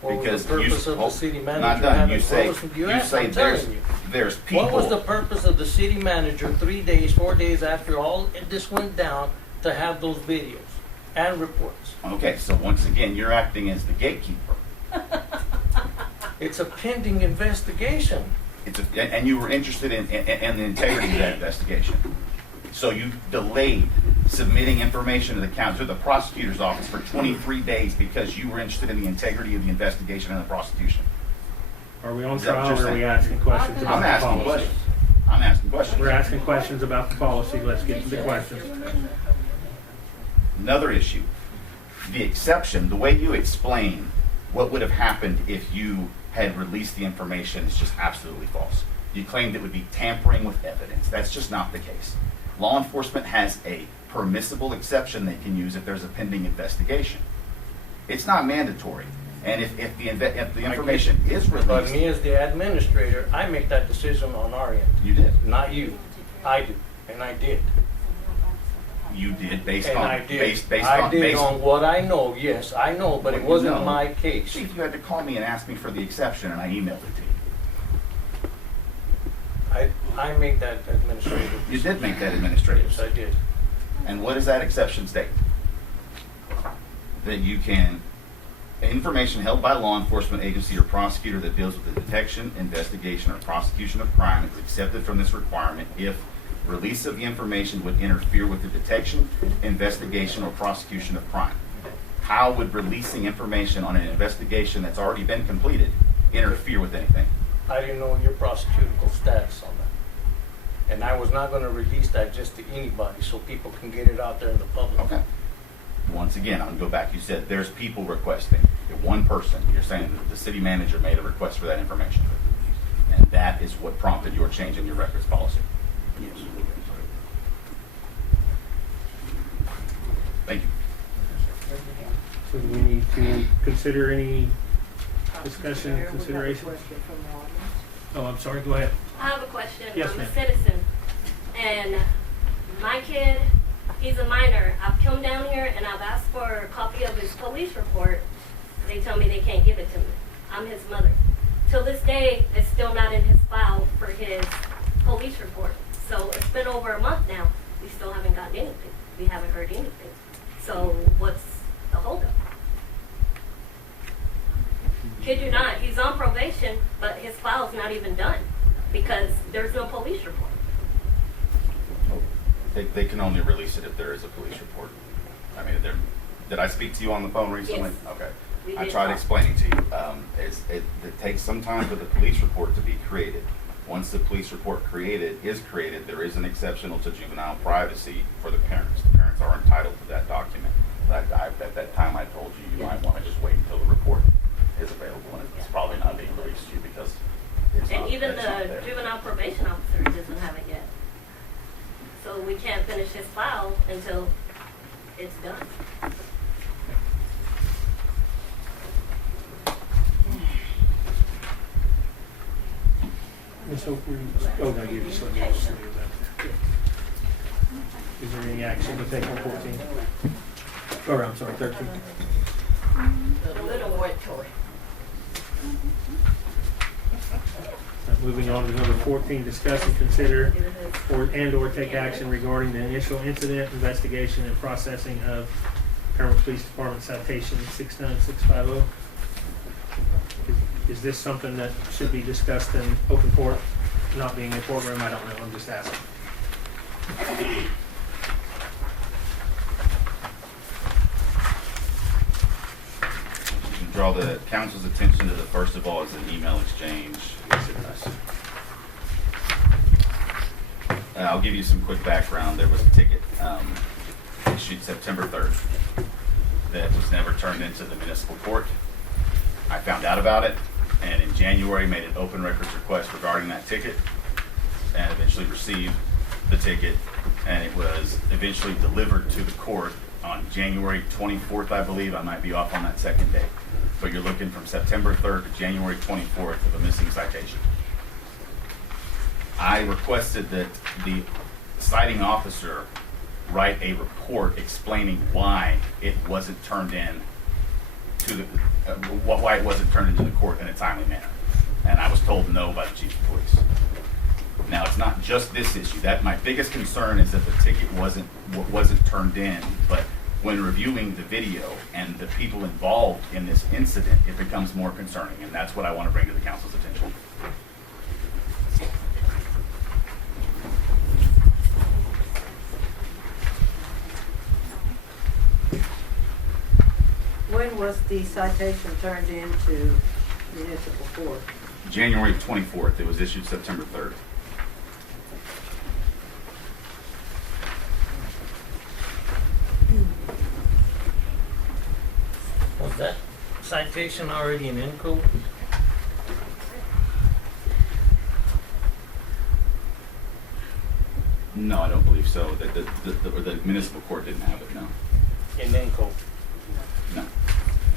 What was Because the purpose of the oh, city manager not done. having, You say, what was, you asked, say I'm telling there's, you. there's people. What was the purpose of the city manager 3 days, 4 days after all this went down to have those videos and reports? Okay, so once again, you're acting as the gatekeeper. It's a pending investigation. And you were interested in the integrity of that investigation. So you delayed submitting information to the prosecutor's office for 23 days because you were interested in the integrity of the investigation and the prosecution. Are we on Is that what trial you're or are we saying? asking questions about I'm the asking policy? questions. I'm asking questions. We're asking questions about the policy. Let's get to the questions. Another issue, the exception, the way you explain what would have happened if you had released the information is just absolutely false. You claimed it would be tampering with evidence. That's just not the case. Law enforcement has a permissible exception they can use if there's a pending investigation. It's not mandatory. And if the information is But released, me as the administrator, I make that decision on our end. you did. Not you. I do, and I did. You did based And on I did. based I on did based on what I know, yes, I know, but it What you wasn't know. my case. Chief, you had to call me and ask me for the exception, and I emailed it to you. I make that administrative. You did make that administrative. Yes, I did. And what does that exception state? That you can, information held by a law enforcement agency or prosecutor that deals with the detection, investigation, or prosecution of crime is accepted from this requirement if release of the information would interfere with the detection, investigation, or prosecution of crime. How would releasing information on an investigation that's already been completed interfere with anything? I didn't know your prosecutical status on that. And I was not gonna release that just to anybody, so people can get it out there in the public. Okay. Once again, I'll go back. You said there's people requesting. You're one person. You're saying that the city manager made a request for that information. And that is what prompted your change in your records policy. Yes. Thank you. So do we need to consider any discussion, consideration? Oh, I'm sorry, go ahead. I have a question. Yes, I'm ma'am. a citizen, and my kid, he's a minor. I've come down here and I've asked for a copy of his police report. They tell me they can't give it to me. I'm his mother. Till this day, it's still not in his file for his police report. So it's been over a month now. We still haven't gotten anything. We haven't heard anything. So what's the holdup? Kid you not, he's on probation, but his file's not even done because there's no police report. They can only release it if there is a police report. I mean, did I speak to you on the phone recently? Yes. Okay. We I did tried talk. explaining to you. It takes some time for the police report to be created. Once the police report is created, there is an exception to juvenile privacy for the parents. The parents are entitled to that document. But at that time, I told you might want to just wait until the report is available, and it's probably not being released to you because it's And not, even it's not the there. juvenile probation officer doesn't have it yet. So we can't finish his file until it's done. Ms. Oakley, oh, no, you just let me know. Is there any action to take on 14? Or, I'm sorry, 13. A little wet toy. Moving on to number 14, discuss and consider or take action regarding the initial incident, investigation, and processing of Kermit Police Department citation 69650. Is this something that should be discussed in open court, not being a courtroom? I don't know, I'm just asking. You can draw the council's attention to the first of all is an email exchange. I'll give you some quick background. There was a ticket issued September 3rd that was never turned into the municipal court. I found out about it, and in January made an open records request regarding that ticket, and eventually received the ticket, and it was eventually delivered to the court on January 24th, I believe. I might be off on that second day. But you're looking from September 3rd to January 24th of a missing citation. I requested that the citing officer write a report explaining why it wasn't turned in to the, why it wasn't turned into the court in a timely manner. And I was told no by the chief of police. Now, it's not just this issue. That my biggest concern is that the ticket wasn't turned in, but when reviewing the video and the people involved in this incident, it becomes more concerning, and that's what I want to bring to the council's attention. When was the citation turned into municipal court? January 24th. It was issued September 3rd. Was that citation already in Encode? No, I don't believe so. The municipal court didn't have it, no. In Encode. No.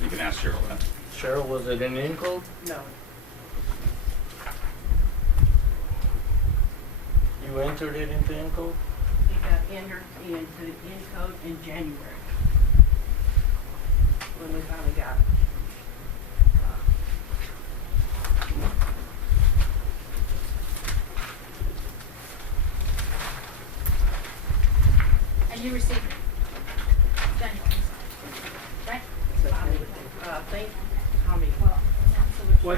You can ask Cheryl that. Cheryl, was it in Encode? No. You entered it into Encode? It got entered into Encode in January. When we finally got it. And you received it January, right? I think Tommy. Well, that's a What,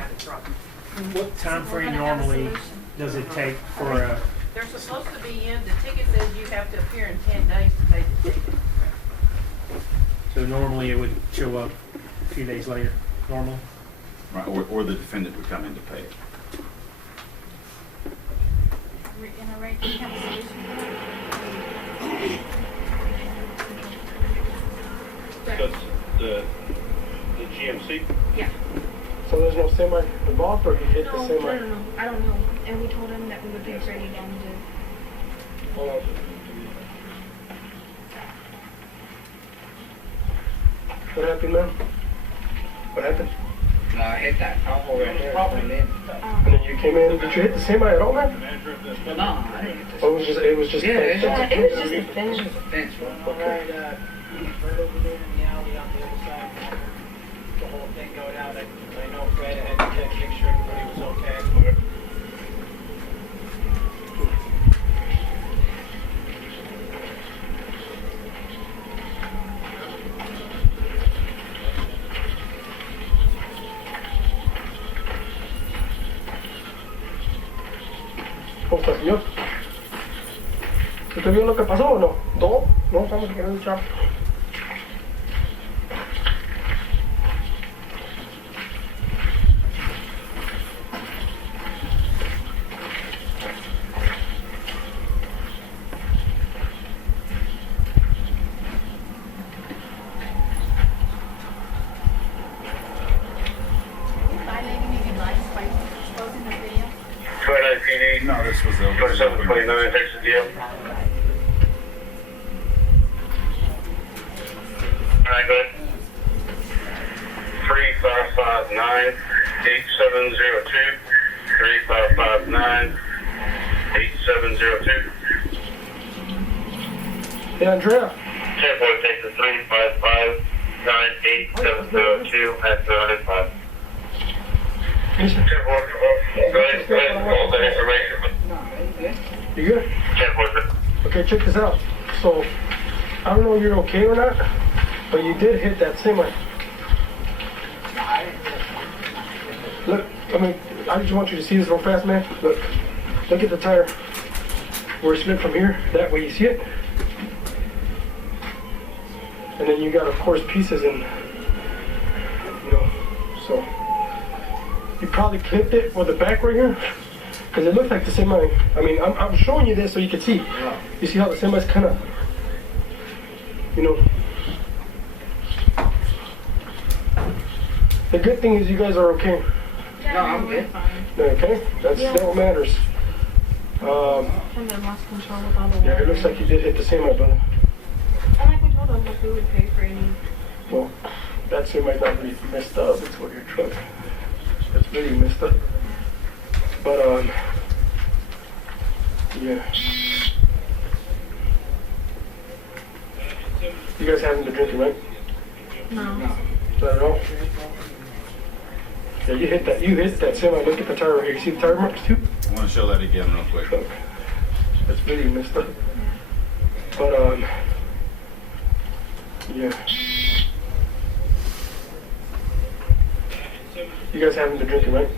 what time frame normally does it take for a, They're supposed to be in, the ticket says you have to appear in 10 days to pay the ticket. so normally it would show up a few days later, normal? Right, or the defendant would come in to pay it. In a rate, we have a solution. That's the GMC? Yeah. So there's no semi involved, or you hit No, the no, semi? no, no, I don't know. And we told him that we would be ready down to. Hold on. What happened, man? What happened? No, I hit that pothole right there. And then, And then you came in. Did you hit the semi at all, man? no, I didn't hit this. Oh, it was just. Yeah, it's just, it was just a fence. Just a fence, bro. Okay. Right over there in the alley on the other side. The whole thing going out. I know Fred had to check, make sure everybody was okay. ¿Cómo está, señor? ¿Usted vio lo que pasó o no? No, no estamos queriendo luchar. Violating any lights by exposing the video? PD. No, this was a... 2729, Texas deal. Alright, good. 3559 8702. 3559 8702. Hey, Andrea. 10-4, Texas 355 8702 at 205. 10-4, go ahead, all that information. You good? 10-4, Okay, check this out. So, I don't know if you're okay or not, but you did hit that semi. Look, I just want you to see this real fast, man. Look at the tire where it split from here. That way you see it. And then you got, of course, pieces in, so you probably clipped it with the back right here, because it looks like the semi. I mean, I'm showing you this so you can see. You see how the semi's kind of, The good thing is you guys are okay. No, I'm good. Okay, that what matters. And then lost control with all the Yeah, it looks like you did hit the semi, brother. And like we told him, like we would pay for any. Well, that semi might be messed up. It's what your truck. It's really messed up. But yeah. You guys haven't been drinking, right? No. Not at all. Yeah, you hit that semi. Look at the tire right here. You see the tire marks too? I want to show that again real quick. That's really messed up. But yeah. You guys haven't been drinking, right?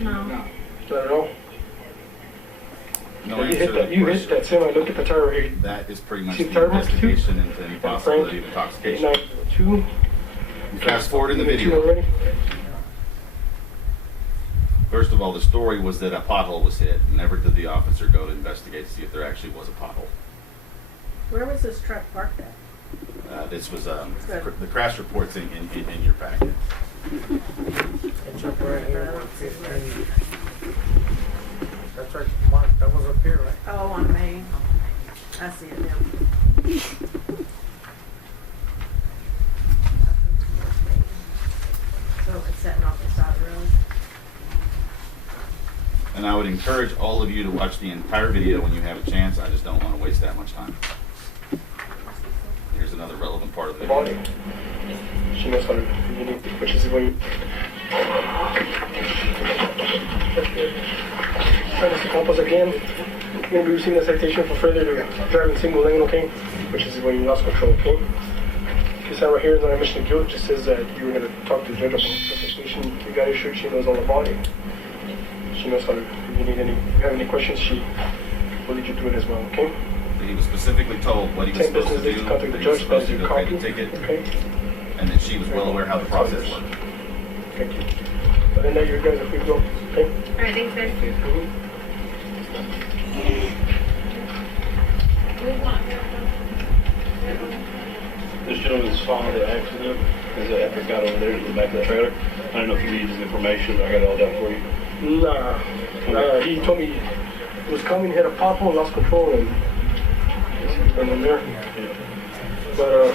No. Not at all. No Yeah, answer to the you hit question. that semi. Look at the tire right here. That is pretty much See the the tire marks too? investigation into any possibility of intoxication. 902. Fast forward in the Two video. already. First of all, the story was that a pothole was hit. Never did the officer go to investigate to see if there actually was a pothole. Where was this truck parked at? This was the crash reports in your packet. It's up right here, 115. That's right, Mark, that was up here, right? Oh, on Main. I see it now. So it's sitting off the side of the road. And I would encourage all of you to watch the entire video when you have a chance. I just don't want to waste that much time. Here's another relevant part of the video. She knows how to, which is when Mr. Campos again, you're going to be receiving a citation for further to driving single lane, okay? Which is when you lost control, okay? This sign right here is not a admission of guilt, just says that you were going to talk to the judge about the citation you got issued. She knows all about it. She knows how to, if you need any, if you have any questions, she will lead you through it as well, okay? He was specifically told what he was Same supposed to business, do, to contact the that he was judge, supposed that's to your go pay copy, the ticket, okay? and that she was well aware how the process worked. Thank you. But then that you guys are free to go, okay? All right, thanks, Ben. This gentleman saw the accident as the epic got over there to the back of the trailer. I don't know if you need his information, but I got it all down for you. Nah. He told me he was coming, hit a pothole, lost control, and went in there. But,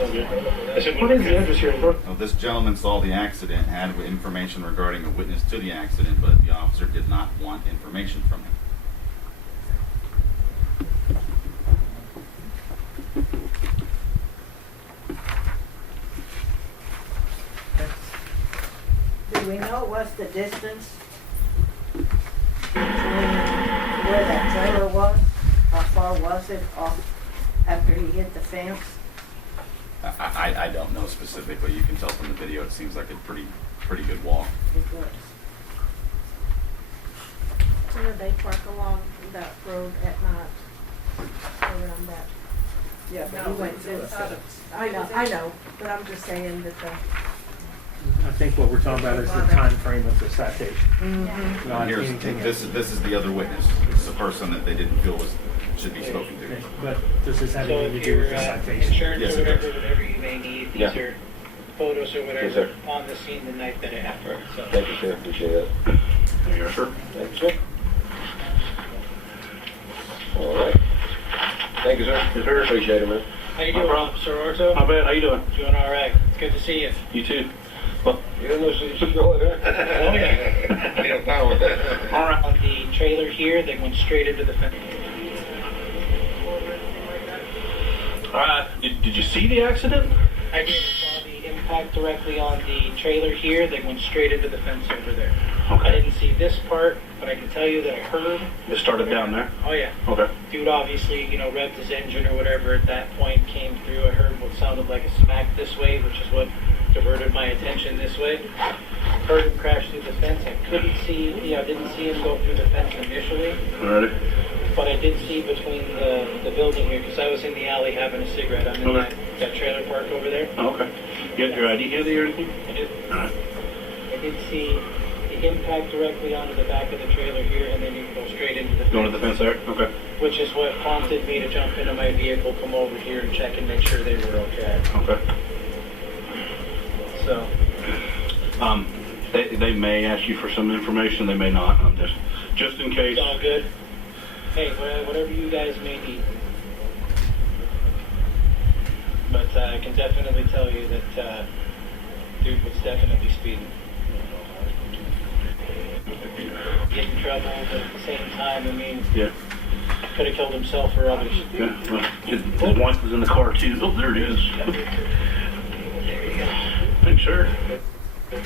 what is the address here, bro? Now, this gentleman saw the accident, had information regarding a witness to the accident, but the officer did not want information from him. Do we know what's the distance between where that trailer was? How far was it off after he hit the fence? I don't know specifically. You can tell from the video it seems like a pretty good walk. It was. Where they park along that road at night around that. Yeah, but he went through it. I know, but I'm just saying that the. I think what we're talking about is the time frame of the citation. Mm-hmm. Not Here's, anything this is the other witness. This is the person that they didn't feel should be spoken to. But does this have anything to do with the citation? Insurance Yes, or it does. whatever you may need, these Yeah. are photos or whatever Yes, sir. on the scene the night that it happened. So. Thank you, sir. Appreciate it. There you are, sir. Thank you, sir. All right. Thank you, sir. Yes, sir. Appreciate it, man. How you No doing, problem. Officer Orto? Not bad. How you doing? Doing all right. It's good to see you. You too. Well, you don't know she's going there? Oh, yeah. I don't know. All right. On the trailer here, they went straight into the fence. Did you see the accident? I did. Saw the impact directly on the trailer here. They went straight into the fence over there. Okay. I didn't see this part, but I can tell you that I heard. It started down there? Oh, yeah. Okay. Dude obviously, revved his engine or whatever at that point, came through. I heard what sounded like a smack this way, which is what diverted my attention this way. Heard him crash through the fence. I couldn't see, didn't see him go through the fence initially. Alrighty. But I did see between the building here, because I was in the alley having a cigarette. I'm in Okay. that trailer park over there. Oh, okay. You got your ID handy or anything? I did. Alright. I did see the impact directly onto the back of the trailer here, and then you go straight into the fence. Going to the fence there? Okay. Which is what prompted me to jump into my vehicle, come over here and check and make sure they were okay. Okay. So, They may ask you for some information, they may not. I'm just in case. it's all good. Hey, whatever you guys may need. But I can definitely tell you that dude was definitely speeding. Get in trouble, but at the same time, Yeah. could have killed himself or others. Yeah. Well, his wife was in the car too. Oh, there it is. Thanks, sir. Okay,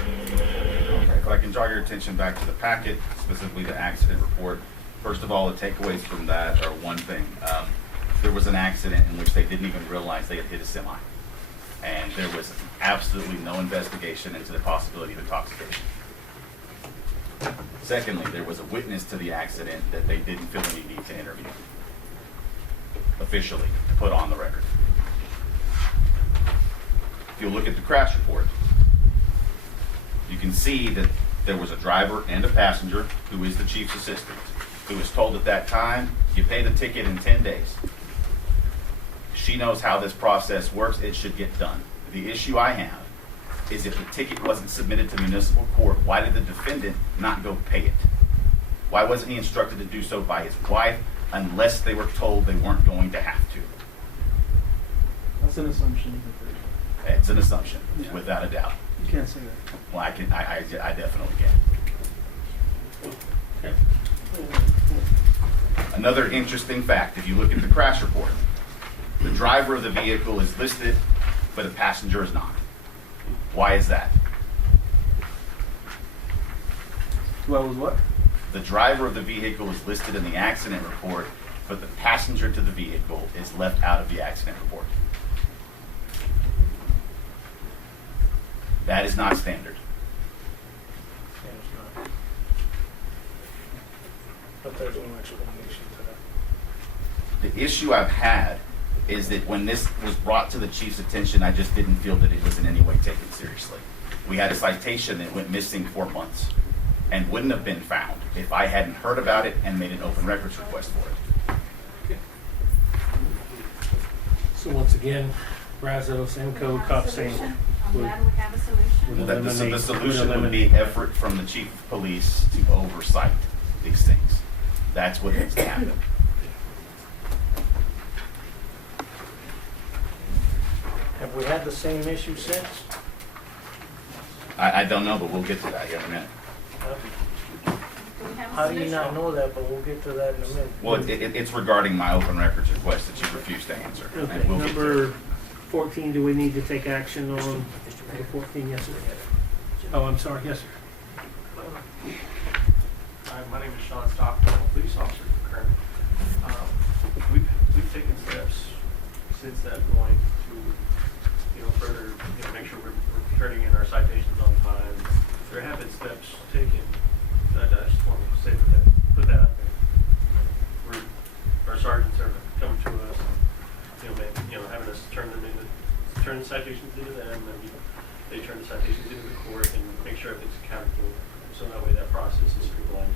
if I can draw your attention back to the packet, specifically the accident report. First of all, the takeaways from that are one thing. There was an accident in which they didn't even realize they had hit a semi. And there was absolutely no investigation into the possibility of intoxication. Secondly, there was a witness to the accident that they didn't feel any need to interview. Officially, put on the record. If you look at the crash report, you can see that There was a driver and a passenger, who is the chief's assistant, who was told at that time, you pay the ticket in 10 days. She knows how this process works. It should get done. The issue I have is if the ticket wasn't submitted to municipal court, why did the defendant not go pay it? Why wasn't he instructed to do so by his wife unless they were told they weren't going to have to? That's an assumption. It's an assumption, Yeah. without a doubt. You can't say that. Well, I definitely can. Another interesting fact, if you look at the crash report, the driver of the vehicle is listed, but the passenger is not. Why is that? Well, was what? The driver of the vehicle is listed in the accident report, but the passenger to the vehicle is left out of the accident report. That is not standard. But there's no explanation to that. The issue I've had is that when this was brought to the chief's attention, I just didn't feel that it was in any way taken seriously. We had a citation that went missing 4 months and wouldn't have been found if I hadn't heard about it and made an open records request for it. So once again, Brazos and code cop saying. I'm glad we have a solution. The solution would be effort from the chief of police to oversight these things. That's what needs to happen. Have we had the same issue since? I don't know, but we'll get to that here in a minute. How do you not know that, but we'll get to that in a minute. Well, it's regarding my open records request that you refused to answer. Okay, And we'll get to it. number 14, do we need to take action on number 14? Yes, sir. Oh, I'm sorry, yes, sir. Hi, my name is Sean Stockton, I'm a police officer from Kermit. We've taken steps since that point to, further, make sure we're turning in our citations on time. There have been steps taken. I just want to say put that out there. Our sergeants are coming to us, having us turn the citations into them, and they turn the citations into the court and make sure everything's accountable. So that way that process is streamlined.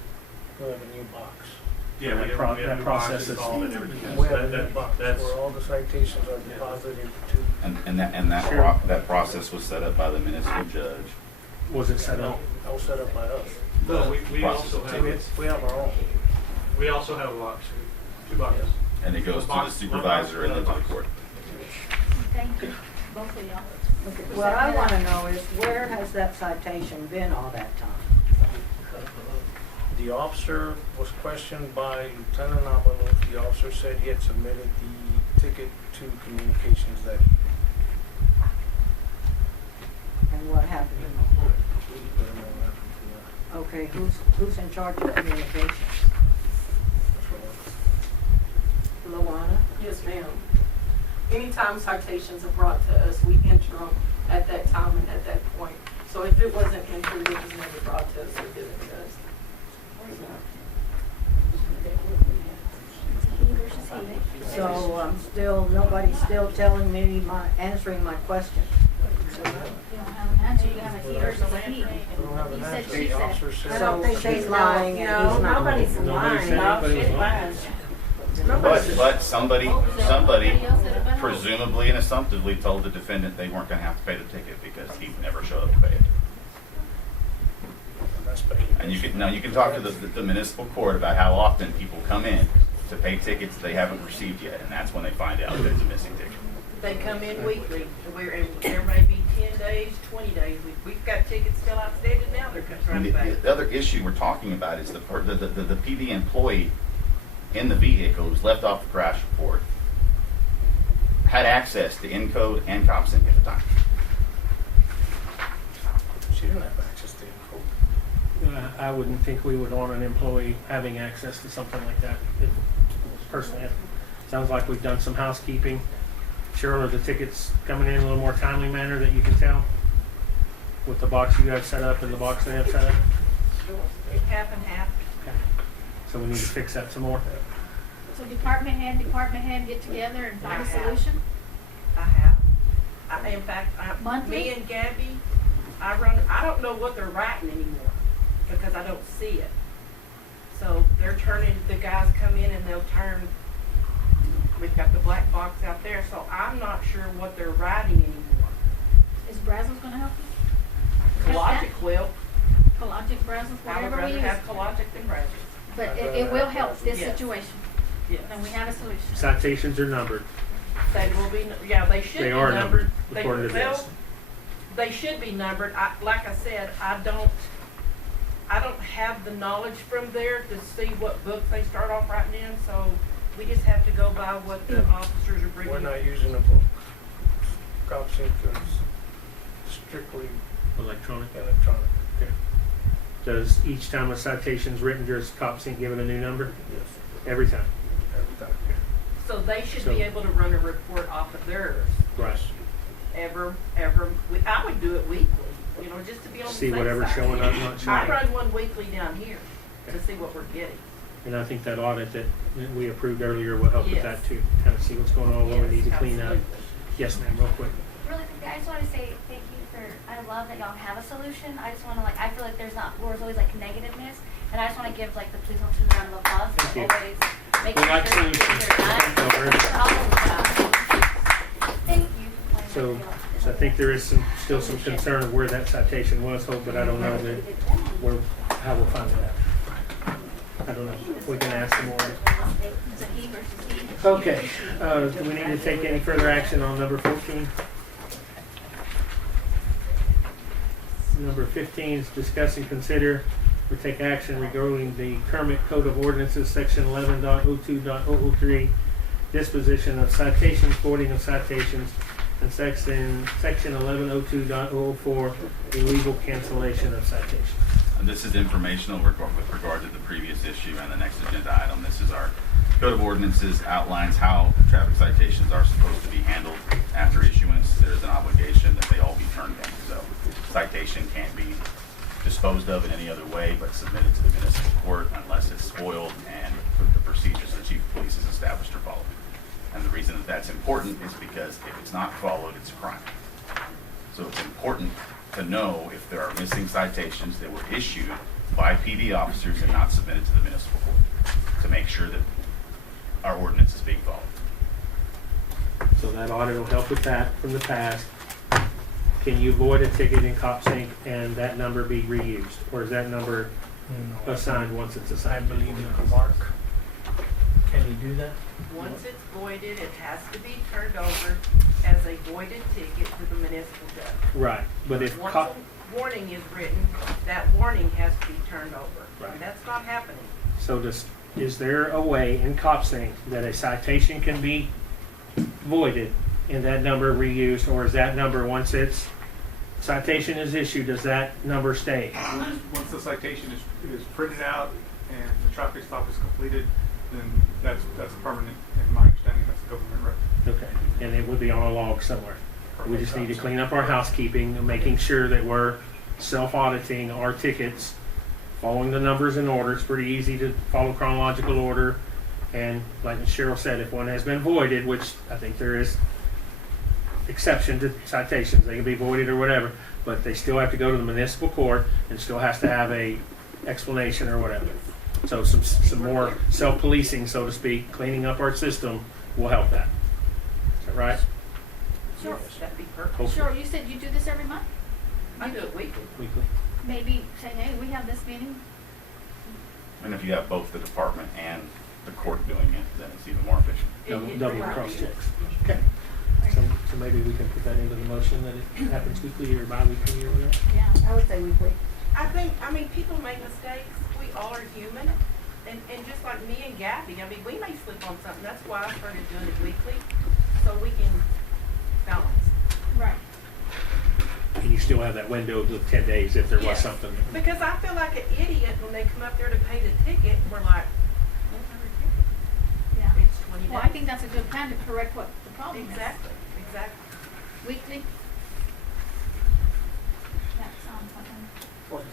We have a new box. Yeah, we have a new process box installed and everything. We have a new box That's where all the citations are deposited to. That process was set up by the municipal judge. Was it set up? That was set up by us. No, we Process also of have, We have our own. we also have a box, 2 boxes. And it goes to the supervisor and then to the court. Thank you, both of y'all. What I want to know is, where has that citation been all that time? The officer was questioned by Lieutenant Avalos. The officer said he had submitted the ticket to communications that evening. And what happened? Okay, who's in charge of communications? Luana? Yes, ma'am. Anytime citations are brought to us, we enter them at that time and at that point. So if it wasn't entered, it was never brought to us or given to us. So nobody's still telling me answering my question. You don't have an answer, you have a he versus a he. We don't have an He said, answer. she The said. officer said. I don't think she's lying and No, he's not. nobody's lying. No, she's lying. But somebody presumably and assumptively told the defendant they weren't going to have to pay the ticket because he never showed up to pay it. And you can talk to the municipal court about how often people come in to pay tickets they haven't received yet, and that's when they find out that it's a missing ticket. They come in weekly. There may be 10 days, 20 days. We've got tickets still outstanding now. They're trying to pay. The other issue we're talking about is the PD employee in the vehicle who's left off the crash report had access to Encode and CopSync at the time. She didn't have access to Encode. I wouldn't think we would want an employee having access to something like that. Personally, it sounds like we've done some housekeeping. Cheryl, are the tickets coming in a little more timely manner that you can tell? With the box you have set up and the box they have set up? Half and half. Okay. So we need to fix that some more. So department head get together and find a solution? I have. In fact, Monthly? me and Gabby, I don't know what they're writing anymore. because I don't see it. So they're turning, the guys come in and they'll turn, we've got the black box out there, so I'm not sure what they're writing anymore. Is Brazos gonna help you? Cologic will. Cologic, Brazos, I would whatever we rather use. have Cologic than Brazos. But it will help this Yes. situation. Yes. And we have a solution. Citations are numbered. They will be, yeah, they should be They are numbered. numbered, according to this. They should be numbered. Like I said, I don't have the knowledge from there to see what book they start off writing in, so we just have to go by what the officers are bringing. We're not using a book. Cop sync is strictly Electronic. electronic. Okay. Does each time a citation's written, does cop sync give it a new number? Yes. Every time? Every time. So they should So- be able to run a report off of theirs. Right. I would do it weekly, you know, just to be on the See safe side. whatever's showing up, not showing I up. run one weekly down here to see what we're getting. And I think that audit that we approved earlier will help with Yes. that too. Kind of see what's going on, what we need to Yes, clean up. absolutely. Yes, ma'am, real quick. Really quick, I just want to say thank you for, I love that y'all have a solution. I just want to I feel like there's always negativeness. And I just want to give the police officers a round of applause Thank for you. always making We like sure things solutions. are done. Thank you very much. For all of that. Thank you. So I think there is still some concern of where that citation was, Hope, but I don't know how we'll find it out. I don't know. We can ask them more. It's a he versus he. Okay, do we need to take any further action on number 14? Number 15 is discuss and consider or take action regarding the Kermit Code of Ordinances, section 11.02.003, disposition of citations, voiding of citations, and section 11.02.004, illegal cancellation of citations. This is informational with regard to the previous issue and the next agenda item. This is our Code of Ordinances, outlines how traffic citations are supposed to be handled after issuance. There's an obligation that they all be turned in. So citation can't be disposed of in any other way but submitted to the municipal court unless it's spoiled and the procedures the chief of police has established are followed. And the reason that that's important is because if it's not followed, it's a crime. So it's important to know if there are missing citations that were issued by PD officers and not submitted to the municipal court to make sure that our ordinance is being followed. So that audit will help with that from the past. Can you void a ticket in CopSync and that number be reused? Or is that number No. assigned once it's I assigned? believe in Mark. Can you do that? Once it's voided, it has to be turned over as a voided ticket to the municipal judge. Right, but if Once cop, a warning is written, that warning has to be turned over. Right. And that's not happening. so is there a way in CopSync that a citation can be voided and that number reused, or is that number, once its citation is issued, does that number stay? Once the citation is printed out and the traffic stop is completed, then that's permanent. In my understanding, that's a government record. Okay, and it would be on a log somewhere. We just need to clean up our housekeeping and making sure that we're self-auditing our tickets, following the numbers in order. It's pretty easy to follow chronological order. And like Cheryl said, if one has been voided, which I think there is exception to citations, they can be voided or whatever, but they still have to go to the municipal court and still has to have a explanation or whatever. So some more self-policing, so to speak, cleaning up our system will help that. Is that right? Sure. That'd be perfect. Hopefully. Sure, you said you do this every month? I do it weekly. Weekly. Maybe say, hey, we have this meeting. And if you have both the department and the court doing it, then it's even more efficient. Double cross checks. Okay. So maybe we can put that into the motion that it happens weekly or bi-weekly or whatever. Yeah. I would say weekly. I mean, people make mistakes. We all are human. And just like me and Gabby, we may slip on something. That's why I started doing it weekly, so we can balance. Right. And you still have that window of 10 days if there was Yes. something. Because I feel like an idiot when they come up there to pay the ticket, we're like, what's our ticket? Yeah. It's 20 days. Well, I think that's a good plan to correct what the problem is. Exactly. Weekly? That sounds like what,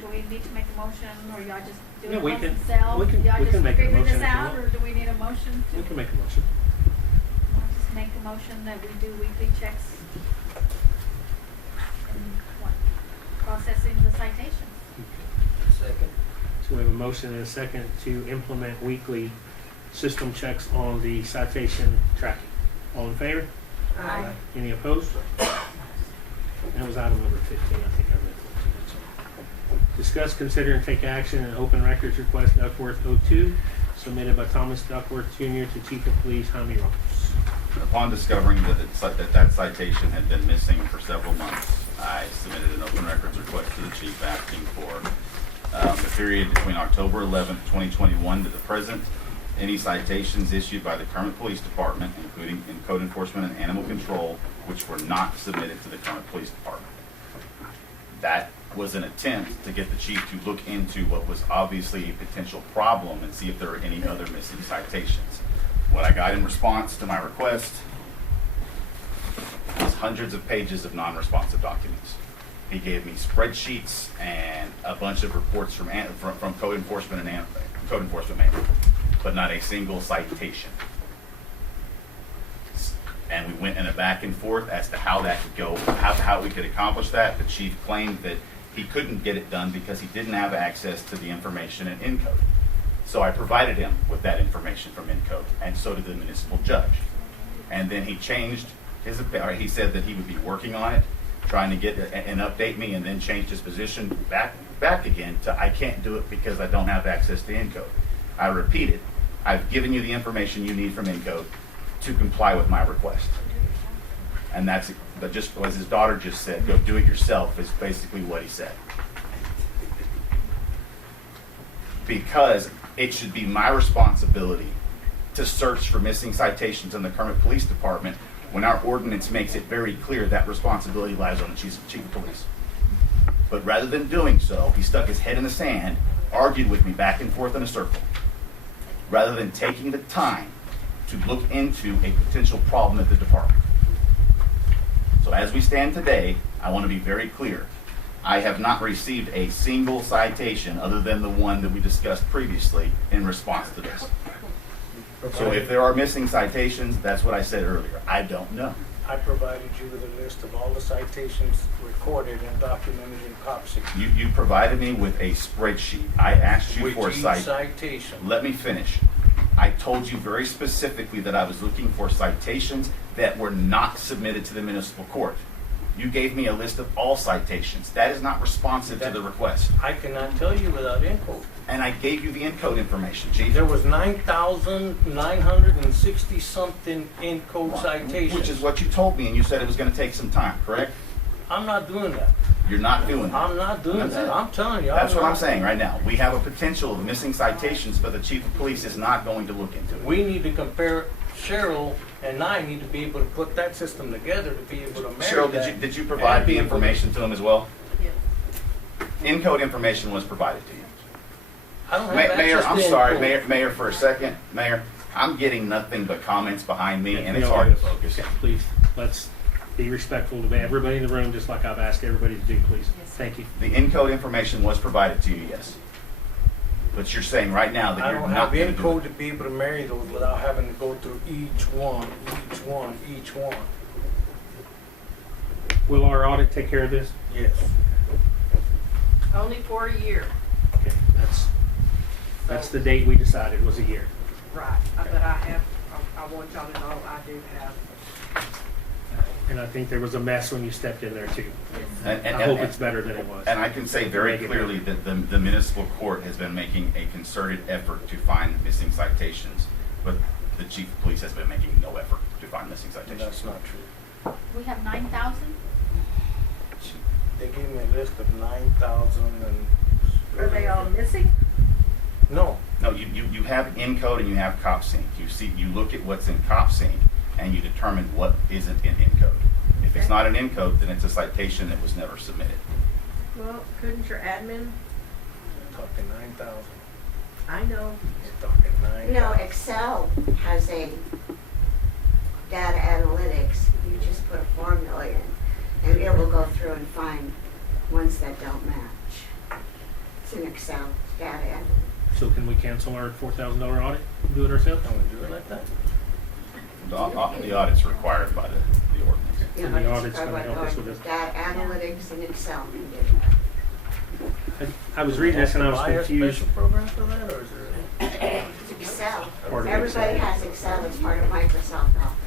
do we need to make a motion, or y'all just do Yeah, it we amongst can- themselves? we can Y'all just make a figure motion this if you out, want. or do we need a motion to? We can make a motion. I'll just make a motion that we do weekly checks. And processing the citations. Second. So we have a motion and a second to implement weekly system checks on the citation tracking. All in favor? Aye. Any opposed? That was item number 15, I think I read 14. Discuss, consider, and take action on open records request Duckworth 02, submitted by Thomas Duckworth Jr. to Chief of Police Jaime Ramos. Upon discovering that citation had been missing for several months, I submitted an open records request to the chief asking for the period between October 11th, 2021 to the present, any citations issued by the Kermit Police Department, including in code enforcement and animal control, which were not submitted to the Kermit Police Department. That was an attempt to get the chief to look into what was obviously a potential problem and see if there were any other missing citations. What I got in response to my request was hundreds of pages of non-responsive documents. He gave me spreadsheets and a bunch of reports from code enforcement and code enforcement manual, but not a single citation. And we went in a back and forth as to how that could go, how we could accomplish that. The chief claimed that he couldn't get it done because he didn't have access to the information in Encode. So I provided him with that information from Encode, and so did the municipal judge. And then he changed his opinion. He said that he would be working on it, trying to get and update me, and then changed his position back again to I can't do it because I don't have access to Encode. I repeated, I've given you the information you need from Encode to comply with my request. And that's just as his daughter just said, go do it yourself is basically what he said. Because it should be my responsibility to search for missing citations in the Kermit Police Department when our ordinance makes it very clear that responsibility lies on the chief of police. But rather than doing so, he stuck his head in the sand, argued with me back and forth in a circle, rather than taking the time to look into a potential problem at the department. So as we stand today, I want to be very clear. I have not received a single citation other than the one that we discussed previously in response to this. So if there are missing citations, that's what I said earlier. I don't know. I provided you with a list of all the citations recorded and documented in COPSI. You provided me with a spreadsheet. I asked you for a With each citation. Let me finish. I told you very specifically that I was looking for citations that were not submitted to the municipal court. You gave me a list of all citations. That is not responsive to the request. I cannot tell you without Encode. And I gave you the Encode information, Chief. There was 9,960 something Encode citations. Which is what you told me, and you said it was going to take some time, correct? I'm not doing that. You're not doing that. I'm not doing that. I'm telling you. That's what I'm saying right now. We have a potential of missing citations, but the chief of police is not going to look into it. We need to compare. Cheryl and I need to be able to put that system together to be able to marry Cheryl, that. did you provide the information to him as well? Yes. Encode information was provided to you. I don't have Mayor, access I'm to sorry, Encode. Mayor, for a second. Mayor, I'm getting nothing but comments behind me, and it's hard to focus. Okay, please, let's be respectful to everybody in the room, just like I've asked everybody to do, please. Thank you. The Encode information was provided to you, yes. But you're saying right now that I you're don't not have going to do Encode it. to be able to marry those without having to go through each one. Will our audit take care of this? Yes. Only for a year. Okay, that's the date we decided was a year. Right. But I want y'all to know I do have. And I think there was a mess when you stepped in there too. And- I hope it's better than it was. And I can say very clearly that the municipal court has been making a concerted effort to find missing citations, but the chief of police has been making no effort to find missing citations. That's not true. We have 9,000? They gave me a list of 9,000 and... Are they all missing? No, you have Encode and you have CopSync. You look at what's in CopSync and you determine what isn't in Encode. If it's not in Encode, then it's a citation that was never submitted. Well, couldn't your admin? Talking 9,000. I know. Talking 9,000. You know, Excel has a data analytics. You just put a formula in, and it will go through and find ones that don't match. It's an Excel data analytics. So can we cancel our $4,000 audit and do it ourselves? Can we do it like that? The audit's required by the ordinance. Yeah, And the but audit's gonna help us with this. Data analytics and Excel can do that. I was reading this and I was Buy a confused. special program for that, or is there? Excel. Part of Everybody Excel. has Excel as part of Microsoft Office.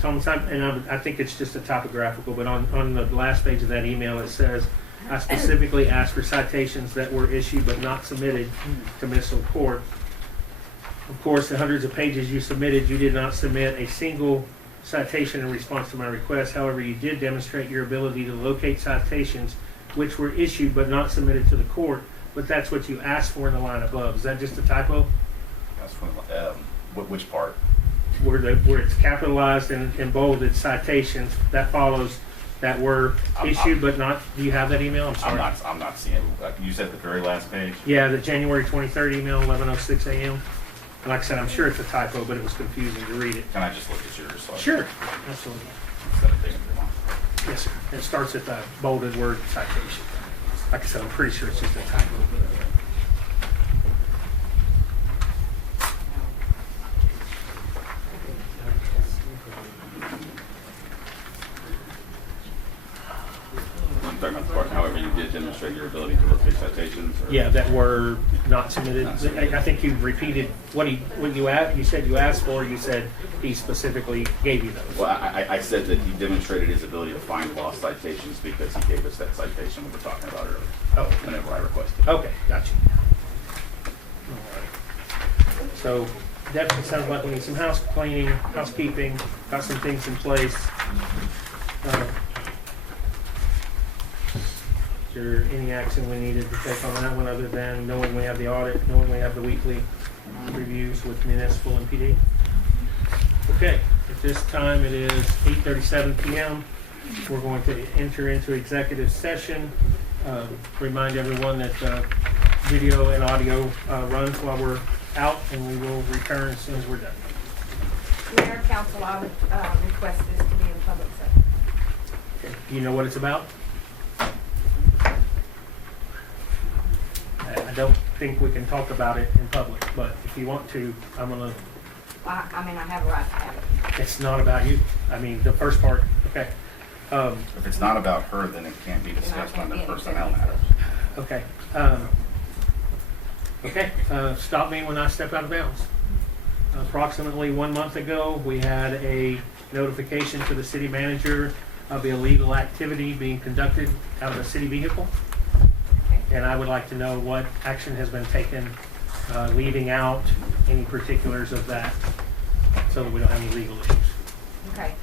Thomas, I think it's just a typographical, but on the last page of that email, it says, I specifically asked for citations that were issued but not submitted to municipal court. Of course, the hundreds of pages you submitted, you did not submit a single citation in response to my request. However, you did demonstrate your ability to locate citations which were issued but not submitted to the court, but that's what you asked for in the line above. Is that just a typo? That's from, which part? Where it's capitalized and bolded citations, that follows that were issued but not, do you have that email? I'm sorry. I'm not seeing it. You said the very last page? Yeah, the January 23rd email, 11:06 a.m. Like I said, I'm sure it's a typo, but it was confusing to read it. Can I just look at yours? So Sure, absolutely. Instead of digging through mine. Yes, sir. It starts at the bolded word citation. Like I said, I'm pretty sure it's just a typo. I'm talking about the part, however, you did demonstrate your ability to locate citations? Or? Yeah, that were not submitted. I think you repeated what you asked. You said you asked for. You said he specifically gave you those. Well, I said that he demonstrated his ability to find lost citations because he gave us that citation we were talking about earlier. Oh, whenever I requested. Okay, gotcha. All right. So definitely sounds like we need some house cleaning, housekeeping, got some things in place. Is there any action we needed to take on that one other than knowing we have the audit, knowing we have the weekly reviews with municipal and PD? Okay, at this time it is 8:37 p.m. We're going to enter into executive session. Remind everyone that video and audio runs while we're out, and we will return as soon as we're done. Mayor, council, I would request this to be in public session. Okay. Do you know what it's about? I don't think we can talk about it in public, but if you want to, I'm gonna. I mean, I have a right to have it. It's not about you. I mean, the first part, okay. If it's not about her, then it can't be discussed under personnel matters. Okay. Stop me when I step out of bounds. Approximately 1 month ago, we had a notification to the city manager of illegal activity being conducted out of a city vehicle. And I would like to know what action has been taken, leaving out any particulars of that, so that we don't have any legal issues. Okay.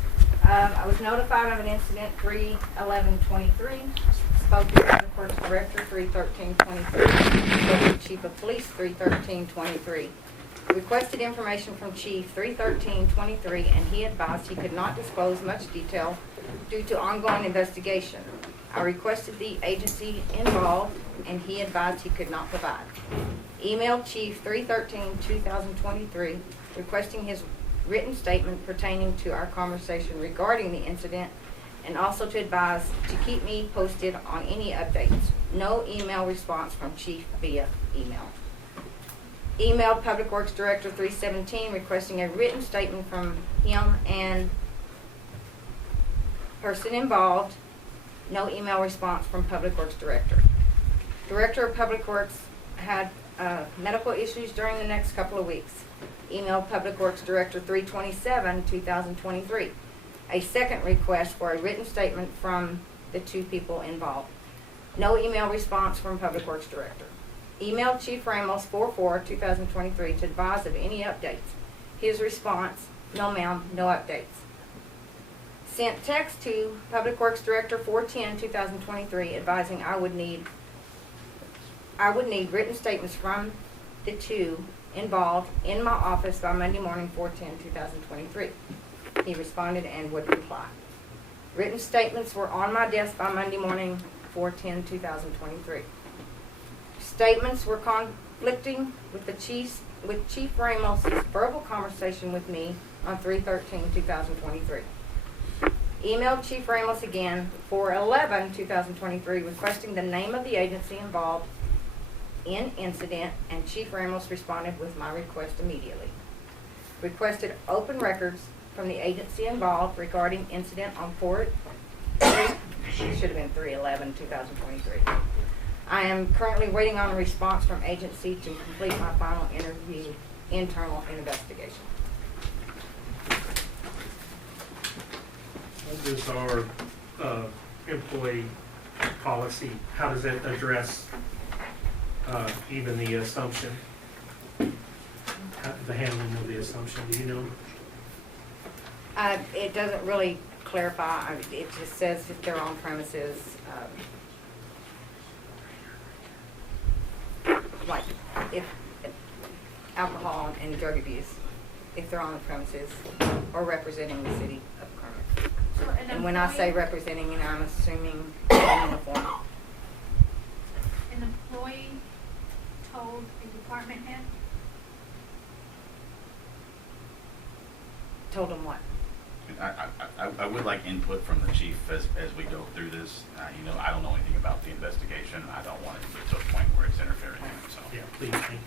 I was notified of an incident 3/11/23. Spoke to the Public Works Director 3/13/23. Spoke to the Chief of Police 3/13/23. Requested information from Chief 3/13/23, and he advised he could not disclose much detail due to ongoing investigation. I requested the agency involved, and he advised he could not provide. Emailed Chief 3/13/2023 requesting his written statement pertaining to our conversation regarding the incident, and also to advise to keep me posted on any updates. No email response from Chief via email. Emailed Public Works Director 3/17 requesting a written statement from him and person involved. No email response from Public Works Director. Director of Public Works had medical issues during the next couple of weeks. Emailed Public Works Director 3/27/2023. A second request for a written statement from the two people involved. No email response from Public Works Director. Emailed Chief Ramos 4/4/2023 to advise of any updates. His response, no ma'am, no updates. Sent text to Public Works Director 4/10/2023 advising I would need written statements from the two involved in my office by Monday morning 4/10/2023. He responded and would reply. Written statements were on my desk by Monday morning 4/10/2023. Statements were conflicting with Chief Ramos' verbal conversation with me on 3/13/2023. Emailed Chief Ramos again for 11/2023 requesting the name of the agency involved in incident, and Chief Ramos responded with my request immediately. Requested open records from the agency involved regarding incident on 4/3 It should have been 3/11/2023. I am currently waiting on a response from agency to complete my final internal investigation. What is our employee policy? How does that address even the assumption? The handling of the assumption, do you know? It doesn't really clarify. It just says if they're on premises, like if alcohol and drug abuse, if they're on the premises or representing the city of Kermit. So And when I say representing, I'm assuming in uniform. An employee told a department head? Told them what? I would like input from the chief as we go through this. You know, I don't know anything about the investigation. I don't want it to get to a point where it's interfering in it, so. Yeah, please, thank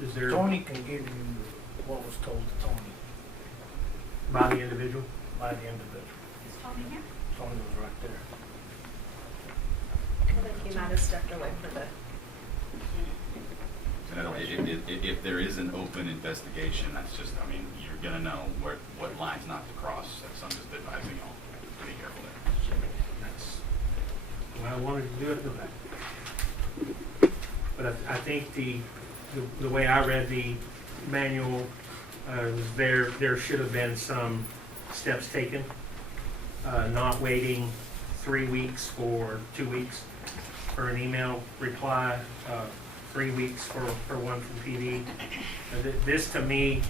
you. Is there? Tony can give you what was told to Tony By the individual? by the individual. Is Tony here? Tony was right there. I think he might have stepped away for the. And I don't, if there is an open investigation, that's just, I mean, you're gonna know what lines not to cross. So I'm just advising y'all to be careful there. That's why I wanted to do it in the back. But I think the way I read the manual, there should have been some steps taken, not waiting 3 weeks for 2 weeks for an email reply, 3 weeks for one from PD. This to me,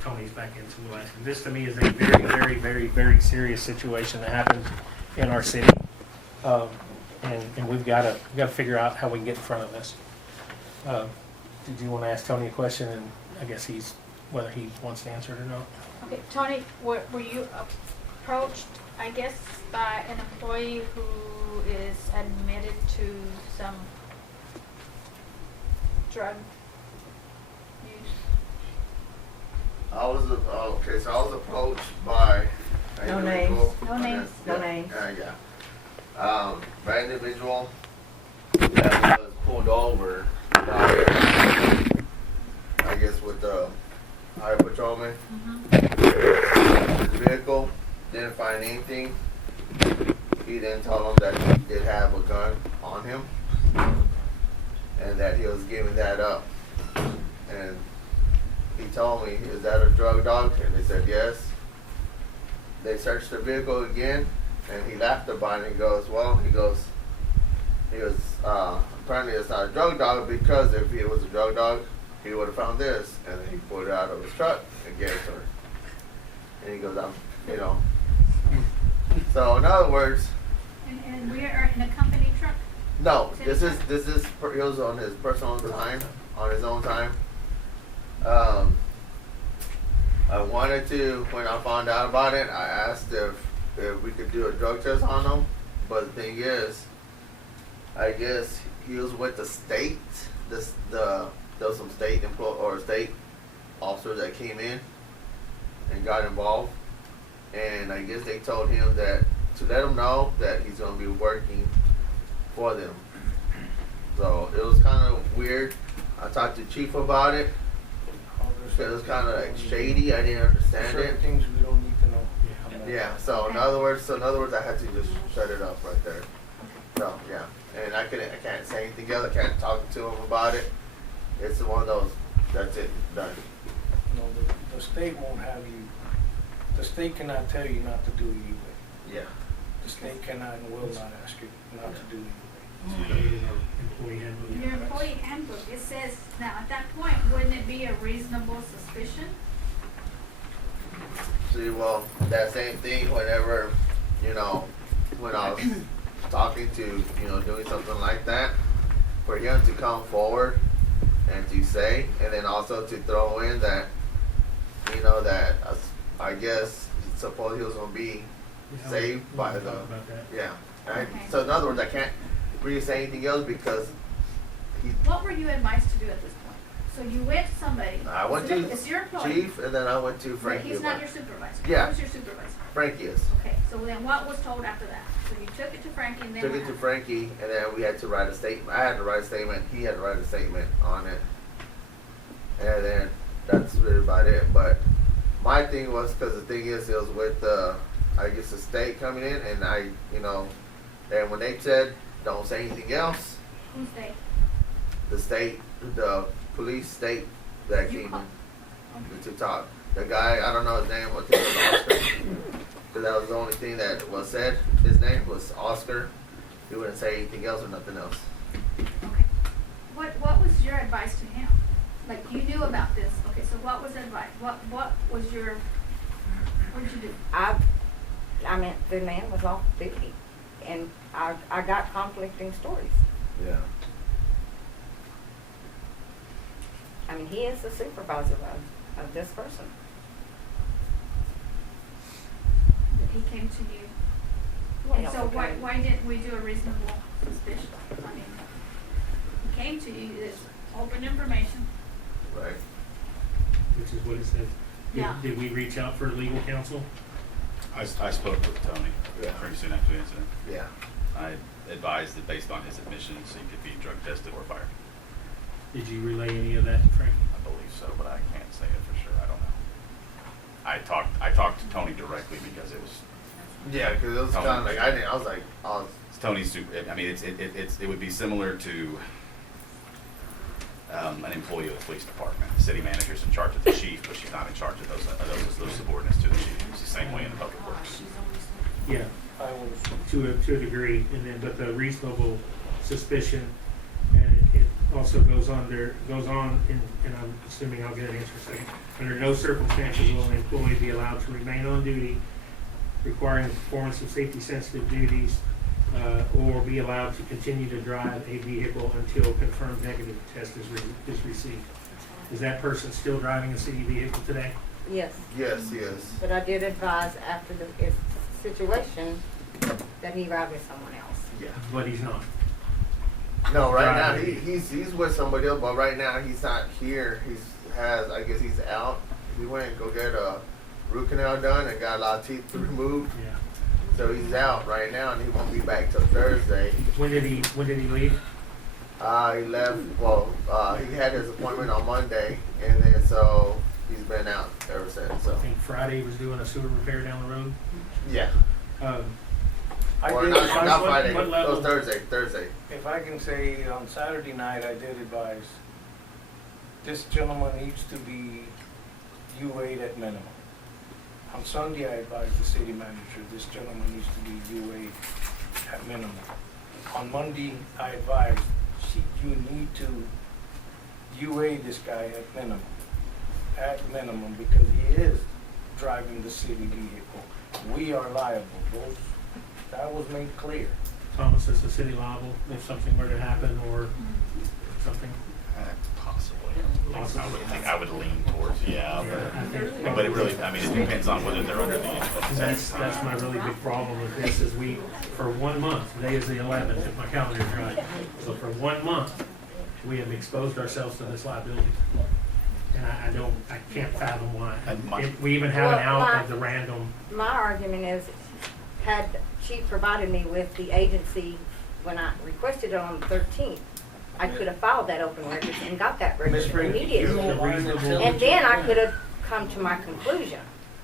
Tony's back into the last one. This to me is a very, very, very, very serious situation that happens in our city. And we've got to figure out how we can get in front of this. Did you want to ask Tony a question? And I guess whether he wants to answer it or not. Okay, Tony, were you approached, I guess, by an employee who is admitted to some drug use? I was approached by an No individual. names. No names. No names. Yeah. By an individual that was pulled over by, I guess, with the highway patrolman. His vehicle, didn't find anything. He then told him that he did have a gun on him and that he was giving that up. And he told me, "Is that a drug dog?" And they said yes. They searched the vehicle again, and he laughed about it. He goes, apparently it's not a drug dog, because if it was a drug dog, he would have found this. And then he pulled it out of his truck and gave it to her. And he goes, So in other words, And we are in a company truck? no, he was on his personal time, on his own time. I wanted to, when I found out about it, I asked if we could do a drug test on him. But the thing is, I guess he was with the state. There was some state state officers that came in and got involved. And I guess they told him that to let him know that he's going to be working for them. So it was kind of weird. I talked to Chief about it. It was kind of like shady. I didn't understand it. Things we don't need to know. Yeah. So in other words, I had to just shut it up right there. So yeah, and I can't say anything else. I can't talk to him about it. It's one of those. That's it. Done. No, the state won't have you. The state cannot tell you not to do it either. Yeah. The state cannot and will not ask you not to do it. Your employee handbook, it says, now at that point, wouldn't it be a reasonable suspicion? See, well, that same thing whenever, when I was talking to, doing something like that, for him to come forward and to say, and then also to throw in that, that I guess suppose he was going to be saved by the, yeah. So in other words, I can't really say anything else because What were you advised to do at this point? So you went to somebody. I went to It's your employee. Chief, and then I went to But Frankie. he's not about your it. supervisor. Yeah. Who's your supervisor? Frankie is. Okay, so then what was told after that? So you took it to Frankie and then Took what it to happened? Frankie, and then we had to write a statement. I had to write a statement. He had to write a statement on it, and then that's really about it. But my thing was, because the thing is, it was with I guess the state coming in, and and when they said don't say anything else, Who's they? the state, the police state that You came call- in to talk. The guy, I don't know his name. I think it was Oscar. Because that was the only thing that was said. His name was Oscar. He wouldn't say anything else or nothing else. Okay. What was your advice to him? Like you knew about this. Okay, so what was advice? What was your what did you do? I mean, the man was off duty, and I got conflicting stories. Yeah. I mean, he is the supervisor of this person. That he came to you. Well, And so okay. why didn't we do a reasonable suspicion? I mean, he came to you, it's open information. Right. Which is what it says. Yeah. Did we reach out for legal counsel? I spoke with Tony pretty soon after the incident. Yeah. I advised that based on his admissions, he could be drug tested or fired. Did you relay any of that to Frankie? I believe so, but I can't say it for sure. I don't know. I talked to Tony directly because it was Yeah, because it was kind of like I was it's Tony's super. I mean, it would be similar to an employee of the police department. The city manager's in charge of the chief, but she's not in charge of those subordinates to the chief. It's the same way in the public works. Yeah, to a degree, but the reasonable suspicion, and it also goes on, and I'm assuming I'll get an answer in a second. Under no circumstances will an employee be allowed to remain on duty, requiring the performance of safety-sensitive duties, or be allowed to continue to drive a vehicle until a confirmed negative test is received. Is that person still driving a city vehicle today? Yes. Yes. But I did advise after the situation that he ride with someone else. Yeah. But he's not. No, right now Driving. he's with somebody else, but right now he's not here. I guess he's out. He went and go get a root canal done and got a lot of teeth removed. Yeah. So he's out right now, and he won't be back till Thursday. When did he leave? He left. Well, he had his appointment on Monday, and then so he's been out ever since. So I think Friday he was doing a sewer repair down the road. yeah. Or did not advise Friday. what It level? was Thursday. If I can say, on Saturday night, I did advise, this gentleman needs to be UA'd at minimum. On Sunday, I advised the city manager, this gentleman needs to be UA'd at minimum. On Monday, I advised, you need to UA this guy at minimum, because he is driving the city vehicle. We are liable. That was made clear. Thomas, is the city liable if something were to happen or something? Possibly. Possibly. I would lean towards, I think But it really, I mean, it depends on whether they're under the influence. that's my really big problem with this is for 1 month, today is the 11th, if my calendar's right. So for 1 month, we have exposed ourselves to this liability. And I can't fathom why. We even have an out of the random. My argument is, had Chief provided me with the agency when I requested it on the 13th, I could have filed that open records and got that record immediately. And then I could have come to my conclusion.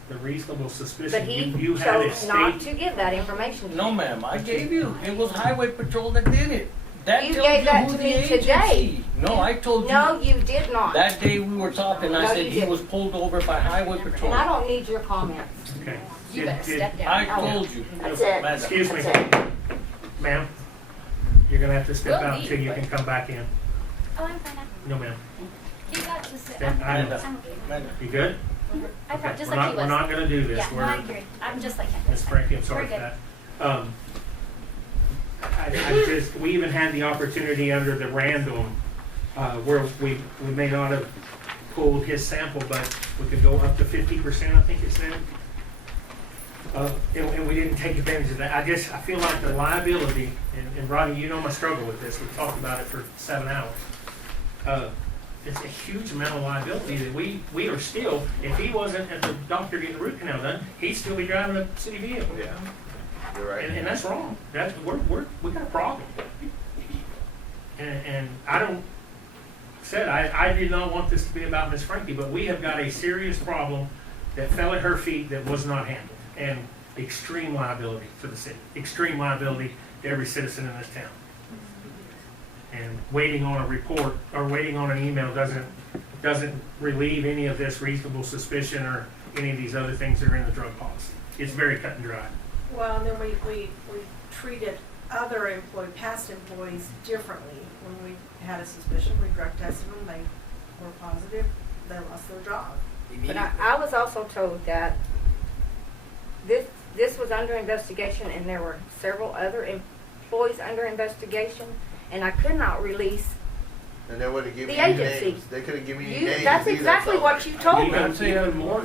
The reasonable But suspicion, he you had a chose not state. to give that information to No, me. ma'am, I gave you. It was Highway Patrol that did it. That You tells gave that who to the me agency. today. No, I told you. No, you did not. That day we were talking, I No, said you he didn't. was pulled over by Highway Patrol. And I don't need your comments. Okay. You better step down. I told you. That's it. Madam. Excuse me, That's it. ma'am. You're gonna have to step We'll out until you leave, can come back in. Oh, I'm fine now. No, ma'am. You got to sit. Step- I'm I- okay. You good? I Okay, thought just we're like not, he we're was. not gonna do this. Yeah, no, I agree. I'm just like him. Ms. Frankie, I'm sorry We're for good. that. We even had the opportunity under the random, where we may not have pulled his sample, but we could go up to 50%, I think it said. And we didn't take advantage of that. I feel like the liability, and Rodney, you know my struggle with this. We've talked about it for 7 hours. it's a huge amount of liability that we are still, if he wasn't at the doctor getting the root canal done, he'd still be driving a city vehicle. Yeah, you're right. And that's wrong. We got a problem. And I don't, I did not want this to be about Miss Frankie, but we have got a serious problem that fell at her feet that was not handled. And extreme liability for the city, extreme liability to every citizen in this town. And waiting on a report or waiting on an email doesn't relieve any of this reasonable suspicion or any of these other things that are in the drug policy. It's very cut and dry. Well, and then we treated other past employees differently. When we had a suspicion, we drug tested them, they were positive, they lost their job. But I was also told that this was under investigation and there were several other employees under investigation, and I could not release And they wouldn't give the me any agency. names. They couldn't give me any names. That's either, exactly so- what you told me.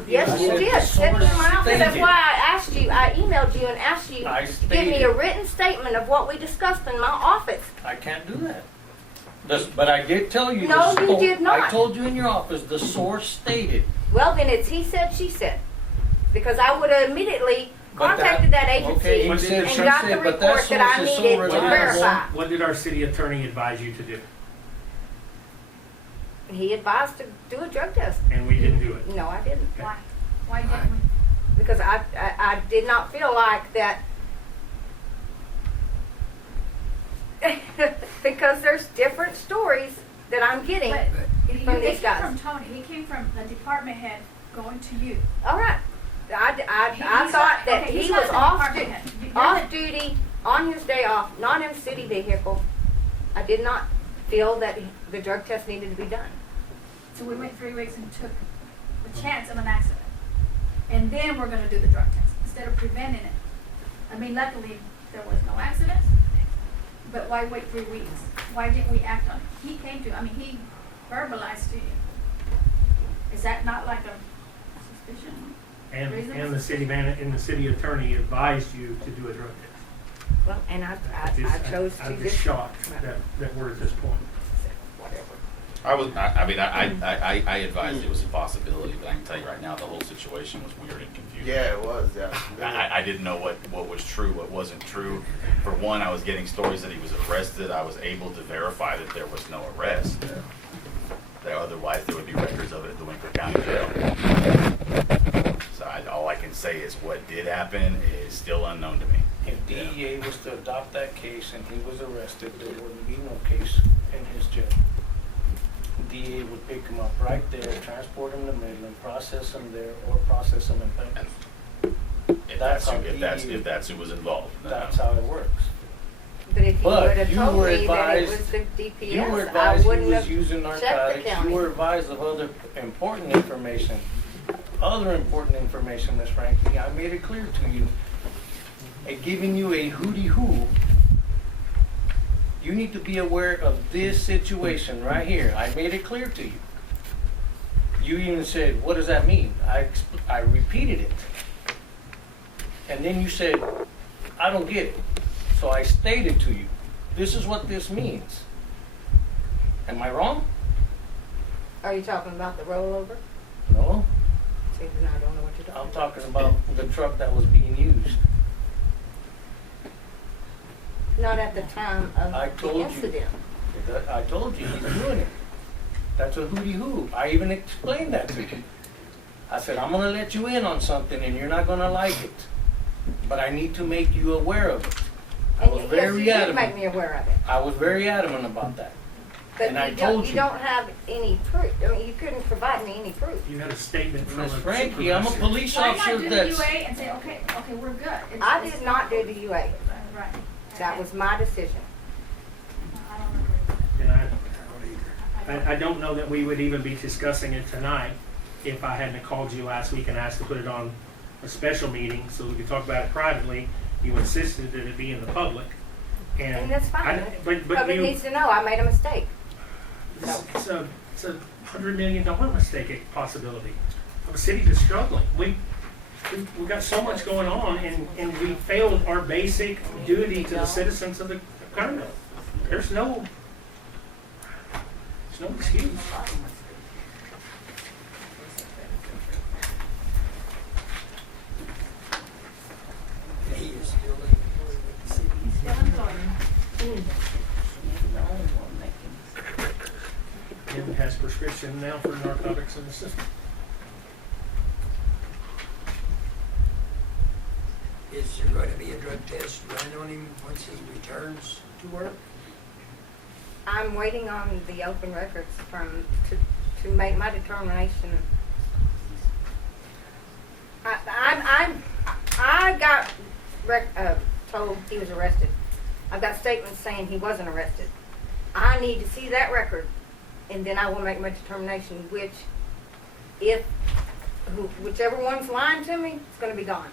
Yes, you did. Sitting in my office. That's why I asked you, I emailed you and asked you to give me a written statement of what we discussed in my office. I can't do that. But I did tell you. No, you did not. I told you in your office, the source stated. Well, then it's he said, she said. Because I would have immediately But contacted that agency okay, he said, and she got the said, but that report that I source is so needed to reliable. verify. What did our city attorney advise you to do? He advised to do a drug test. And we didn't do it. No, I didn't. Why? Why didn't we? Because I did not feel like that. Because there's different stories that I'm getting But from it these came guys. from Tony. He came from the department head going to you. All right. I He's thought not- that okay, he he's not was the off, department head. You're off the- duty on his day off, not in city vehicle. I did not feel that the drug test needed to be done. So we went 3 weeks and took the chance of an accident. And then we're gonna do the drug test instead of preventing it. I mean, luckily, there was no accidents, but why wait 3 weeks? Why didn't we act on it? He came to, I mean, he verbalized to you. Is that not like a suspicion? And the city the city attorney advised you to do a drug test. Well, and I chose to I'm just. just shocked that we're at this point. Whatever. I advised it was a possibility, but I can tell you right now, the whole situation was weird and confusing. Yeah, it was. Yeah. I didn't know what was true, what wasn't true. For one, I was getting stories that he was arrested. I was able to verify that there was no arrest. That otherwise, there would be records of it at the Winkler County Jail. So all I can say is what did happen is still unknown to me. If DEA was to adopt that case and he was arrested, there wouldn't be no case in his jail. DEA would pick him up right there, transport him to Midland, process him there, or process him in Penn. If that's who was involved. That's how it works. But if you would But have you told were me that it advised, was the you were DPS, I advised he wouldn't was have using checked the narcotics, you county. were advised of other important information. Other important information, Ms. Frankie, I made it clear to you. And giving you a hooty-hoo, you need to be aware of this situation right here. I made it clear to you. You even said, what does that mean? I repeated it. And then you said, I don't get it. So I stated to you, this is what this means. Am I wrong? Are you talking about the rollover? No. See, then I don't know what you're talking I'm about. talking about the truck that was being used. Not at the time of I the told you. incident. I told you, he's doing it. That's a hooty-hoo. I even explained that to you. I said, I'm gonna let you in on something and you're not gonna like it. But I need to make you aware of it. I was And very yes, you did make adamant. me aware of it. I was very adamant about that. But And I you told don't, you don't have any proof. I mean, you couldn't provide me any proof. You had a statement from a Miss Frankie, I'm a supervisor. police Why not officer do the that's... UA and say, okay, we're good. I did not do the UA. Right. That was my decision. I don't agree with that. And I don't know that we would even be discussing it tonight if I hadn't called you last week and asked to put it on a special meeting so we could talk about it privately. You insisted that it be in the public. And that's fine. But Public you, needs to know I made a mistake. it's a $100 million mistake possibility of a city that's struggling. We've got so much going on and we failed our basic duty to the citizens of the county. There's no, There's no excuse. He is still in the city. Kim has prescription now for narcotics in the system. Is there going to be a drug test run on him once he returns to work? I'm waiting on the open records to make my determination. I got told he was arrested. I've got statements saying he wasn't arrested. I need to see that record, and then I will make my determination whichever one's lying to me, it's going to be gone.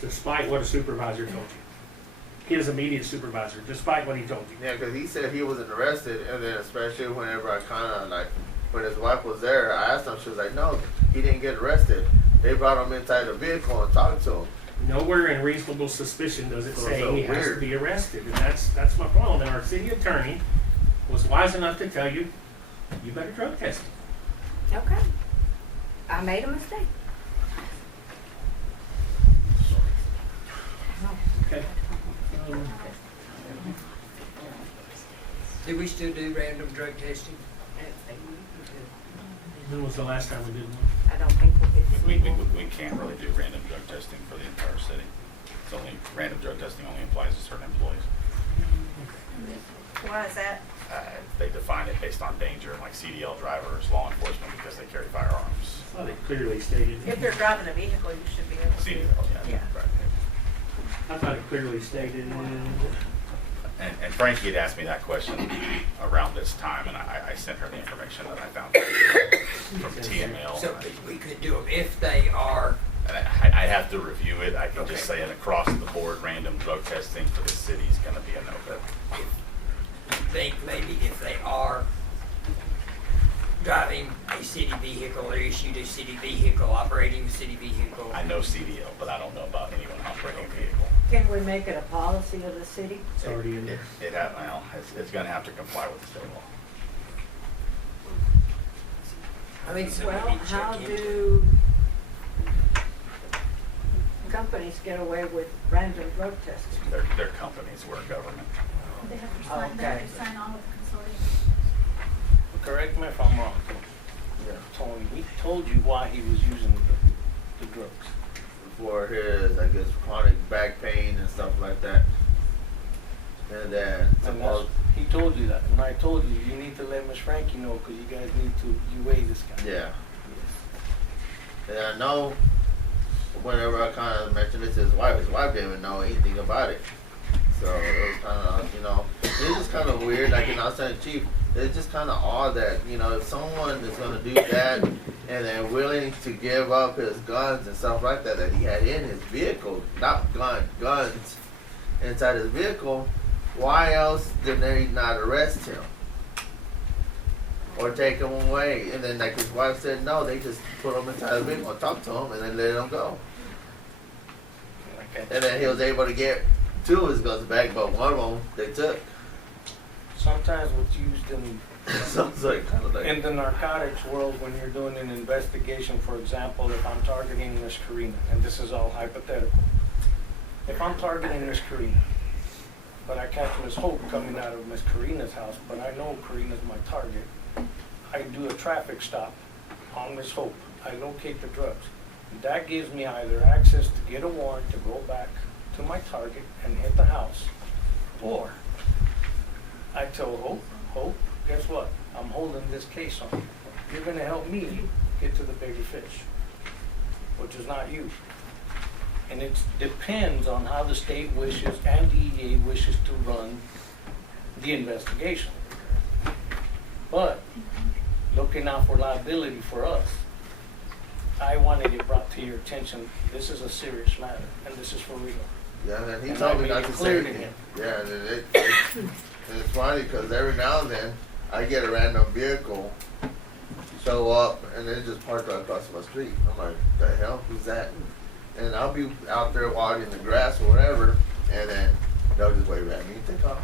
Despite what a supervisor told you. His immediate supervisor, despite what he told you. Yeah, because he said he wasn't arrested, and then especially whenever I kind of like, when his wife was there, I asked him, she was like, no, he didn't get arrested. They brought him inside the vehicle and talked to him. Nowhere in reasonable suspicion does it say So he has to weird. be arrested, and that's my problem. And our city attorney was wise enough to tell you, you better drug test him. Okay. I made a mistake. Okay. Do we still do random drug testing? When was the last time we did one? I don't think We can't really do random drug testing for the entire city. It's only, random drug testing only applies to certain employees. Why is that? They define it based on danger, like CDL drivers, law enforcement, because they carry firearms. I thought it clearly stated. If they're driving a vehicle, you should be able to. CDL, yeah. Yeah. Right. I thought it clearly stated. And Frankie had asked me that question around this time, and I sent her the information that I found from TML. So we could do them if they are. And I have to review it. I can just say an across the board random drug testing for the city is going to be a no-go. You think maybe if they are driving a city vehicle or issued a city vehicle, operating a city vehicle. I know CDL, but I don't know about anyone operating a vehicle. Can we make it a policy of the city? It's already in there. It's going to have to comply with the state law. I think so. Well, Maybe how check into it. do companies get away with random drug testing? They're companies, we're government. They have to sign, they have to sign on with the consortium. Correct me if I'm wrong. Tony, he told you why he was using the drugs. For his, I guess, chronic back pain and stuff like that. And then, And that's, he told you that, and I told you, you need to let Miss Frankie know, because you guys need to, you weigh this guy. yeah. And I know whenever I kind of mentioned this to his wife didn't even know anything about it. So it was kind of, it's just kind of weird. Like, I was saying, Chief, it's just kind of odd that, if someone is going to do that and then willing to give up his guns and stuff like that he had in his vehicle, not guns inside his vehicle, why else did they not arrest him? Or take him away? And then, like, his wife said, no, they just put him inside the vehicle and talk to him and then let him go. Okay. And then he was able to get two of his guns back, but one of them they took. Sometimes what's used Sounds like kind of like in the narcotics world, when you're doing an investigation, for example, if I'm targeting Miss Karina, and this is all hypothetical. If I'm targeting Miss Karina, but I catch Miss Hope coming out of Miss Karina's house, but I know Karina's my target, I do a traffic stop on Miss Hope. I locate the drugs. That gives me either access to get a warrant to go back to my target and hit the house, or I tell Hope, guess what? I'm holding this case on you. You're going to help me get to the bigger fish, which is not you. And it depends on how the state wishes and DEA wishes to run the investigation. But looking out for liability for us, I wanted it brought to your attention. This is a serious matter, and this is for real. yeah, and he And told I me made not it to clear say to anything. him. Yeah, and it's funny because every now and then I get a random vehicle show up and they just park right across my street. I'm like, the hell, who's that? And I'll be out there watering the grass or whatever, and then they'll just wave at me and take off.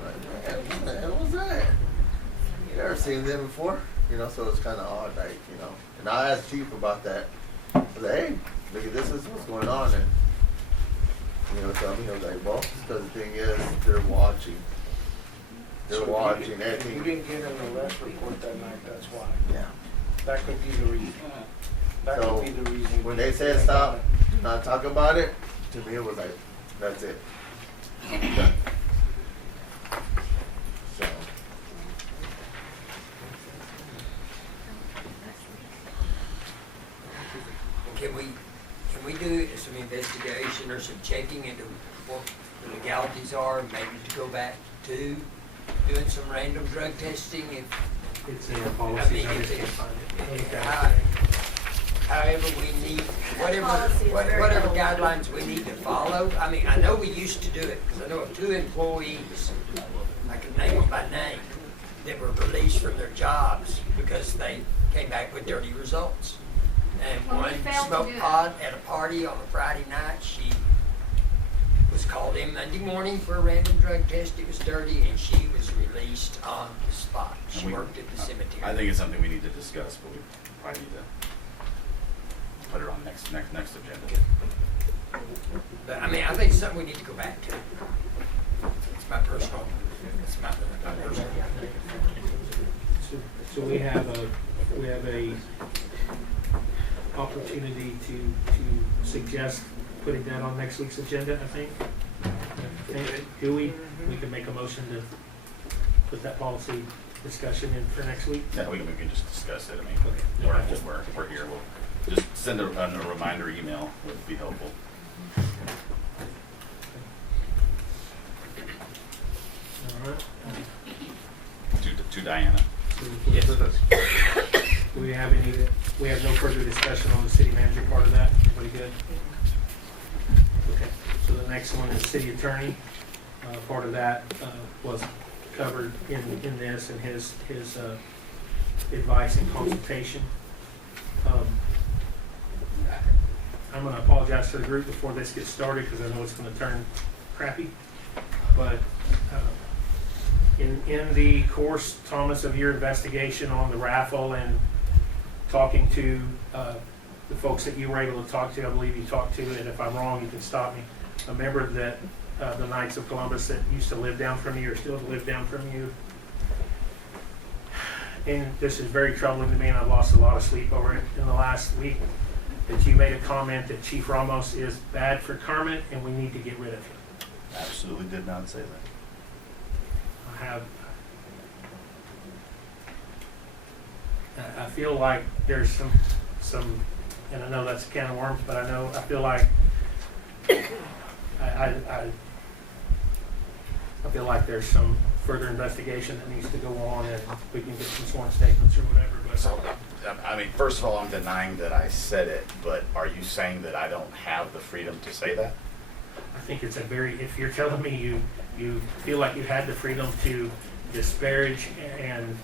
I'm like, man, what the hell was that? never seen them before, you know, so it's kind of odd, like, you know. And I asked Chief about that. I was like, hey, look at this is what's going on, and you know, tell me, I was like, well, because the thing is, they're watching. They're So watching you everything. didn't get an arrest report that night, that's why. Yeah. That could be the reason. That So could be the reason. when they said stop, do not talk about it, to me it was like, that's it. Done. So. Can we do some investigation or some checking into what the legalities are, maybe to go back to doing some random drug testing if It's in our I policy. mean, I it's just can't in- find it. it's however we need, whatever guidelines we need to follow. I mean, I know we used to do it, because I know of 2 employees, I can name them by name, that were released from their jobs because they came back with dirty results. And Well, we one failed to smoked do it. pot at a party on a Friday night. She was called in Monday morning for a random drug test. It was dirty, and she was released on the spot. She And we- worked at the cemetery. I think it's something we need to discuss, but we probably need to put it on next agenda. But I mean, I think it's something we need to go back to. It's my personal, my personal. So we have a opportunity to suggest putting that on next week's agenda, I think. Do we can make a motion to put that policy discussion in for next week? Yeah, we can just discuss it. I mean, Okay. we're here. We'll just send a reminder email would be helpful. All right. To Diana. Yes. Do we have no further discussion on the city manager part of that? Everybody good? Okay, so the next one is city attorney. Part of that was covered in this and his advice and consultation. I'm gonna apologize to the group before this gets started because I know it's gonna turn crappy. But in the course, Thomas, of your investigation on the raffle and talking to the folks that you were able to talk to, I believe you talked to, and if I'm wrong, you can stop me, a member that the Knights of Columbus that used to live down from you or still live down from you. And this is very troubling to me, and I've lost a lot of sleep over it in the last week, that you made a comment that Chief Ramos is bad for Kermit and we need to get rid of him. Absolutely did not say that. I feel like there's some, and I know that's a can of worms, but I feel like I feel like there's some further investigation that needs to go on, and we can get some sworn statements or whatever. But So, I mean, first of all, I'm denying that I said it, but are you saying that I don't have the freedom to say that? I think it's if you're telling me you feel like you had the freedom to disparage and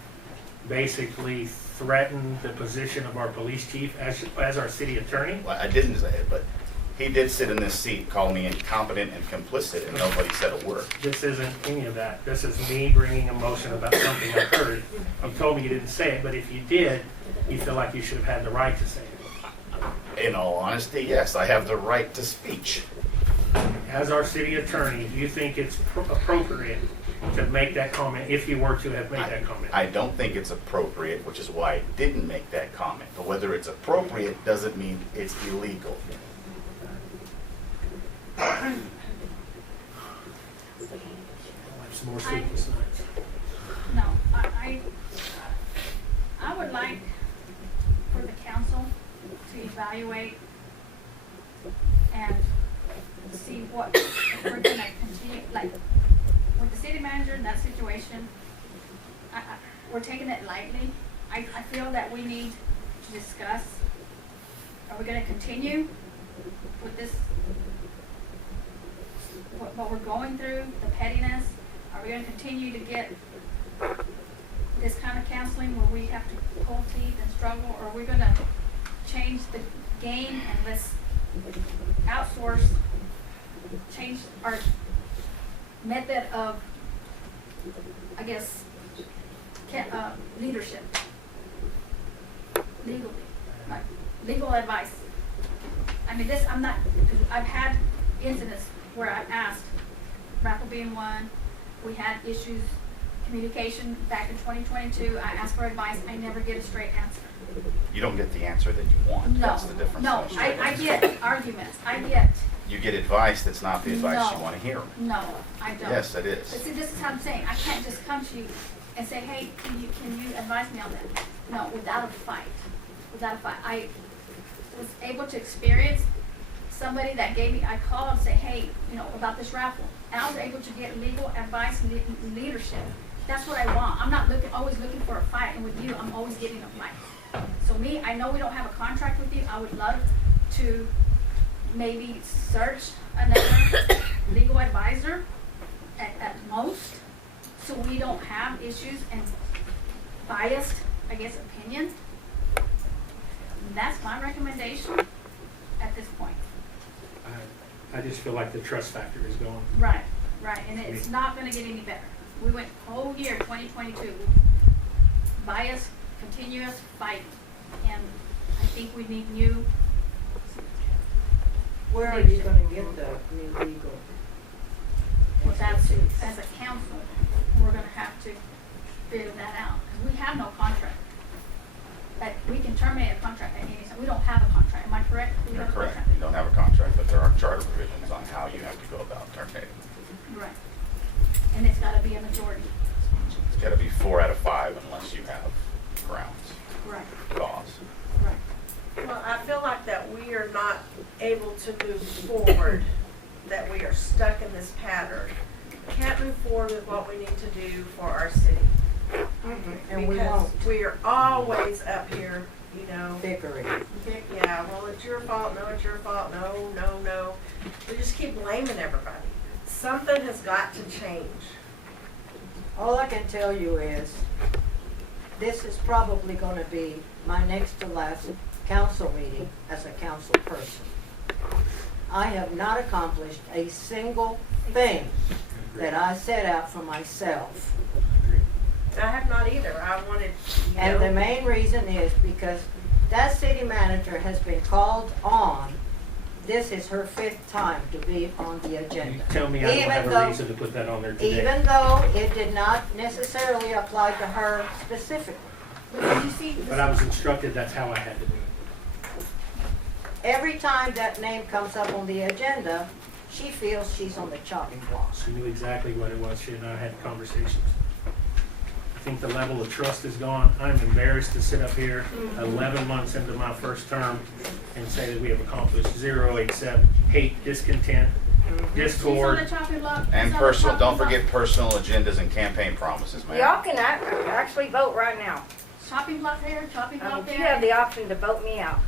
basically threaten the position of our police chief as our city attorney. Well, I didn't say it, but he did sit in this seat, call me incompetent and complicit, and nobody said a word. This isn't any of that. This is me bringing a motion about something I heard. You told me you didn't say it, but if you did, you feel like you should have had the right to say it. In all honesty, yes, I have the right to speech. As our city attorney, do you think it's appropriate to make that comment if you were to have made that comment? I don't think it's appropriate, which is why I didn't make that comment. But whether it's appropriate doesn't mean it's illegal. I'll have some more sleepless nights. No, I would like for the council to evaluate and see what we're gonna continue, like, with the city manager in that situation, we're taking it lightly. I feel that we need to discuss, are we gonna continue with this, what we're going through, the pettiness? Are we gonna continue to get this kind of counseling where we have to pull teeth and struggle, or are we gonna change the game and let's outsource, change our method of, I guess, leadership. Legally, like legal advice. I mean, this, I've had incidents where I've asked, raffle being one, we had issues, communication back in 2022, I asked for advice, I never get a straight answer. You don't get the answer that you want. No, That's the difference. no, in a straight I answer. get arguments, I get, You get advice that's not the advice No. you want to hear. no, I don't. Yes, it is. But see, this is how I'm saying, I can't just come to you and say, hey, can you advise me on that? No, without a fight, I was able to experience somebody that gave me, I called and say, hey, about this raffle. And I was able to get legal advice and leadership. That's what I want. I'm not always looking for a fight, and with you, I'm always getting a fight. So me, I know we don't have a contract with you. I would love to maybe search another legal advisor at most, so we don't have issues and biased, I guess, opinion. And that's my recommendation at this point. I just feel like the trust factor is gone. Right, and it's not gonna get any better. We went whole year, 2022, bias, continuous fight, and I think we need new. Where are you gonna get the new legal? Well, that's, as a council, we're gonna have to figure that out, because we have no contract. That we can terminate a contract at any time. We don't have a contract, am I correct? We You're have a correct. contract. You don't have a contract, but there are charter provisions on how you have to go about terminating. Right, and it's gotta be a majority. It's got to be 4 out of 5 unless you have grounds, Right, cause. right. Well, I feel like that we are not able to move forward, that we are stuck in this pattern. Can't move forward with what we need to do for our city. And we Because won't. we are always up here, Bickering. yeah, well, it's your fault, no, it's your fault, no. We just keep blaming everybody. Something has got to change. All I can tell you is, this is probably gonna be my next to last council meeting as a council person. I have not accomplished a single thing that I set out for myself. I have not either. I wanted, And the main reason is because that city manager has been called on. This is her 5th time to be on the agenda. You tell me I don't Even have a though- reason to put that on there today. Even though it did not necessarily apply to her specifically. But you see, But I was instructed that's how I had to do it. Every time that name comes up on the agenda, she feels she's on the chopping block. She knew exactly what it was. She and I had conversations. I think the level of trust is gone. I'm embarrassed to sit up here 11 months into my first term and say that we have accomplished 0 except hate, discontent, discord. she's on the chopping block. And She's on the personal, chopping don't block. forget personal agendas and campaign promises, man. Y'all can actually vote right now. Chopping block here, chopping block You there. have the option to vote me out.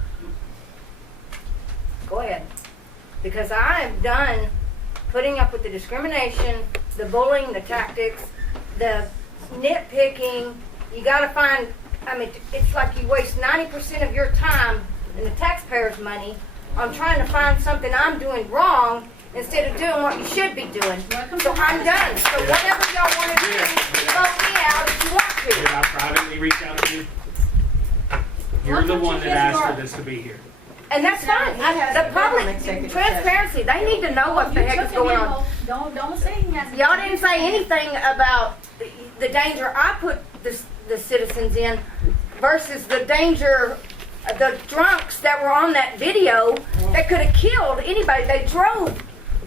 Go ahead. Because I am done putting up with the discrimination, the bullying, the tactics, the nitpicking. You gotta find, it's like you waste 90% of your time and the taxpayers' money on trying to find something I'm doing wrong instead of doing what you should be doing. So I'm done. So whatever y'all wanna do, vote me out if you want to. Did I privately reach out to you? You're the one that asked for this to be here. And that's fine. The public, transparency, they need to know what the heck is going on. Don't say he hasn't. Y'all didn't say anything about the danger I put the citizens in versus the danger, the drunks that were on that video that could have killed anybody. They drove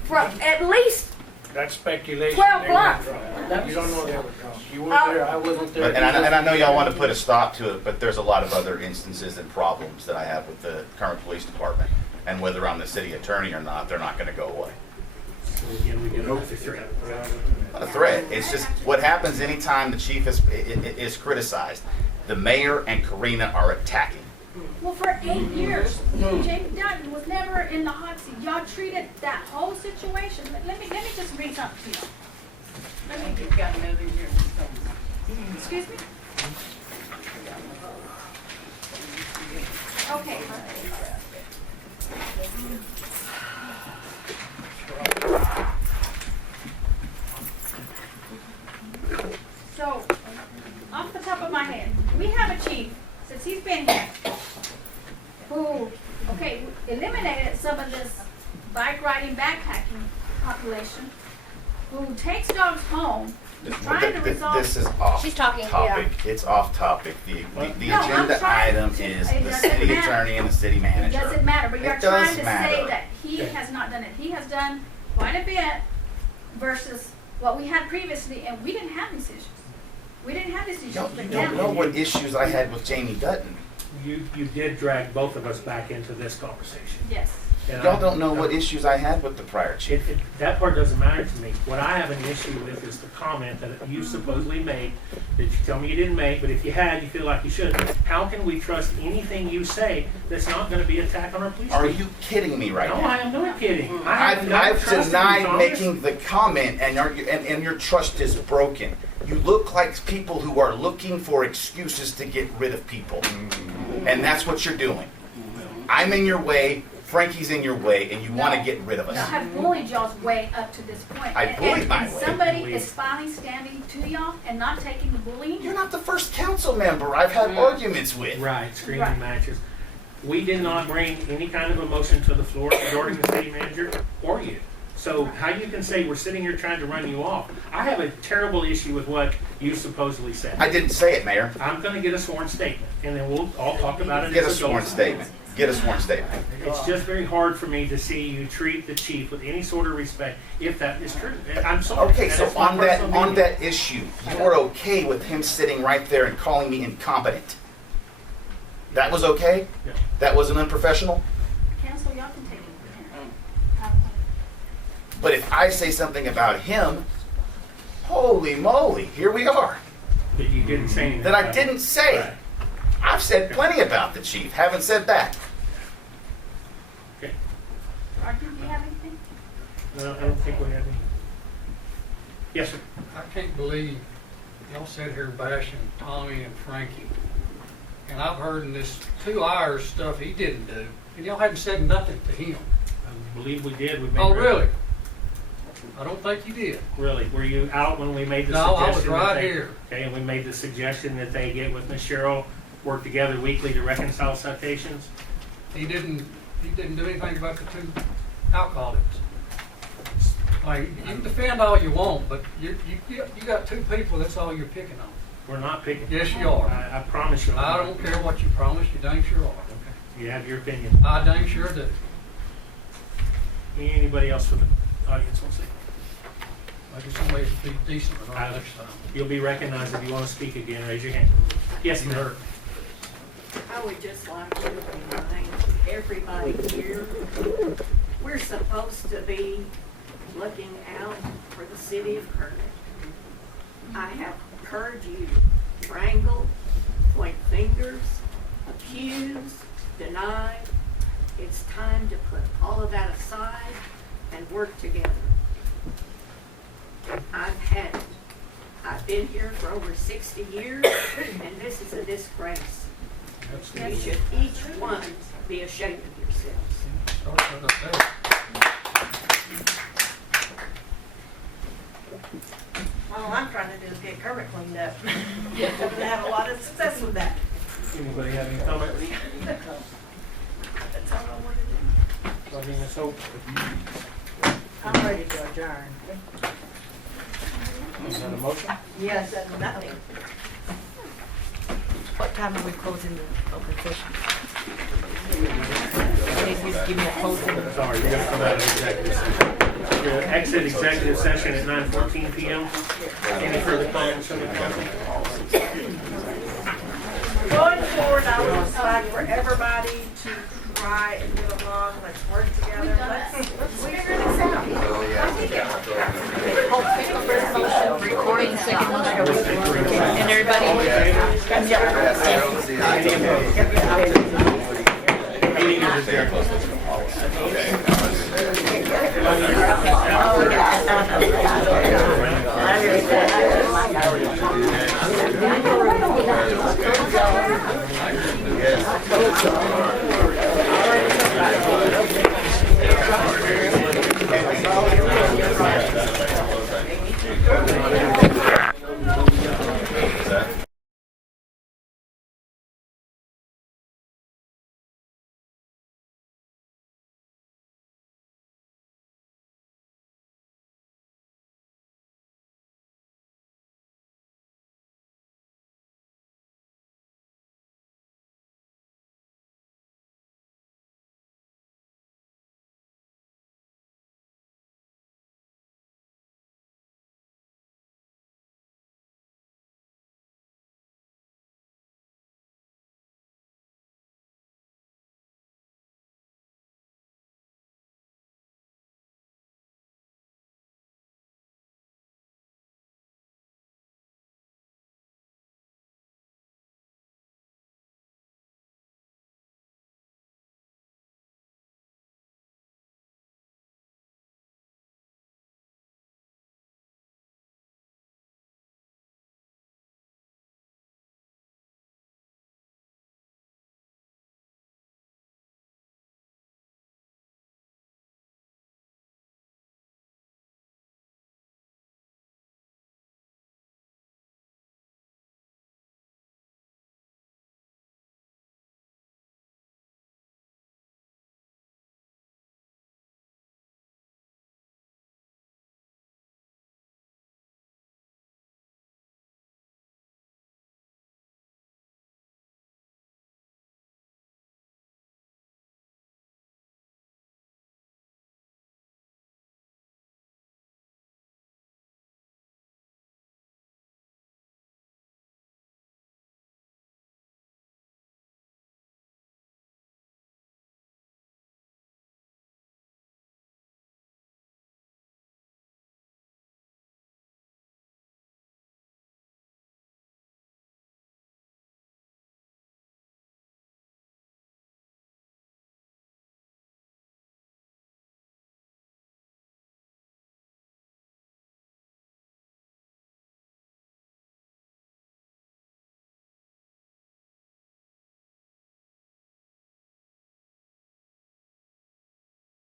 from at least That's speculation. 12 They were blocks. drunk. You don't know they were drunk. You weren't there, I wasn't there. But, and I know y'all want to put a stop to it, but there's a lot of other instances and problems that I have with the current police department. And whether I'm the city attorney or not, they're not going to go away. So again, we get another threat. Not a threat. It's just what happens anytime the chief is criticized. The mayor and Karina are attacking. Well, for 8 years, Jamie Dutton was never in the hot seat. Y'all treated that whole situation. Let me just read something to you. You've got another year. Excuse me? Okay. So, off the top he's been here, who, okay, eliminated some of this bike riding, backpacking population, who takes dogs home, trying to resolve. This is off She's talking, topic. It's off topic. The No, I'm agenda trying item to- is it the doesn't city matter. attorney and the city It manager. doesn't matter, but you're It does trying to matter. say that he has not done it. He has done quite a bit versus what we had previously, and we didn't have these issues. We didn't have these issues. You but don't now- know what issues I had with Jamie Dutton. You did drag both of us back into this conversation. Yes. And Y'all don't know what issues I had with the prior chief. That part doesn't matter to me. What I have an issue with is the comment that you supposedly made, that you tell me you didn't make, but if you had, you feel like you should. How can we trust anything you say that's not going to be an attack on our police? Are chief? you kidding me right No, now? I am not kidding. I have no I've trust in you, denied Thomas. making the comment, and your trust is broken. You look like people who are looking for excuses to get rid of people, and that's what you're doing. I'm in your way, Frankie's in your way, and you want to get rid of I us. have bullied y'all's way up to this point. I And- bullied and- my and way. somebody is finally standing to y'all and not taking the bullying. You're not the first council member I've had arguments with. Right, screaming Right. matches. We did not bring any kind of a motion to the floor regarding the city manager or you. So how you can say we're sitting here trying to run you off? I have a terrible issue with what you supposedly said. I didn't say it, Mayor. I'm going to get a sworn statement, and then we'll all talk about it. Get a as sworn adults. statement. Get a sworn statement. It's just very hard for me to see you treat the chief with any sort of respect, if that is true. I'm sorry. Okay, so is my on that personal opinion. issue, you're okay with him sitting right there and calling me incompetent? That was okay? Yeah. That wasn't unprofessional? Council, y'all can take it. But if I say something about him, holy moly, here we are. That you didn't say anything. That I about it. didn't say. Right. I've said plenty about the chief, haven't said that. Okay. Arthur, do you have anything? No, I don't think we have any. Yes, sir. I can't believe y'all sit here bashing Tommy and Frankie. And I've heard in this 2 hours stuff he didn't do. And y'all hadn't said nothing to him. I believe we did. We made Oh, really? I don't think you did. Really? Were you out when we made the No, I suggestion? was that right they- here. Okay, and we made the suggestion that they get with Ms. Cheryl, work together weekly to reconcile citations? He didn't do anything about the 2 alcoholics. Like, you can defend all you want, but you got 2 people, that's all you're picking on. We're not picking. Yes, you are. I promise you. I'm I not. don't care what you promised, you dang sure are. You have your opinion. I dang sure do. Anybody else from the audience want to speak? I just somebody to be decent or not next time. You'll be recognized if you want to speak again. Raise your hand. Yes, ma'am. I would just like to remind everybody here, we're supposed to be looking out for the city of Kermit. I have heard you wrangle, point fingers, accuse, deny. It's time to put all of that aside and work together. I've had it. I've been here for over 60 years, and this is a disgrace. You should each one be ashamed of yourselves. All I'm trying to do is get Kermit cleaned up. And have a lot of success with that. Anybody have any comments? That's all I want to do. So, I mean, Ms. Hope, I'm ready to adjourn. is that a motion? Yes, nothing. What time are we closing the open session? If you give me a closing. Sorry, you're gonna come out of executive session. You're gonna exit executive session at 9:14 p.m. Any further comments from the council? Going forward, I would like for everybody to try and get along, let's work together, let's figure this out.